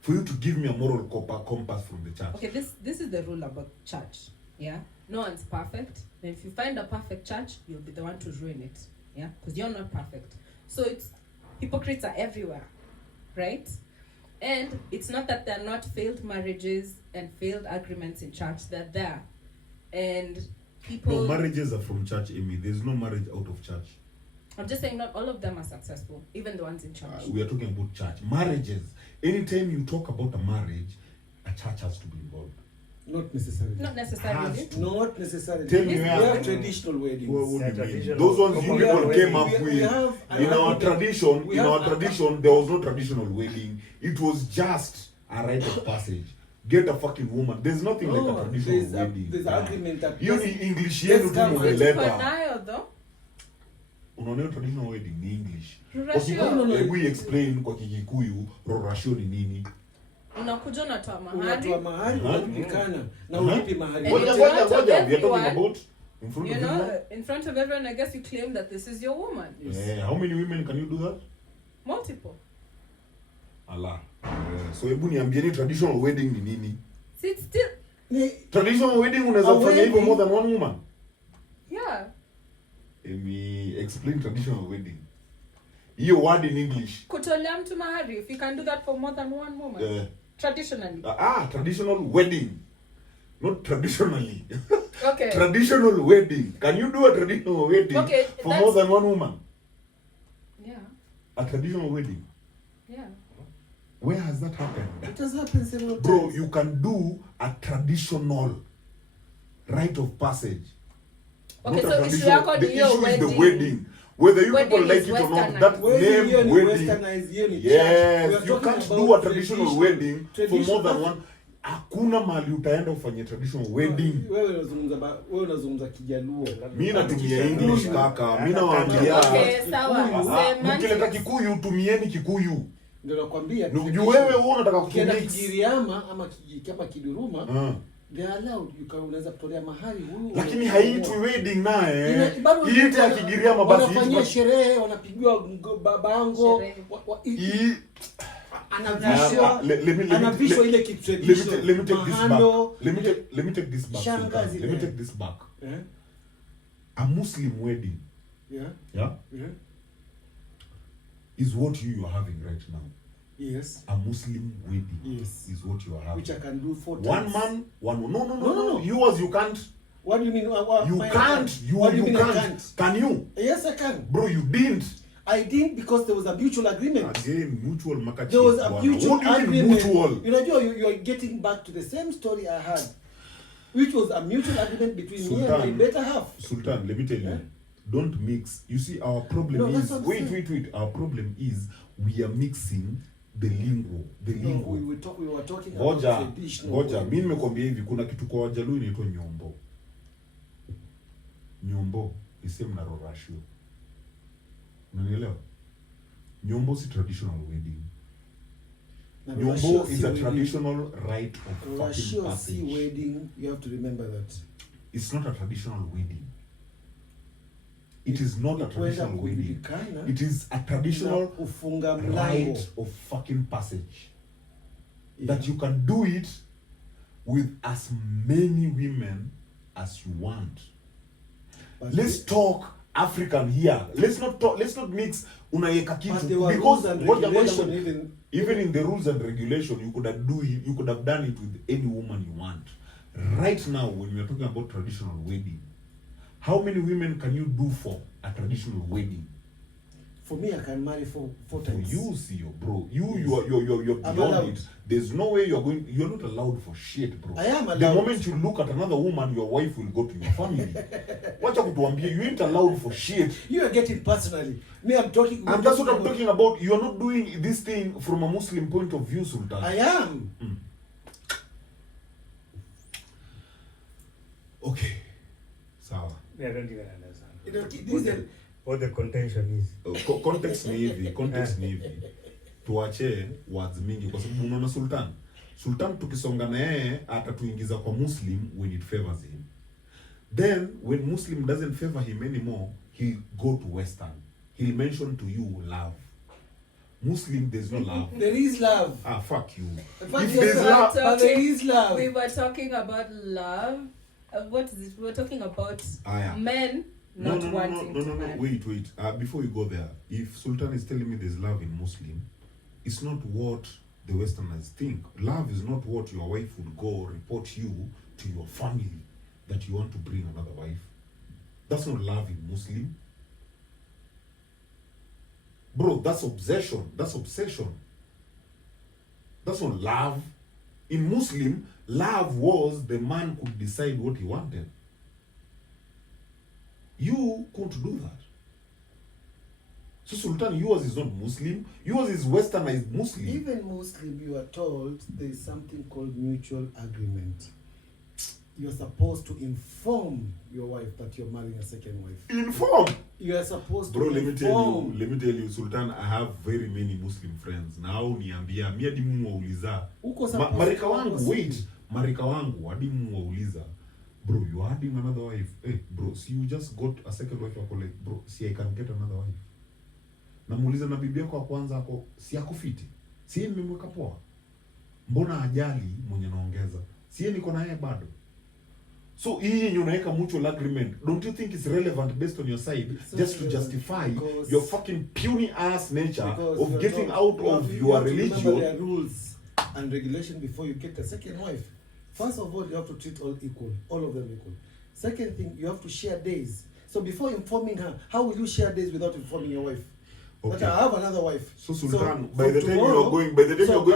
for you to give me a moral compass from the church? Okay, this is the rule about church. Yeah, no one's perfect. And if you find a perfect church, you'll be the one to ruin it. Yeah, because you're not perfect. So it's hypocrites are everywhere, right? And it's not that there are not failed marriages and failed agreements in church. They're there, and people. No, marriages are from church, Amy. There's no marriage out of church. I'm just saying, not all of them are successful, even the ones in church. We are talking about church. Marriages. Anytime you talk about a marriage, a church has to be involved. Not necessarily. Not necessarily. Has Not necessarily. Tell me We where- have traditional weddings. What would you mean? Traditional- Those ones you We people have- came up we with. have In our an- tradition, we in have our a- tradition, there was no traditional wedding. It was just a rite of passage. Get a fucking woman. There's nothing like a No, traditional wedding. there's agreement that Hiyo ni English Let's yenu tu come- mumeleta. nayo though. Unaona hiyo traditional wedding ni English. Rorashio. Kwa No, no, no. Hebu explain kwa Kikikuyu rorashio ni nini? Unakuja unatoa mahari. unatoa mahari, Mhm. unajulikana na Mhm. ulipi mahari. And Ngoja in ngoja front of ngoja. We are talking everyone, about in front You of know, everyone. in front of everyone, I guess you claim that this is your woman. Yeah, how many women can you do that? Multiple. Allah. So hebu niambieni traditional wedding ni nini? See, it's still, Ni- Traditional wedding unaweza A kufanya hivyo wedding- more than one woman? yeah. Me explain traditional wedding. Hiyo word in English. Kutolea mtu mahari, if you can do that for more than one woman. Traditionally. Traditional wedding. Not traditionally. Okay. Traditional wedding. Can you do a traditional wedding Okay, for that's- more than one woman? Yeah. A traditional wedding. Yeah. Where has that happened? It has happened several Bro, times. you can do a traditional rite of passage. Okay, Not a so issue traditional- yako the ni hiyo issue is the wedding. wedding. Whether you Wedding people like is it or not, westernized. that Wedding name here ni wedding. westernized, here ni church. We Yes, are you talking can't about do a traditional wedding for more traditional- than one. Hakuna mahali utaenda ufanye traditional wedding. Wewe unazungumza Kijaluo. Mi natumia English kaka. Mi nawaambia. Okay, sawa. Mkileta Semantics. Kikuyu tumieni Kikuyu. Ndio nakwambia. Juu wewe huwa unataka ukienda kutumix. Kigiriama ama kama Kiduruma, Ah. they are allowed. Unaweza kutolea mahari huyu. Lakini haitwi wedding naye. Bado Iite ya Kigiriama basi. wanafanyia iitwe- sherehe, wanapigiwa bango, Sherehe. I- anavishwa let me anavishwa ile kitu let me traditional. take this back. Mahando, Let me take this back. Shanga Sultan. zile. Let me take this back. eh, A Muslim wedding, yeah, yeah, yeah, is what you are having right now. yes, A Muslim wedding yes, is what you are having. which I can do 4 One times. man, one no. No. Yours you can't. What do you mean? You my- can't. What do you mean I can't. can't? Can you, Yes, I can. bro? You didn't. I didn't because there was a mutual agreement. Again, mutual makachi. There was a mutual What do you mean agreement. mutual? You know, you are getting back to the same story I had, which was a mutual agreement between me and my Sultan. better half. Sultan, let me tell you, Yeah. don't mix. You see, our problem No, is that's what I'm saying. wait. Our problem is we are mixing the lingo. The No, lingo. we were talking about Ngoja, traditional. ngoja. wedding. Mimi nimekwambia hivi, kuna kitu kwa Wajaluo inaitwa nyombo. Nyombo ni same na rorashio. Unanielewa? Nyombo si traditional wedding. Na Nyombo Rashio is si a wedding. traditional rite of fucking Rashio si passage. wedding. You have to remember that. it's not a traditional wedding. It is not a traditional wedding. It is a traditional kufunga mlango rite of fucking passage. That you can do it with as many women as you want. But Let's talk African here. Let's not mix unaweka kitu, because rules and regulation, even in the rules and regulation, you could have done it with any woman you want. Right now, when we are talking about traditional wedding, how many women can you do for a traditional wedding? For me, I can marry four times. For you, CEO, bro. You're beyond it. There's no way you're not allowed for shit, bro. I am allowed. The moment you look at another woman, your wife will go to your family. Wacha kutuambia, you ain't allowed for shit. You are getting personally. Me, I'm talking. And that's what I'm talking about. You are not doing this thing from a Muslim point of view, Sultan. I am. Okay. Sawa. I don't even understand. This is What the contention is. Context ni hivi. Tuache words mingi kwa sababu unaona Sultan tukisonga na yeye atatuingiza kwa Muslim when it favors him. Then when Muslim doesn't favor him anymore, he'll go to Western. He'll mention to you love. Muslim, there's no love. There is love. Ah, fuck you. But If there's are love, but there is love. We were talking about love. What is it? We were talking about men not wanting to marry. Wait. Before you go there, if Sultan is telling me there's love in Muslim, it's not what the Westerners think. Love is not what your wife would go report you to your family that you want to bring another wife. That's not love in Muslim. Bro, that's obsession. That's obsession. That's not love. In Muslim, love was the man could decide what he wanted. You couldn't do that. So Sultan, yours is not Muslim. Yours is Westernized Muslim. Even Muslim, you are told there is something called mutual agreement. You're supposed to inform your wife that you're marrying a second wife. Inform. You are supposed to Bro, inform. let me tell you, Sultan, I have very many Muslim friends. Now niambia, mi hadi Mungu wauliza. Uko supposed Marika to wangu, Muslim. wait. Marika wangu, hadi Mungu wauliza. Bro, you are adding another wife. Hey, bro, see you just got a second wife. Ako like, bro, see I can get another wife. Namuuliza na bibi yako wa kwanza ako, si akufiti. Si yeye nimemweka poa. Mbona ajali mwenye naongeza? Si yeye niko na yeye bado. So hii yenye unaweka mutual agreement, don't you think it's relevant based on your side just to justify your fucking puny ass nature of getting out of your religion? Remember there are rules and regulation before you get a second wife. First of all, you have to treat all equal, all of them equal. Second thing, you have to share days. So before informing her, how will you share days without informing your wife? Okay. But I have another wife. So Sultan, by the time you're going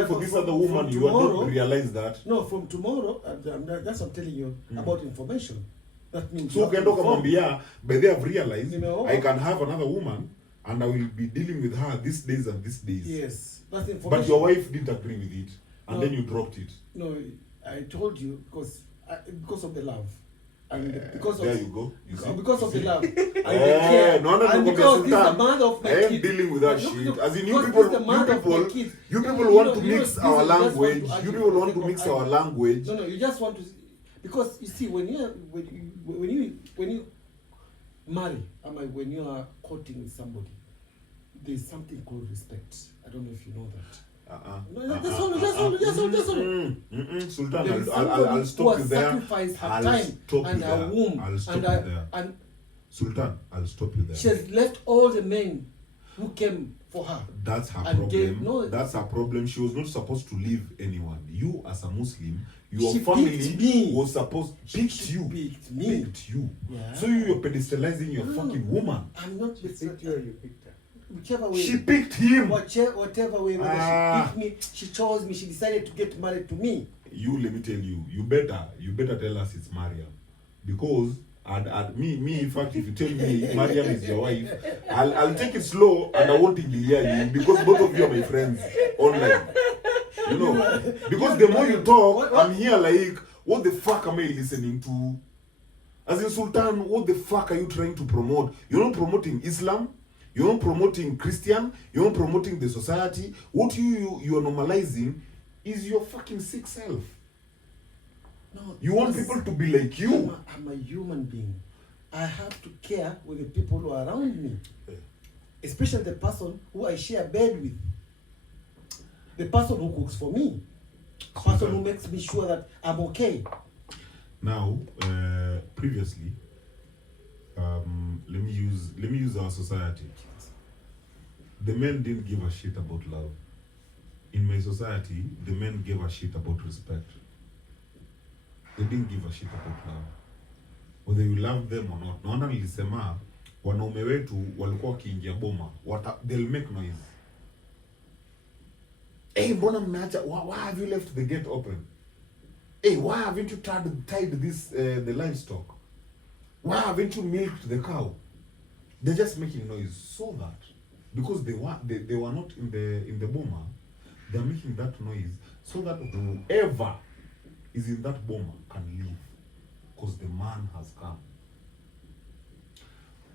for this other woman, you will not realize that. No, from tomorrow, that's what I'm telling you about information. That means. So ukienda kumwambia, by they have realized No. I can have another woman and I will be dealing with her these days and these days. Yes, that's information. But your wife didn't agree with it, and No. then you dropped it. No, I told you because of the love. And because there of, you go. You see? because of the love and the Eh, care, no, and because this is the mother of my I am kid. dealing with that Look, shit. look, As in because this is the mother of my you kid. people want to You know, mix this our is just language. want to You argue people for want the to sake mix of our argument. language. No, you just want to, because you see when you marry, when you are courting with somebody, there's something called respect. I don't know if you know that. No, just hold. Sultan, There is I'll somebody stop who you has there. sacrificed her I'll time stop and you her there. womb I'll stop and you there. and Sultan, I'll stop you there. she has left all the men who came for her. That's her and problem. That's her problem. She was not supposed to leave anyone. You, as a Muslim, your She family picked me. was supposed picked you. Picked me. Picked you. Yeah. So you're pedestalizing your No. fucking woman. I'm not She picked you or you picked her? whichever way. She picked him. Whatever way, whether she picked me, she chose me, she decided to get married to me. You, let me tell you, you better tell us it's Mariam, because me in fact, if you tell me Mariam is your wife, I'll take it slow and I won't ingilia you, because both of you are my friends online. You know, because the more you talk, I'm here like, what the fuck am I listening to? As in, Sultan, what the fuck are you trying to promote? You're not promoting Islam. You're not promoting Christian. You're not promoting the society. What you are normalizing is your fucking sick self. No, You want yes. people to be like you. I'm a human being. I have to care with the people who are around me. Yeah. Especially the person who I share bed with. The person who cooks for me. The person who makes me sure that I'm okay. Now, previously, let me use our society. The men didn't give a shit about love. In my society, the men gave a shit about respect. They didn't give a shit about love. Whether you love them or not. Naona nilisema wanaume wetu walikuwa wakiingia boma, they'll make noise. Hey, mbona mmeacha? Why have you left the gate open? Hey, why haven't you tied this the livestock? Why haven't you milked the cow? They're just making noise so that because they were not in the boma, they're making that noise so that whoever is in that boma can leave because the man has come.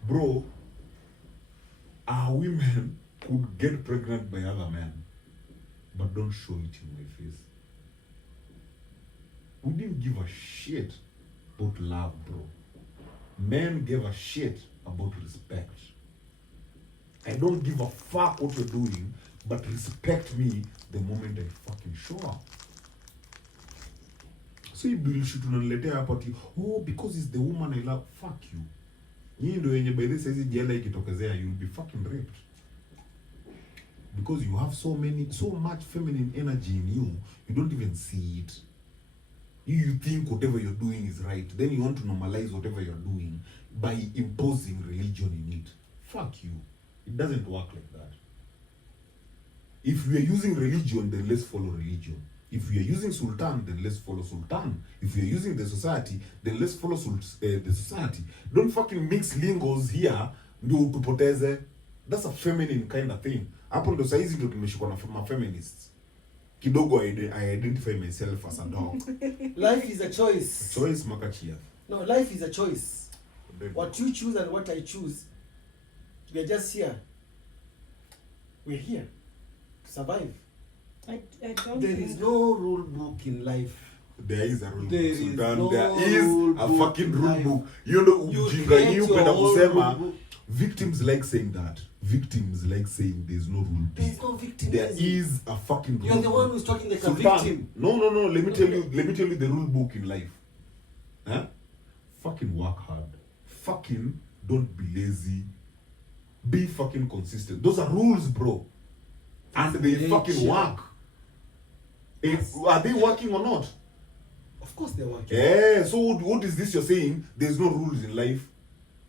Bro, our women could get pregnant by other men, but don't show it in my face. We didn't give a shit about love, bro. Men gave a shit about respect. I don't give a fuck what you're doing, but respect me the moment I fucking show up. So you bullshit unaniletea hapa ati, oh, because it's the woman I love. Fuck you. Yeye ndio yenye by this hizi jela ikitokezea, you'll be fucking raped. Because you have so much feminine energy in you, you don't even see it. You think whatever you're doing is right, then you want to normalize whatever you're doing by imposing religion in it. Fuck you. It doesn't work like that. If we are using religion, then let's follow religion. If we are using sultan, then let's follow sultan. If we are using the society, then let's follow the society. Don't fucking mix lingos here ndio tupoteze. That's a feminine kind of thing. Hapo ndo saizi ndio tumeshikwa na feminists. Kidogo I identify myself as a dog. Life is a choice. Choice makachia. No, life is a choice. What you choose and what I choose. We are just here. We're here to survive. I don't There think is no rule book in life. There is a rule There book. is Sultan, no there is rule a book fucking in rule life. book. You know, You ujinga create hii your upenda own kusema. rule book. Victims like saying that. Victims like saying there's no rule There is book. no victim. There is a fucking rule You're the book. one who's talking like Sultan, a victim. No. Let me tell you the rule book in life. Huh? Fucking work hard. Fucking don't be lazy. Be fucking consistent. Those are rules, bro. And they fucking work. Are they working or not? Of course they're working. Yeah, so what is this you're saying? There's no rules in life.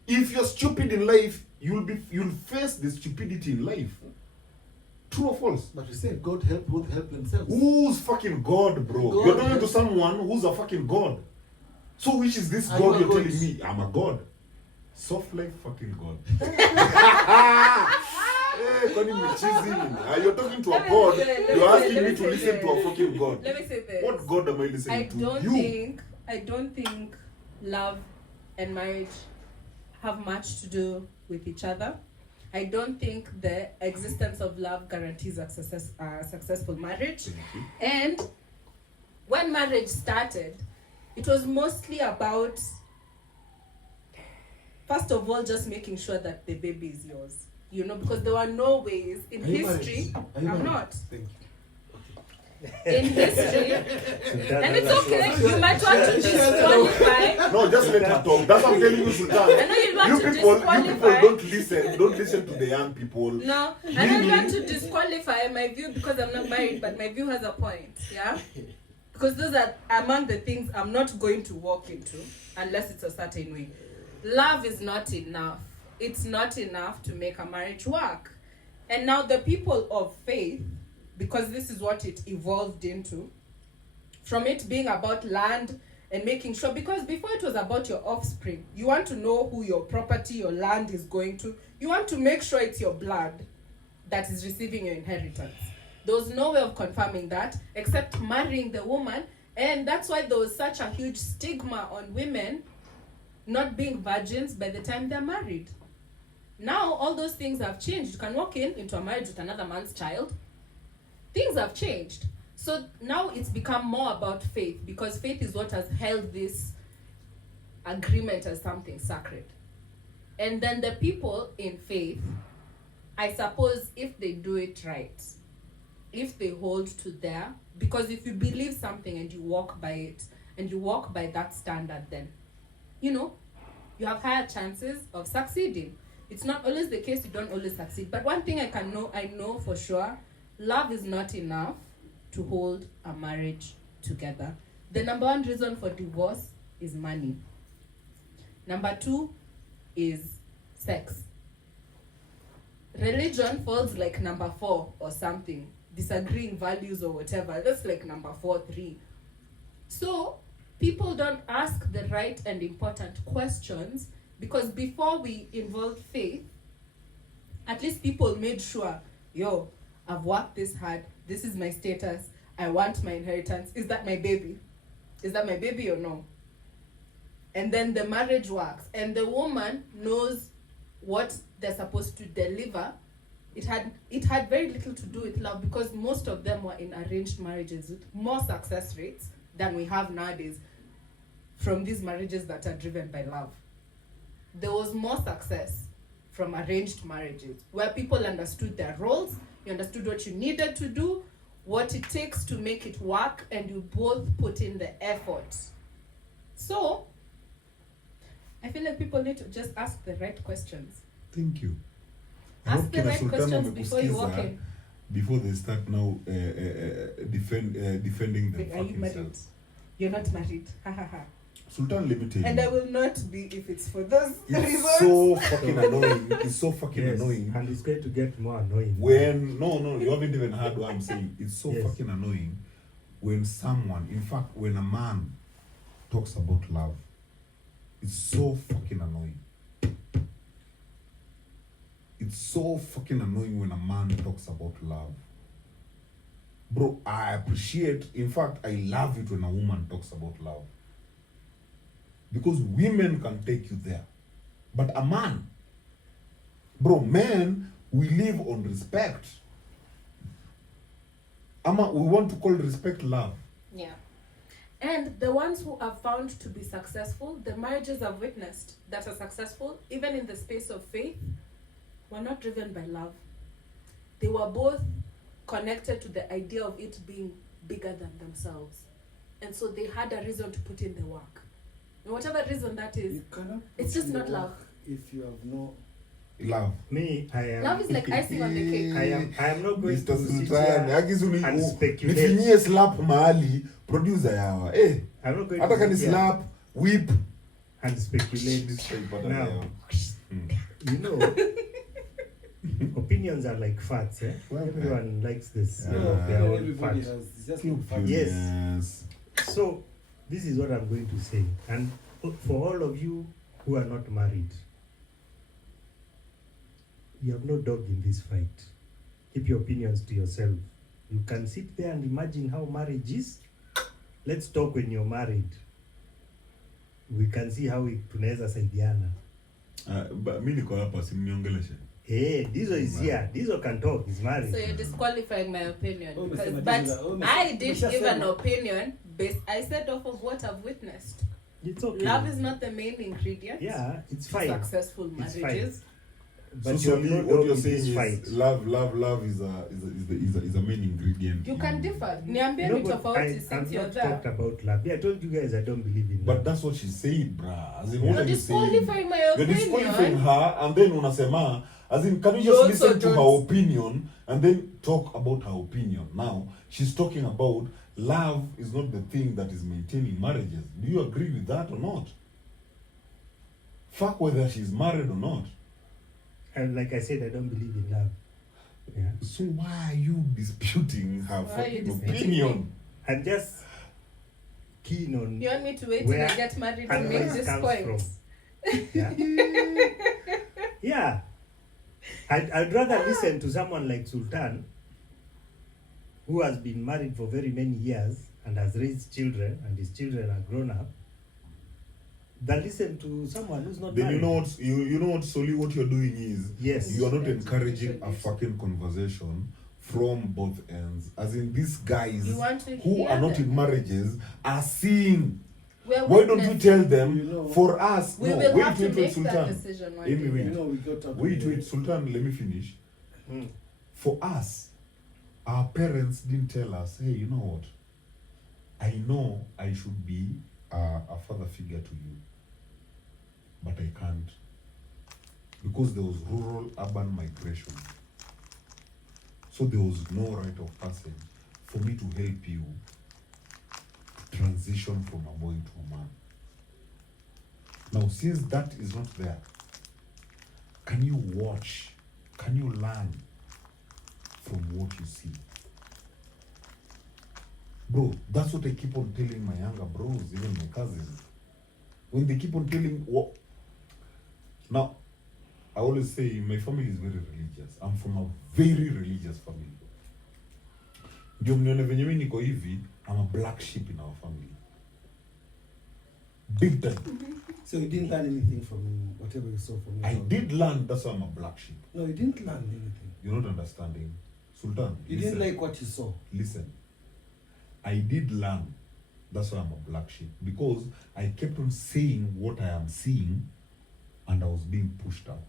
If you're stupid in life, you'll face the stupidity in life. True or false? But we said God help both help themselves. Who's fucking God, bro? God You're talking to helps. someone who's a fucking God. So which is this Are God you a you're God? telling me? I'm a God. Soft life fucking God. Kwani mchizi nini? You're talking to a God. You're asking me to listen to a fucking God. Let me say this. What God am I listening I to? don't think love and marriage have much to do with each other. I don't think the existence of love guarantees a successful marriage. Thank you. And when marriage started, it was mostly about, first of all, just making sure that the baby is yours. You know, because there were no ways in Are you history. married? Are you I'm married? not. Thank you. In history. Sultan, And it's that's okay. what- You might want to disqualify. No, just let her talk. That's what I'm telling you, Sultan. I know you want You to people disqualify. don't listen to the young people. No, I don't want to disqualify my view because I'm not married, but my view has a point, yeah? Because those are among the things I'm not going to walk into unless it's a certain way. Love is not enough. It's not enough to make a marriage work. And now the people of faith, because this is what it evolved into, from it being about land and making sure, because before it was about your offspring, you want to know who your property, your land is going to. You want to make sure it's your blood that is receiving your inheritance. There was no way of confirming that except marrying the woman, and that's why there was such a huge stigma on women not being virgins by the time they're married. Now all those things have changed. You can walk into a marriage with another man's child. Things have changed. So now it's become more about faith, because faith is what has held this agreement as something sacred. And then the people in faith, I suppose, if they do it right, if they hold to their, because if you believe something and you walk by it, and you walk by that standard, then, you know, you have higher chances of succeeding. It's not always the case, you don't always succeed. But one thing I know for sure, love is not enough to hold a marriage together. The number one reason for divorce is money. Number two is sex. Religion falls like number 4 or something. Disagreeing values or whatever. That's like number 4, 3. So people don't ask the right and important questions, because before we involved faith, at least people made sure, yo, I've worked this hard. This is my status. I want my inheritance. Is that my baby? Is that my baby or no? And then the marriage works. And the woman knows what they're supposed to deliver. It had very little to do with love, because most of them were in arranged marriages with more success rates than we have nowadays from these marriages that are driven by love. There was more success from arranged marriages, where people understood their roles, you understood what you needed to do, what it takes to make it work, and you both put in the effort. So, I feel like people need to just ask the right questions. Thank you. Ask the right questions before you walk in. Before they start now defending them. Are you married? You're not married. Ha ha ha. Sultan, let me tell you. And I will not be if it's for those reasons. It's so fucking annoying. It's so fucking annoying. And it's going to get more annoying. When, no, you haven't even heard what I'm saying. It's so fucking annoying when someone, in fact, when a man talks about love. It's so fucking annoying. It's so fucking annoying when a man talks about love. Bro, I appreciate, in fact, I love it when a woman talks about love. Because women can take you there. But a man, bro, men, we live on respect. We want to call respect love. Yeah. And the ones who are found to be successful, the marriages I've witnessed that are successful, even in the space of faith, were not driven by love. They were both connected to the idea of it being bigger than themselves. And so they had a reason to put in the work. And whatever reason that is, it's just not love. If you have no love. Me, I am. Love is like icing on the cake. I am not going Mr. to sit Sultan, here and speculate. nifinyie slap mahali, producer yawa. I'm not going Hata to kani sit here slap, whip. and speculate. Now, you know, opinions are like fats. Eh? Everyone likes this. Yeah. Their own everybody fat. has it's just like facts. Yes. So, this is what I'm going to say. And for all of you who are not married, you have no dog in this fight. Keep your opinions to yourself. You can sit there and imagine how marriage is. Let's talk when you're married. We can see how tunaweza saidiana. But mi niko hapa simniongeleshe. Hey, Dizo is here. Dizo can talk. He's married. So you're disqualifying my opinion. Oh, Because, Mr. but Madinga, I did Mr. give an Sema. opinion based, I said off of what I've witnessed. It's okay. Love is not the main ingredient Yeah, it's to fine. successful It's marriages. But So you have no what dog you're in saying this is fight. love is a main ingredient. You can differ. Niambie No, ni but tofauti I've since you're not there. talked about love. Yeah, I told you guys I don't believe in love. But that's what she said, bruh. As in, what You're are you saying? disqualifying my You're disqualifying opinion. her, and then unasema, as in, can you You just also listen to her don't- opinion and then talk about her opinion? Now, she's talking about love is not the thing that is maintaining marriages. Do you agree with that or not? Fuck whether she's married or not. And like I said, I don't believe in love. Yeah. So why are you disputing her Why are you fucking disputing opinion? I'm just keen on You want me to wait till where I get married to advice make this comes point? from. Yeah. Yeah. I'd rather listen to someone like Sultan, who has been married for very many years and has raised children, and his children are grown up, than listen to someone who's not Then married. you know what, Soli, what you're doing is Yes. you are not encouraging a fucking conversation from both ends. As in, these guys You want to who hear are not them? in marriages are seeing. We're Why don't we witness- tell them, You know, for us? We No, will wait, have to wait, wait, make that Sultan. decision one Amy, day. wait. You know, we got up. Wait, Sultan, let me finish. Mm. For us, our parents didn't tell us, hey, you know what? I know I should be a father figure to you, but I can't. Because there was rural urban migration. So there was no right of passage for me to help you to transition from a boy to a man. Now, since that is not there, can you watch? Can you learn from what you see? Bro, that's what I keep on telling my younger bros, even my cousins. When they keep on telling what... Now, I always say my family is very religious. I'm from a very religious family. Ndio mnione venye mimi niko hivi, I'm a black sheep in our family. Big time. So you didn't learn anything from whatever you saw from your I family? did learn, that's why I'm a black sheep. No, you didn't learn anything. You're not understanding. Sultan, You listen. didn't like what you saw. Listen, I did learn. That's why I'm a black sheep. Because I kept on saying what I am seeing and I was being pushed out.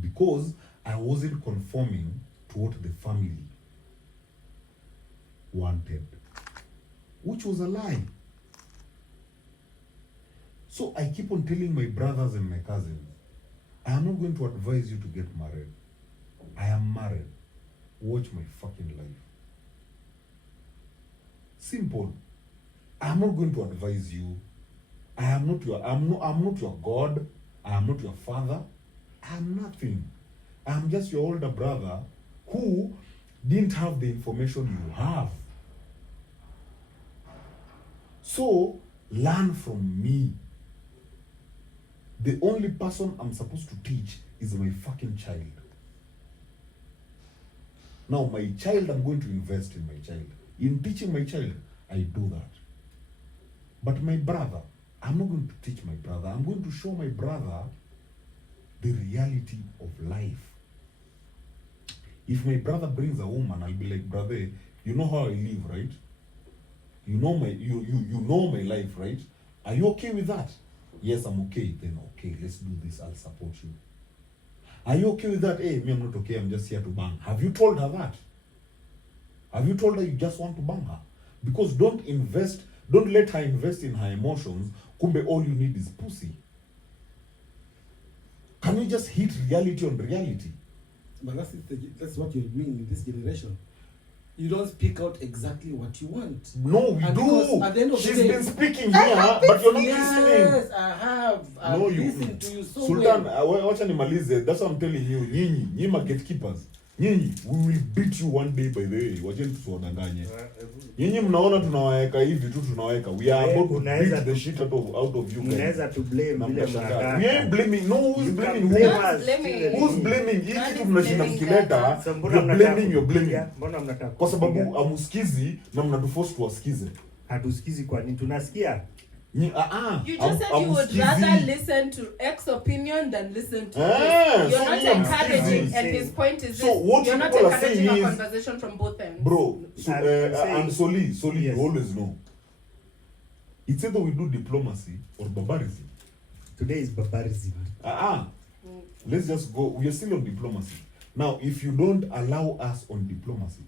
Because I wasn't conforming to what the family wanted. Which was a lie. So I keep on telling my brothers and my cousins, I am not going to advise you to get married. I am married. Watch my fucking life. Simple. I am not going to advise you. I'm not your God. I am not your father. I am nothing. I am just your older brother who didn't have the information you have. So learn from me. The only person I'm supposed to teach is my fucking child. Now, my child, I'm going to invest in my child. In teaching my child, I do that. But my brother, I'm not going to teach my brother. I'm going to show my brother the reality of life. If my brother brings a woman, I'll be like, brother, you know how I live, right? You know you know my life, right? Are you okay with that? Yes, I'm okay. Then okay, let's do this. I'll support you. Are you okay with that? Hey, me, I'm not okay. I'm just here to bang. Have you told her that? Have you told her you just want to bang her? Because don't let her invest in her emotions. Kumbe, all you need is pussy. Can you just hit reality on reality? But that's what you're doing in this generation. You don't speak out exactly what you want. No, we And do. because at the end of the She's day- been speaking here, but you're not listening. Yes, I have. I've No, you. listened to you so Sultan, well. wacha nimalize. That's what I'm telling you. Nyinyi ma gatekeepers. Nyinyi, we will beat you one day, by the way. Wacheni tusiwadanganye. Nyinyi mnaona tunawaweka hivi tu tunawaweka. We are about to Unaweza beat the shit out of you guys. Mnaweza to blame Na vile mnashangaa. mnakaa. We ain't blaming. No, who's You blaming can who? blame us. Blaming. Who's blaming? Hii God kitu is mnashinda blaming mkileta, So mbona you're mnataka blaming, you're blaming. kupiga? Mbona mnataka Kwa sababu kupiga? amusikizi na mnatuforce tuwasikize. Hatusikizi kwa nini? Tunasikia. You just said you would rather listen to X opinion than listen to Ah, this. You're so not me, I'm encouraging, saying- and his point is So this. what You're not people are encouraging saying a is- conversation from both ends. Bro, so, I'm saying- and Soli, Yes. you always know. It's either we do diplomacy or barbarism. Today is barbarism. Let's just go. We are still on diplomacy. Now, if you don't allow us on diplomacy,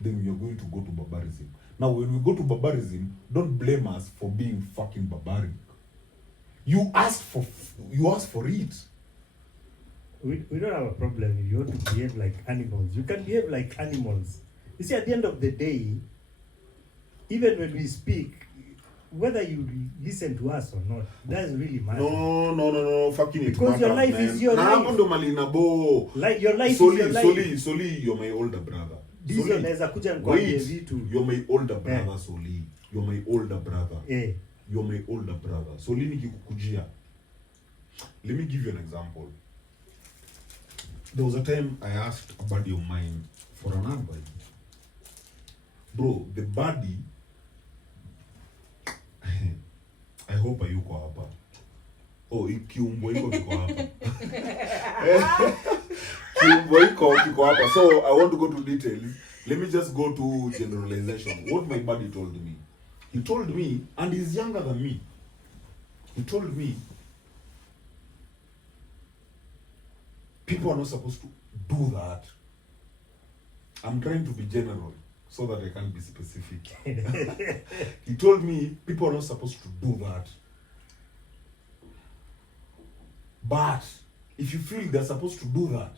then we are going to go to barbarism. Now, when we go to barbarism, don't blame us for being fucking barbaric. You asked for it. We don't have a problem if you want to behave like animals. You can behave like animals. You see, at the end of the day, even when we speak, whether you listen to us or not, doesn't really matter. No, fucking it Because your matters, life man. is your Na life. hapo ndo mali nabo. Like your life is your life. Soli, you're my older brother. Dizo Soli, naweza kuja nikwambie wait, vitu. you're my older brother, Soli. You're my older brother. Eh, You're my older brother. Soli nikikukujia. Let me give you an example. There was a time I asked a buddy of mine for an advice. Bro, the buddy I hope hayuko hapa. Oh, kiumbo iko kiko hapa. Kiumbo iko kiko hapa. So I want to go to details. let me just go to generalization. What my buddy told me. He told me, and he's younger than me. He told me, people are not supposed to do that. I'm trying to be general so that I can be specific. He told me, people are not supposed to do that. But if you feel they're supposed to do that,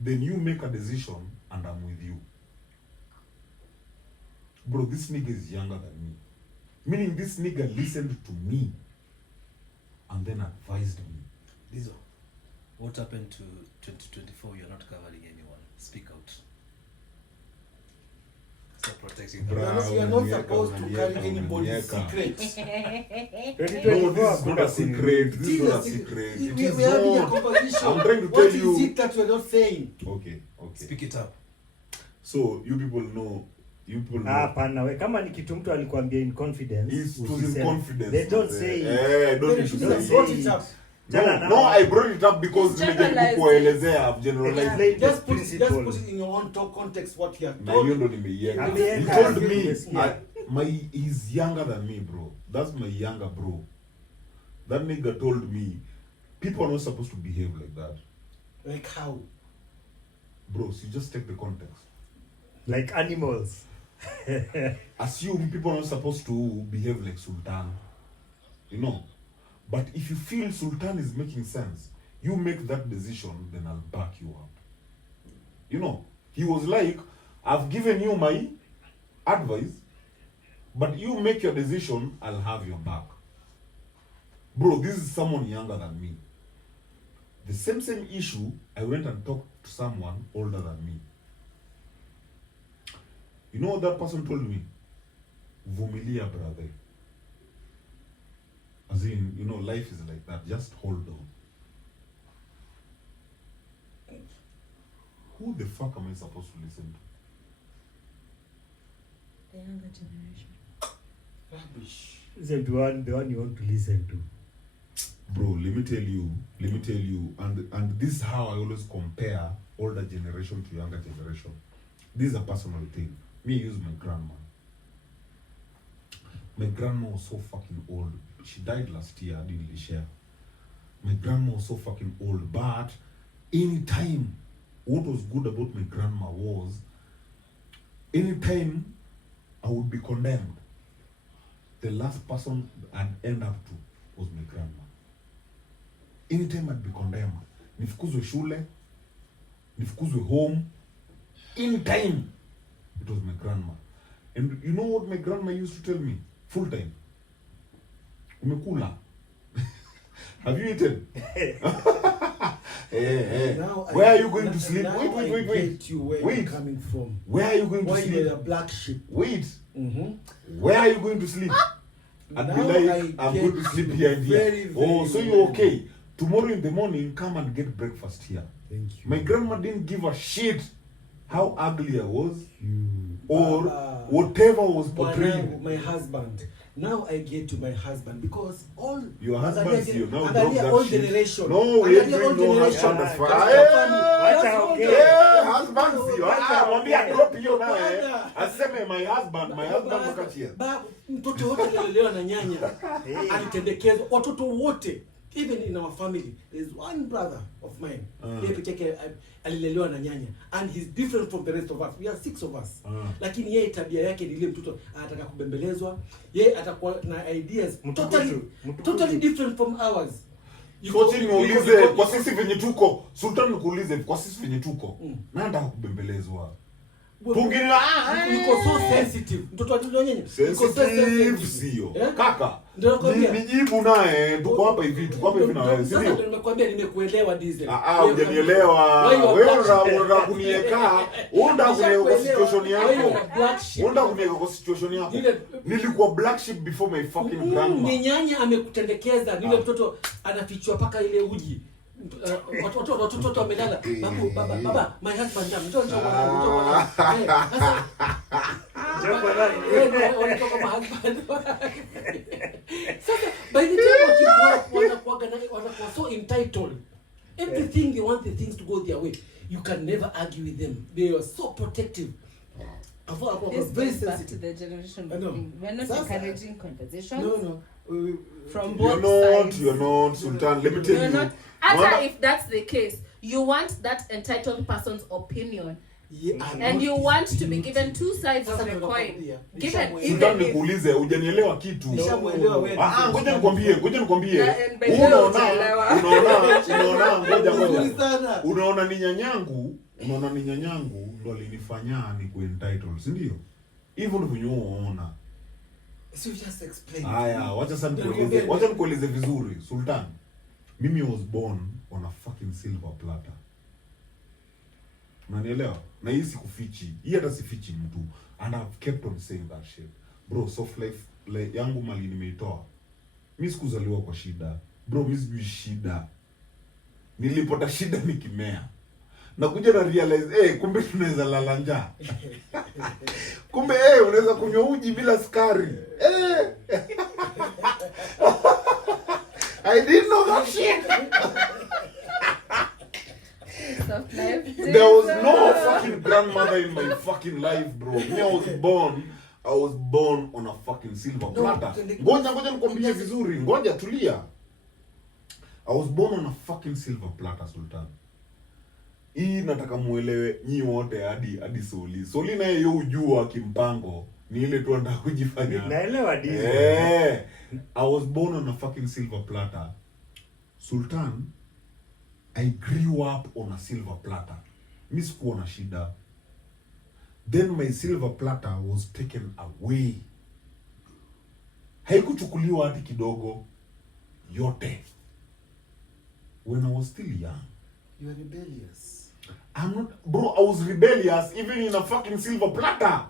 then you make a decision and I'm with you. Bro, this nigga is younger than me. Meaning this nigga listened to me and then advised me. Lizzo, what happened to 2024? You're not covering anyone. Speak out. Stop protecting them. Bro. You are not supposed to carry anybody's secrets. No, this is not a secret. This is not a secret. It is We are having a not. conversation. I'm trying to What tell is you. it that you are not saying? Okay. Speak it up. So you people know. Hapana, we kama ni kitu mtu alikwambia in confidence. It's to in usiseme. confidence. They don't say it. Don't Then need to you should say have it. brought it up. No, I brought it up because It's nimejaribu generalized. kuelezea. I've generalized. Explain the Just put principle. it in your own context what he had Na told hiyo you. ndo nimeiweka. He He told me, yeah. he's younger than me, bro. That's my younger bro. That nigga told me, people are not supposed to behave like that. Like how? Bro, so you just take the context. Like animals. Assume people are not supposed to behave like Sultan. You know? But if you feel Sultan is making sense, you make that decision, then I'll back you up. You know? He was like, I've given you my advice, but you make your decision, I'll have your back. Bro, this is someone younger than me. The same issue, I went and talked to someone older than me. You know what that person told me? Vumilia, brother. As in, you know, life is like that. Just hold on. Who the fuck am I supposed to listen to? The younger generation. Rubbish. Listen to the one you want to listen to. Bro, let me tell you, and this is how I always compare older generation to younger generation. This is a personal thing. Me use my grandma. My grandma was so fucking old. She died last year, I didn't really share. My grandma was so fucking old, but anytime, what was good about my grandma was, anytime I would be condemned, the last person I'd end up to was my grandma. Anytime I'd be condemned, nifukuzwe shule, nifukuzwe home, anytime, it was my grandma. And you know what my grandma used to tell me? Full time. Umekula. Have you eaten? Hey. Where are you going to sleep? Wait. Get you where Wait. you're coming from. Where are you going to Why sleep? you're a black sheep? Wait. Mm-hmm. Where are you going to sleep? I'd be Now like, I I'm get going to sleep here and very, here. very Oh, so well. you're okay. Tomorrow in the morning, come and get breakfast here. Thank you. My grandma didn't give a shit how ugly I was You. or whatever was portrayed. Bwanangu, my husband. Now I get to my husband because all Your husband's you. Now drop angalia that old shit. generation. No, we ain't Angalia doing old no generation. husband as far. That's Hey, the family. Wacha That's all ongea. the- Yeah, husband sio. Wacha Mwambia ongea. drop hiyo naye. Bwana. Aseme my husband wakati ya. Babu, mtoto wote alilelewa na nyanya. Alitendekezwa watoto wote. Even in our family, there's one brother of mine. Yeye peke yake alilelewa na nyanya, and he's different from the rest of us. We are 6 of us. Lakini yeye tabia yake ni ile mtoto anataka kubembelezwa. Yeye atakuwa na ideas totally different from ours. Kochi niulize kwa sisi venye tuko. Sultan nikuulize kwa sisi venye tuko. Nanda kubembelezwa. Pungine Niko so sensitive. Mtoto wa nyanya. sensitive sio. Kaka. Ndio nakwambia. Nijibu naye tuko hapa hivi na wewe, si Sasa ndio? ndio nimekwambia nimekuelewa Diesel. Hujanielewa. Wewe unataka kuniweka, unataka kuniweka kwa situation yako. Unataka kuniweka kwa situation yako. Nilikuwa black sheep before my fucking grandma. Ni nyanya amekutendekeza, nile mtoto anafichwa paka ile uji. Watoto wamelala. Baba, my husband jam. Njoo. Sasa by the time wanakuwa so entitled. Everything you want the things to go their way. You can never argue with them. They are so protective. This Very goes back to sensitive. the generation I know. thing. We're not Sasa- encouraging conversations No. from You're both not, sides. you're not, Sultan. Let me tell You're you. not. After Mama- if that's the case, you want that entitled person's opinion, Yeah, and you want to be given two sides of the coin. Given Sultan, even if nikuulize, hujanielewa kitu. Nishamuelewa wewe. Ngoja nikwambie. Yeah, and by the way, utaelewa. Unaona, Nzuri ngoja. sana. Unaona ni nyanyangu ndo alinifanya ni entitled, si ndio? Hivyo ndivyo unaona. So you just explain. Haya, wacha nikueleze vizuri. Sultan, mimi was born on a fucking silver platter. Unanielewa? Na hii sikufichi. Hii hata sifichi mtu. And I've kept on saying that shit. Bro, soft life yangu mali nimeitoa. Mimi sikuzaliwa kwa shida. Bro, mimi sijui shida. Nilipata shida nikimea. Nakuja na realize, kumbe tunaweza lala njaa. Kumbe unaweza kunywa uji bila sukari. I didn't know that shit. soft life. There was no fucking grandmother in my fucking life, bro. Me, I was born on a fucking silver platter. Ngoja nikwambie vizuri. Ngoja tulia. I was born on a fucking silver platter, Sultan. Hii nataka muelewe nyi wote hadi Soli. Soli naye yeye ujua kimpango. Ni ile tu anataka kujifanya. Naelewa dizi. I was born on a fucking silver platter. Sultan, I grew up on a silver platter. Mimi sikuwa na shida. Then my silver platter was taken away. Haikuchukuliwa hadi kidogo. Yote. When I was still young. You are rebellious. I'm not, bro, I was rebellious even in a fucking silver platter.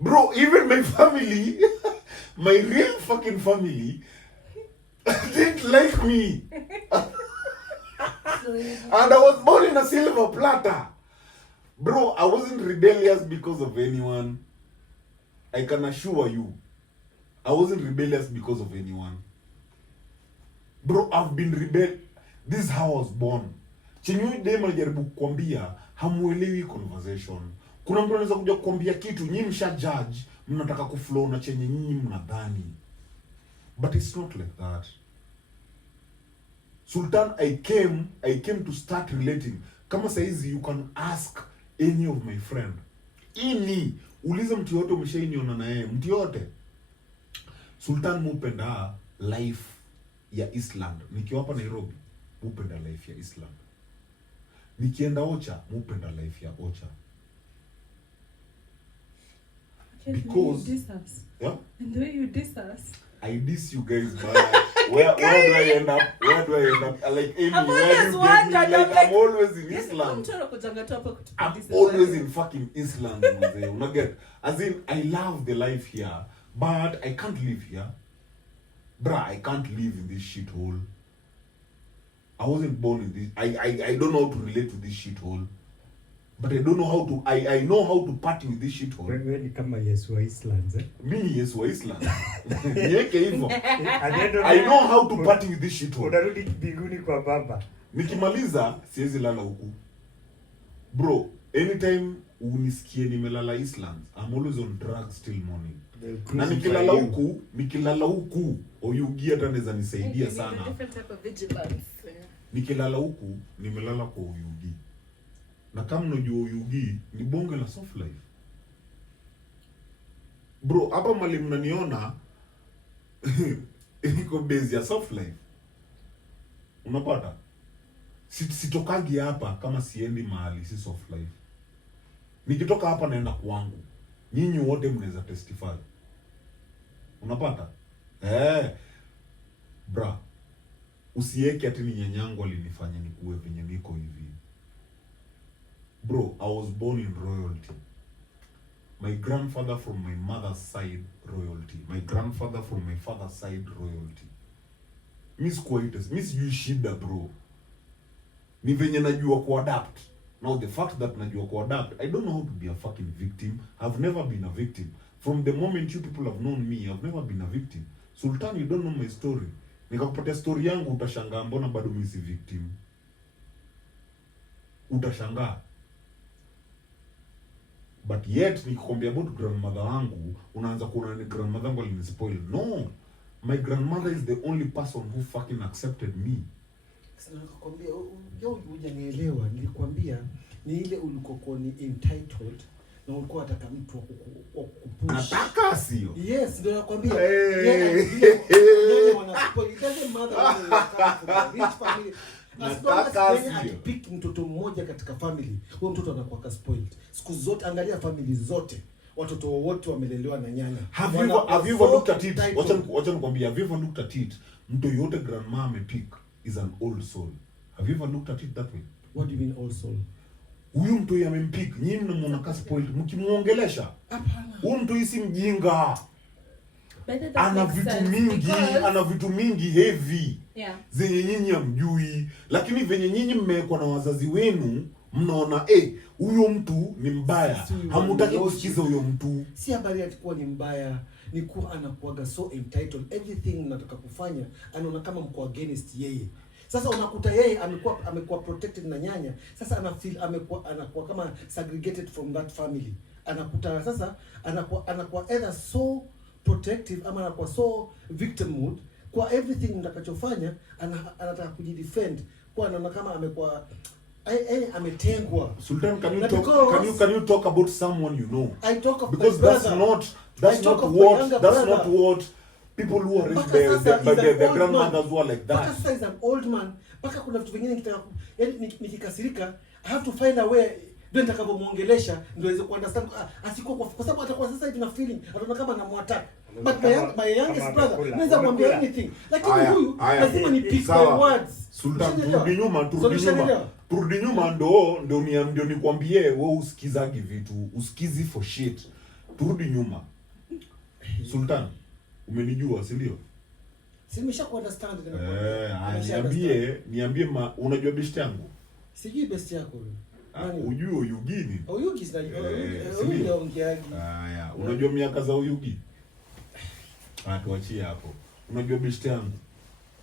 Bro, even my family, my real fucking family, didn't like me. And I was born in a silver platter. Bro, I wasn't rebellious because of anyone. I can assure you. I wasn't rebellious because of anyone. Bro, I've been rebel. This is how I was born. Chenye dem alijaribu kukwambia, hamuelewi conversation. Kuna mtu anaweza kuja kukwambia kitu, nyinyi msha judge, mnataka kuflow na chenye nyinyi mnadhani. But it's not like that. Sultan, I came to start relating. Kama saizi you can ask any of my friend. Uliza mtu yote umeshainiona na yeye, mtu yote. Sultan mupenda life ya Island. Nikiwa hapa Nairobi, mupenda life ya Island. Nikienda Ocha, mupenda life ya Ocha. Because you diss us. Yeah? And the way you diss us. I diss you guys, man. Where do I end up? Like Amy, I've where do always you wondered, get me? Like, I'm always in Island. I'm always in fucking Island, man. As in, I love the life here, but I can't live here. Bruh, I can't live in this shithole. I wasn't born in this. I don't know how to relate to this shithole. But I don't know how to. I know how to party with this shithole. Wewe ni kama Yesu wa Islands, eh? Mimi Yesu wa Island. Niweke hivyo. And then I know how to party with this shithole. unarudi mbinguni kwa baba. Nikimaliza siwezi lala huku. Bro, anytime unisikie nimelala Islands, I'm always on drugs till morning. Na nikilala huku Oyugi hata anaweza nisaidia sana. Different type of vigilance. Nikilala huku nimelala kwa Oyugi. Na kama unajua Oyugi ni bonge la soft life. Bro, hapa mali mnaniona niko base ya soft life. Unapata? Sitokagi hapa kama siendi mahali si soft life. Nikitoka hapa naenda kwangu. Nyinyi wote mnaweza testify. Unapata? Bra. Usieke ati ni nyanyangu alinifanya nikuwe venye niko hivi. Bro, I was born in royalty. My grandfather from my mother's side, royalty. My grandfather from my father's side, royalty. Miss Quaiters, Miss you shida, bro. Ni venye najua kuadapt. Now the fact that najua kuadapt, I don't know how to be a fucking victim. I've never been a victim. From the moment you people have known me, I've never been a victim. Sultan, you don't know my story. Nikakupatia story yangu utashangaa mbona bado mimi si victim. utashangaa. But yet nikikwambia about grandmother wangu unaanza kuona ni grandmother wangu alinispoil. No, my grandmother is the only person who fucking accepted me. Sasa nikakwambia hujanielewa, nilikwambia ni ile ulikokuwa ni entitled na ulikuwa unataka mtu wa kukupush. Nataka sio. Yes, ndio nakwambia. Hey. Yeah, wana spoil. It doesn't matter whether you come from a rich family. Nataka sio. Akipick mtoto mmoja katika family, huyo mtoto anakuwa spoiled. Siku zote angalia family zote. Watoto wote wamelelewa na nyanya. Have you ever looked at it? Wacha nikwambia, have you ever looked at it? Mtu yote grandma amepick is an old soul. Have you ever looked at it that way? What do you mean old soul? Huyu mtu yamempick, nyinyi mnamuona ka spoiled mkimuongelesha. Hapana. Huyu mtu si mjinga. Ana vitu mingi heavy. Yeah. Zenye nyinyi hamjui, lakini venye nyinyi mmekuwa na wazazi wenu mnaona huyo mtu ni mbaya. Hamutaki kusikiza huyo mtu. Si habari atakuwa ni mbaya, ni kuwa anakuaga so entitled, everything mnataka kufanya anaona kama mko against yeye. Sasa unakuta yeye amekuwa protected na nyanya. Sasa anakuwa kama segregated from that family. Anakuta sasa anakuwa either so protective ama anakuwa so victim mood kwa everything mtakachofanya anataka kujidefend kwa anaona kama amekuwa ametengwa. Sultan, can you talk about someone you know? I talk of because that's not what people who are raised by their grandmothers who are like that. Because he's an old man. Paka kuna vitu vingine nikikasirika, I have to find a way ndio nitakavyomuongelesha ndio aweze kuunderstand asiko kwa sababu atakuwa sasa hivi na feeling ataona kama anamwataka. But my youngest brother naweza kumwambia anything. Lakini huyu lazima ni pick my words. Sultan, turudi nyuma ndio nikwambie wewe usikizagi vitu, usikizi for shit. Turudi nyuma. Sultan, umenijua, si ndio? Si nimesha understand niambie unajua best yangu? Sijui best yako wewe. Ujui Oyugini? Oyugi sina ongeaji. Unajua miaka za Oyugi? Tuachie hapo. Unajua best yangu?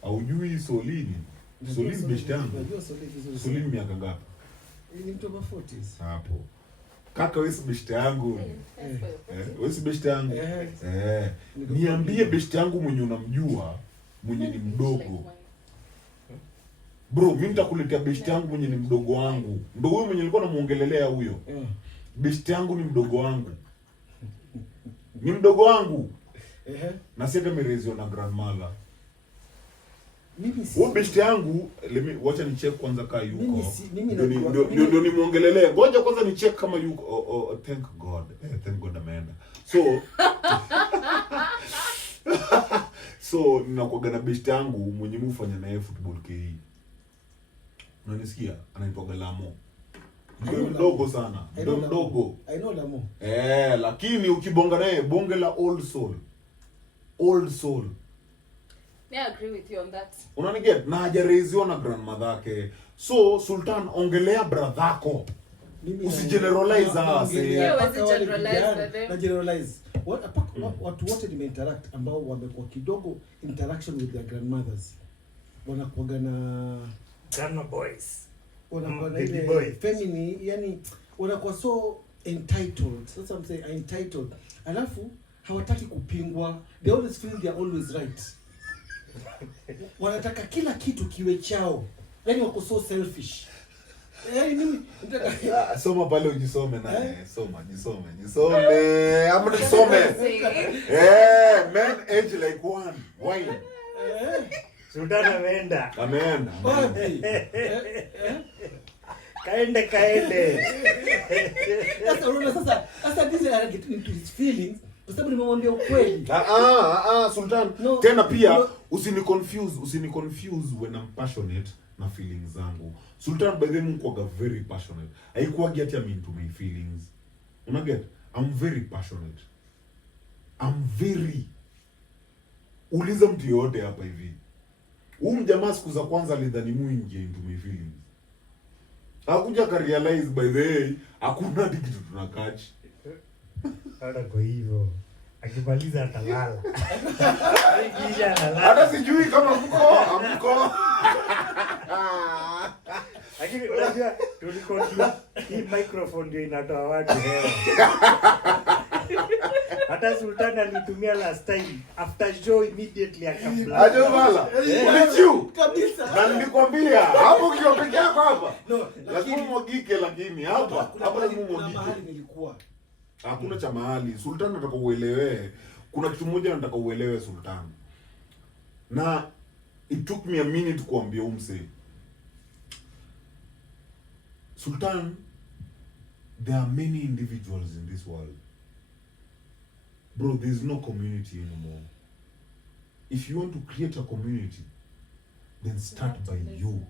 Aujui Solini? Solini best yangu. Unajua Solini miaka ngapi? Ni mtu wa 40s. Hapo. Kaka wewe si best yangu. Wewe si best yangu. Niambie best yangu mwenye unamjua, mwenye ni mdogo. Bro, mimi nitakuletea best yangu mwenye ni mdogo wangu. Ndio huyo mwenye nilikuwa namuongelelea huyo. Best yangu ni mdogo wangu. Ni mdogo wangu. Na sasa merezio na grandmother. Mimi si. Huyo best yangu, wacha ni check kwanza kama yuko. Mimi ndio nimuongelelee. Ngoja kwanza ni check kama yuko. Thank God. Thank God ameenda. So ninakuaga na best yangu mwenye mufanya naye football KE. Unanisikia? Anaitwa Galamo. Ndio mdogo sana. Ndio mdogo. I know Lamo. Lakini ukibonga naye bonge la old soul. Old soul. I agree with you on that. Unaniget? Na hajareziwa na grandmother yake. So Sultan, ongelea brother yako. Usigeneralize na generalize. Watu wote nimeinteract ambao wamekuwa kidogo interaction with their grandmothers. Wanakuaga na grandma boys. Wanakuwa na ile feminine, yani wanakuwa so entitled. That's what I'm saying, entitled. Alafu hawataki kupingwa. They always feel they are always right. Wanataka kila kitu kiwe chao. Yani wako so selfish. Mimi soma pale ujisome naye. Jisome. Ama tusome. Men age like one. Why? Sultan ameenda. Kaende. Sasa unaona sasa this is get into his feelings. Kwa sababu nimemwambia ukweli. Sultan. No, tena pia usini-confuse when I'm passionate na feelings zangu. Sultan by the way mko very passionate. Haikuwa ati I'm into my feelings. Unaget? I'm very passionate. Uliza mtu yote hapa hivi. Mjamaa siku za kwanza alidhani muingie into my feelings. Hakuja ka realize by the way hakuna kitu tunakatch. Hata kwa hivyo akimaliza atalala. Hata sijui kama mko. Lakini unajua conclude hii microphone ndio inatoa watu hewa. Hata Sultan alitumia last time after show immediately akabla. Aje mala. Ulichu. Kabisa. Na nilikwambia hapo ukiwa peke yako hapa. No, Lazima mwagike lakini hapa lazima kuna mahali mwagike. nilikuwa. Hakuna cha mahali. Sultan nataka uelewe. Kuna kitu moja nataka uelewe Sultan. Na it took me a minute kuambia umse. Sultan, there are many individuals in this world. Bro, there's no community anymore. If you want to create a community, then start by you.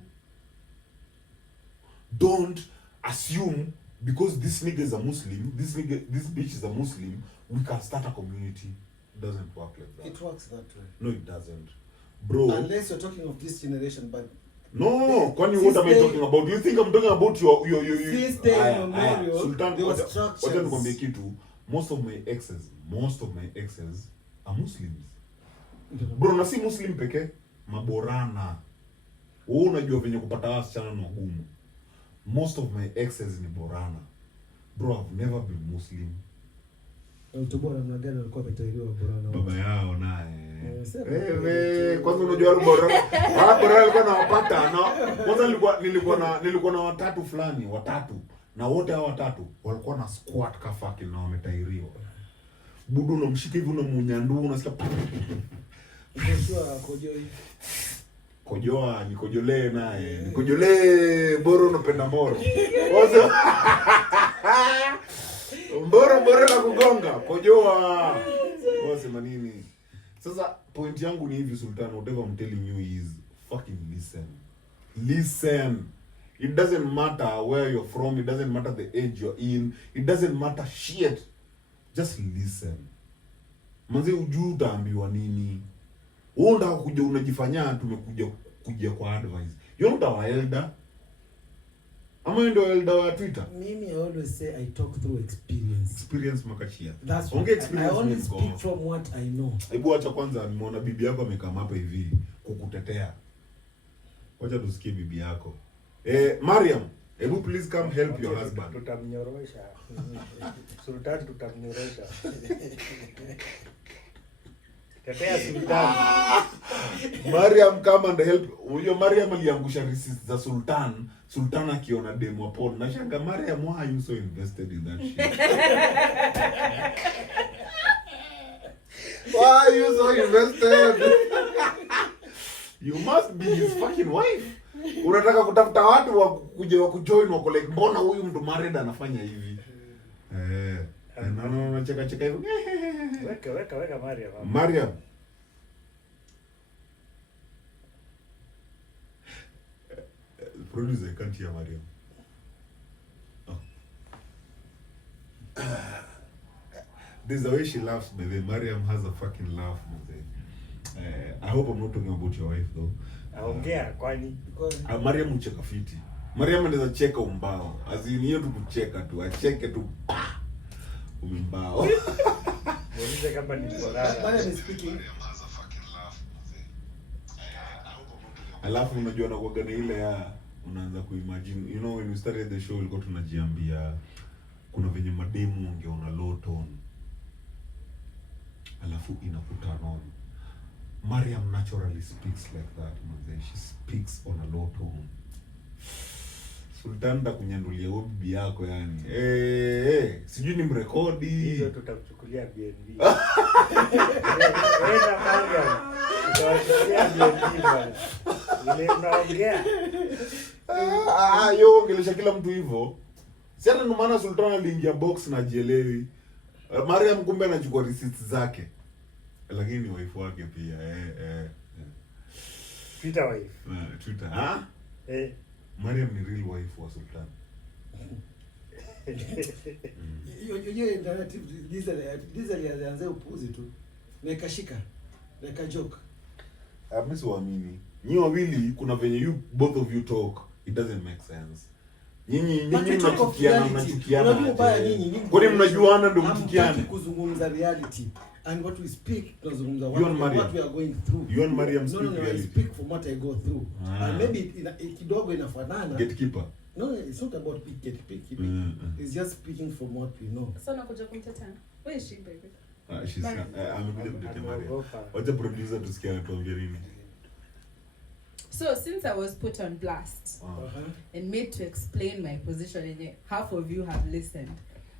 Don't assume because this nigga is a Muslim, this bitch is a Muslim, we can start a community. It doesn't work like that. It works that way. No, it doesn't. Bro. Unless you're talking of this generation, but No, Kwani, what am I talking about? Do you think I'm talking about your This day memorial, Sultan, there was wacha structures. nikwambie kitu. Most of my exes are Muslims. Bro, na si Muslim pekee, maborana. Wewe unajua venye kupata wasichana ni wagumu. Most of my exes ni borana. Bro, I've never been Muslim. Utobora na gani walikuwa wametairiwa borana. Baba yao naye. Sema. Wewe kwanza unajua wale borana. Wale borana walikuwa nawapata, no? Kwanza nilikuwa na watatu fulani, na wote hao watatu walikuwa na squat ka fucking na wametairiwa. Budu unamshika hivi unamunyandu unasikia Unajua kojoi. kojoa nikojolee naye. Nikojolee bora unapenda mboro. Wazo. Mboro na kugonga. Kojoa. Wasema nini? Sasa point yangu ni hivi Sultan, whatever I'm telling you is fucking listen. Listen. It doesn't matter where you're from, it doesn't matter the age you're in, it doesn't matter shit. Just listen. Manze ujui utaambiwa nini. Wewe unataka kuja unajifanya tumekuja kwa advice. You're not our elder. Ama ndio elder wa Twitter. Mimi I always say I talk through experience. Experience makachia. That's Onge experience. I only speak from what I know. Hebu acha kwanza nimeona bibi yako amekaa hapa hivi kukutetea. Wacha tusikie bibi yako. Mariam, hebu please come help your husband. Tutamnyorosha. Sultan tutamnyorosha. Tetea Sultan. Mariam come and help. Huyo Mariam aliangusha receipts za Sultan. Sultan akiona demo hapo. Nashanga Mariam, why are you so invested in that shit? Why are you so invested? You must be his fucking wife. Unataka kutafuta watu wa kuja kujoin wako like mbona huyu mtu married anafanya hivi? Na cheka hivi. Weka Mariam. Mariam. Producer, I can't hear Mariam. Oh. There's a way she laughs, but then Mariam has a fucking laugh. I hope I'm not talking about your wife though. Aongea kwani? Mariam ucheka fiti. Mariam anaweza cheka umbao. Azini hiyo tu kucheka tu, acheke tu. Umbao. Muulize kama ni borana. Mariam is speaking. Alafu unajua na kuaga na ile ya unaanza kuimagine, you know when we started the show ilikuwa tunajiambia kuna venye mademu wangeona low tone. Alafu inakuta on. Mariam naturally speaks like that, man. She speaks on a low tone. Sultan da kunyandulia wewe bibi yako yani. Sijui ni mrekodi. Hiyo tutamchukulia BNB. Wewe Mariam. Tutachukulia BNB bwana. Ile unaongea. Yo ongelesha kila mtu hivyo. Sasa ndo maana Sultan aliingia box na jielewi. Mariam kumbe anachukua receipts zake. Lakini ni wife wake pia. Twitter wife. Twitter. Mariam ni real wife wa Sultan. Hiyo narrative diesel alianza upuzi tu. Nikashika. Like a joke. Mimi siwaamini. Nyinyi wawili kuna venye you both of you talk, it doesn't make sense. Nyinyi mnachukiana. Unajua baya nyinyi. Kwani mnajuana ndio mchukiane? Hamtaki kuzungumza reality. And what we speak, tunazungumza what we are going through. You and Mariam speak reality. reality. I speak from what I go through. And maybe kidogo inafanana. Gatekeeper. No, it's not about picky. It's just speaking from what we know. So nakuja kumtetea. Where is she, baby? She's amekuja kutetea Maria. Wacha producer tusikie anatuambia nini. So since I was put on blast and made to explain my position, and half of you have listened,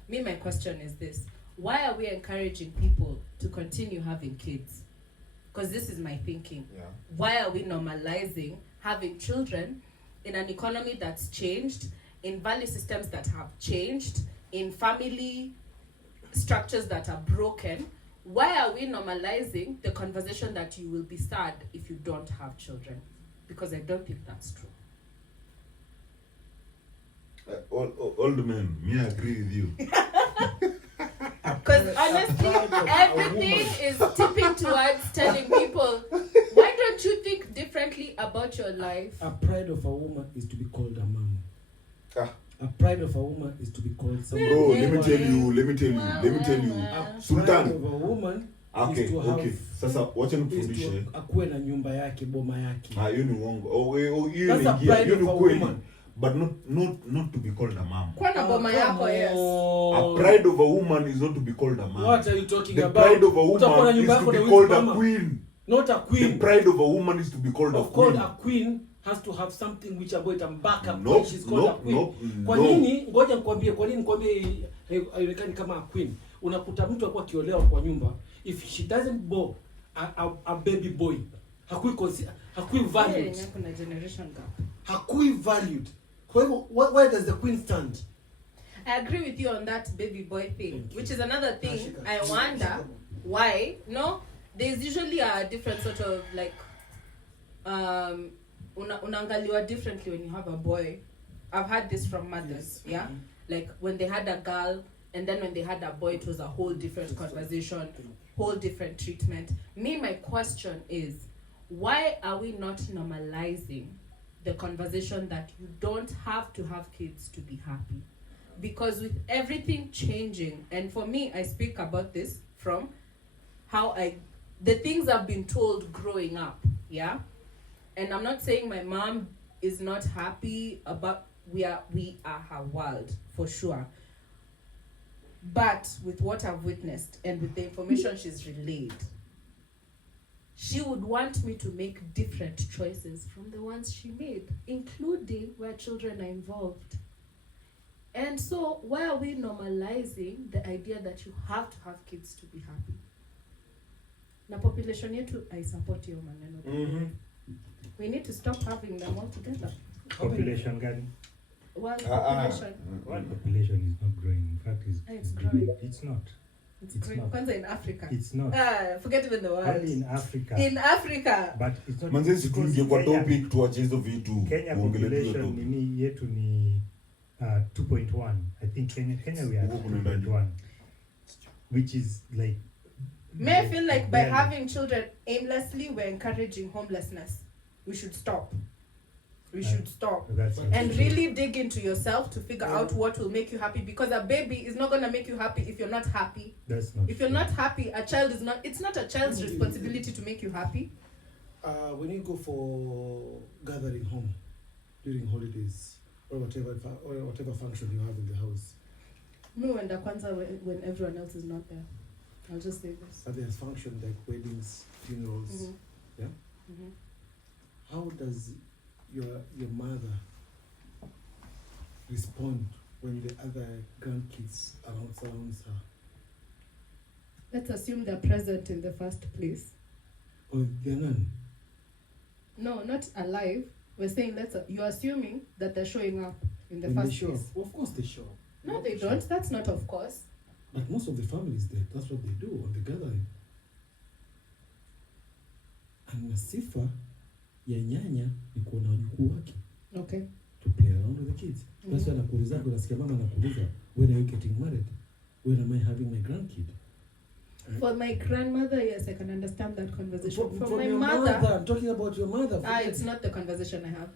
my question is this: why are we encouraging people to continue having kids? Because this is my thinking. Yeah. Why are we normalizing having children in an economy that's changed, in value systems that have changed, in family structures that are broken? Why are we normalizing the conversation that you will be sad if you don't have children? Because I don't think that's true. Old man, me agree with you. Because honestly, everything is tipping towards telling people, why don't you think differently about your life? A pride of a woman is to be called a mom. Ah. A pride of a woman is to be called someone. Bro, let me tell you. A Sultan. pride of a woman Okay, is to have, okay. Sasa wacha is nikufundishe. to akuwe na nyumba yake, boma yake. Hiyo ni uongo. Hiyo That's a ni pride hiyo of ni a kweli. woman. But not to be called a mom. Kwa na boma yako, yes. A pride of a woman is not to be called a mom. What are you talking The about? pride of a Utakuwa na woman is nyumba to yako be na called mama. a queen. Not a The queen. pride of a woman is to be called a Of course, queen. a queen has to have something which ambayo itambaka Nope, when she's called a queen. Kwa no. nini? Ngoja nikwambie, kwa nini nikwambie haiwezekani kama a queen. Unakuta mtu akwa akiolewa kwa nyumba, if she doesn't bore a baby boy, hakui valued. Kuna generation gap. Hakui valued. Kwa hivyo, where does the queen stand? I agree with you on that baby boy thing, Thank you. which is another thing. Ashika. I wonder why. No, there's usually a different sort of like unaangaliwa differently when you have a boy. I've had this from mothers. Yes. Yeah, like when they had a girl and then when they had a boy, it was a whole different conversation, whole different treatment. My question is, why are we not normalizing the conversation that you don't have to have kids to be happy? Because with everything changing, and for me, I speak about this from how the things I've been told growing up, yeah? And I'm not saying my mom is not happy about, we are her world, for sure. But with what I've witnessed and with the information she's relayed, she would want me to make different choices from the ones she made, including where children are involved. And so, why are we normalizing the idea that you have to have kids to be happy? Na population yetu, I support your maneno. We need to stop having them all together. Population gani? World population. World population is not growing. In fact, It's growing. It's not. It's It's growing. not. Kwanza in Africa. It's not. Forget even the world. Only in Africa. In Africa. But it's not. Manze because situingie kwa Kenya- topic tuache hizo vitu. Kenya Tuongelee tu hizo population topic. nini yetu ni 2.1. I think Kenya we are Huko kunaendaje? 2.1, which is like. May I feel like by barely. having children aimlessly, we're encouraging homelessness. We should stop. We should stop. That's And really dig into yourself to figure out what will make you happy, because a baby is not going to make you happy if you're not happy. That's not. If you're not happy, a child is not, it's not a child's responsibility to make you happy. When you go for gathering home during holidays or whatever function you have in the house, No wonder kwanza when everyone else is not there. I'll just say this. but there's functions like weddings, funerals. Mhm. Yeah? Mhm. How does your mother respond when the other grandkids surrounds her? Let's assume they're present in the first place. Or they're none? No, not alive. We're saying you're assuming that they're showing up in the When they first show place. up. Well, of course they show up. No, they don't. That's not of course. But most of the families there, that's what they do on the gathering. And sifa ya nyanya ni kuona wajukuu wake, Okay. to play around with the kids. That's why nakuuliza, unasikia mama anakuuliza, when are you getting married? When am I having my grandkid? For my grandmother, yes, I can understand that conversation. For my your mother, I'm talking about your mother. it's not the conversation I have.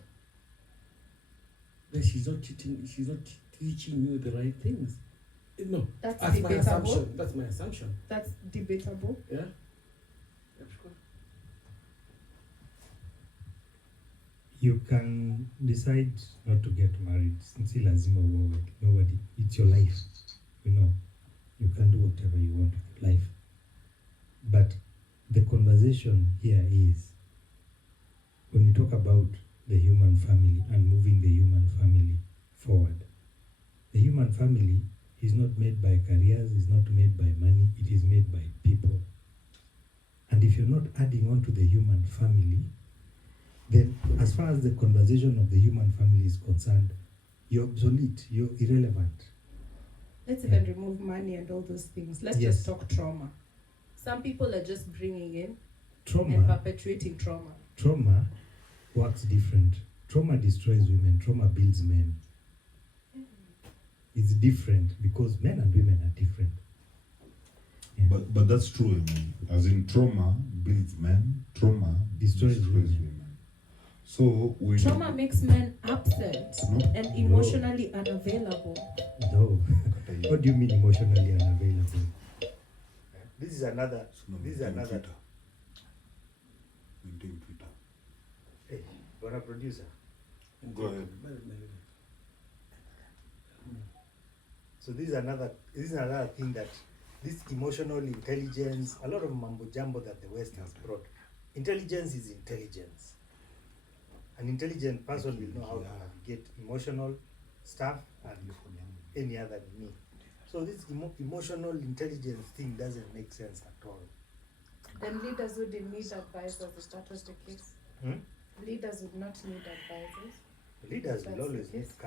That she's not teaching you the right things. No, That's that's my debatable. assumption. That's my assumption. That's debatable. Yeah. You can decide not to get married. Si lazima uowe. Nobody. It's your life. You know, you can do whatever you want with your life. But the conversation here is, when you talk about the human family and moving the human family forward, the human family is not made by careers, is not made by money, it is made by people. And if you're not adding on to the human family, then as far as the conversation of the human family is concerned, you're obsolete, you're irrelevant. Let's even remove money and all those things. Let's Yes. just talk trauma. Some people are just bringing in and Trauma, perpetuating trauma. trauma works different. Trauma destroys women, trauma builds men. It's different because men and women are different. Yeah. But that's true, I mean. As in, trauma builds men, trauma Destroys women. women. So we Trauma makes men absent No. and emotionally unavailable. No. What do you mean emotionally unavailable? This is another. This is another. Maintain Twitter. Hey, what a producer. Go ahead. So this is another thing, that this emotional intelligence, a lot of mambo jumbo that the West has brought. Intelligence is intelligence. An intelligent person will know how to navigate emotional stuff and any other need. So this emotional intelligence thing doesn't make sense at all. Then leaders wouldn't need advisors if that was the case. Hmm? Leaders would not need advisors. Leaders That's will the always case. need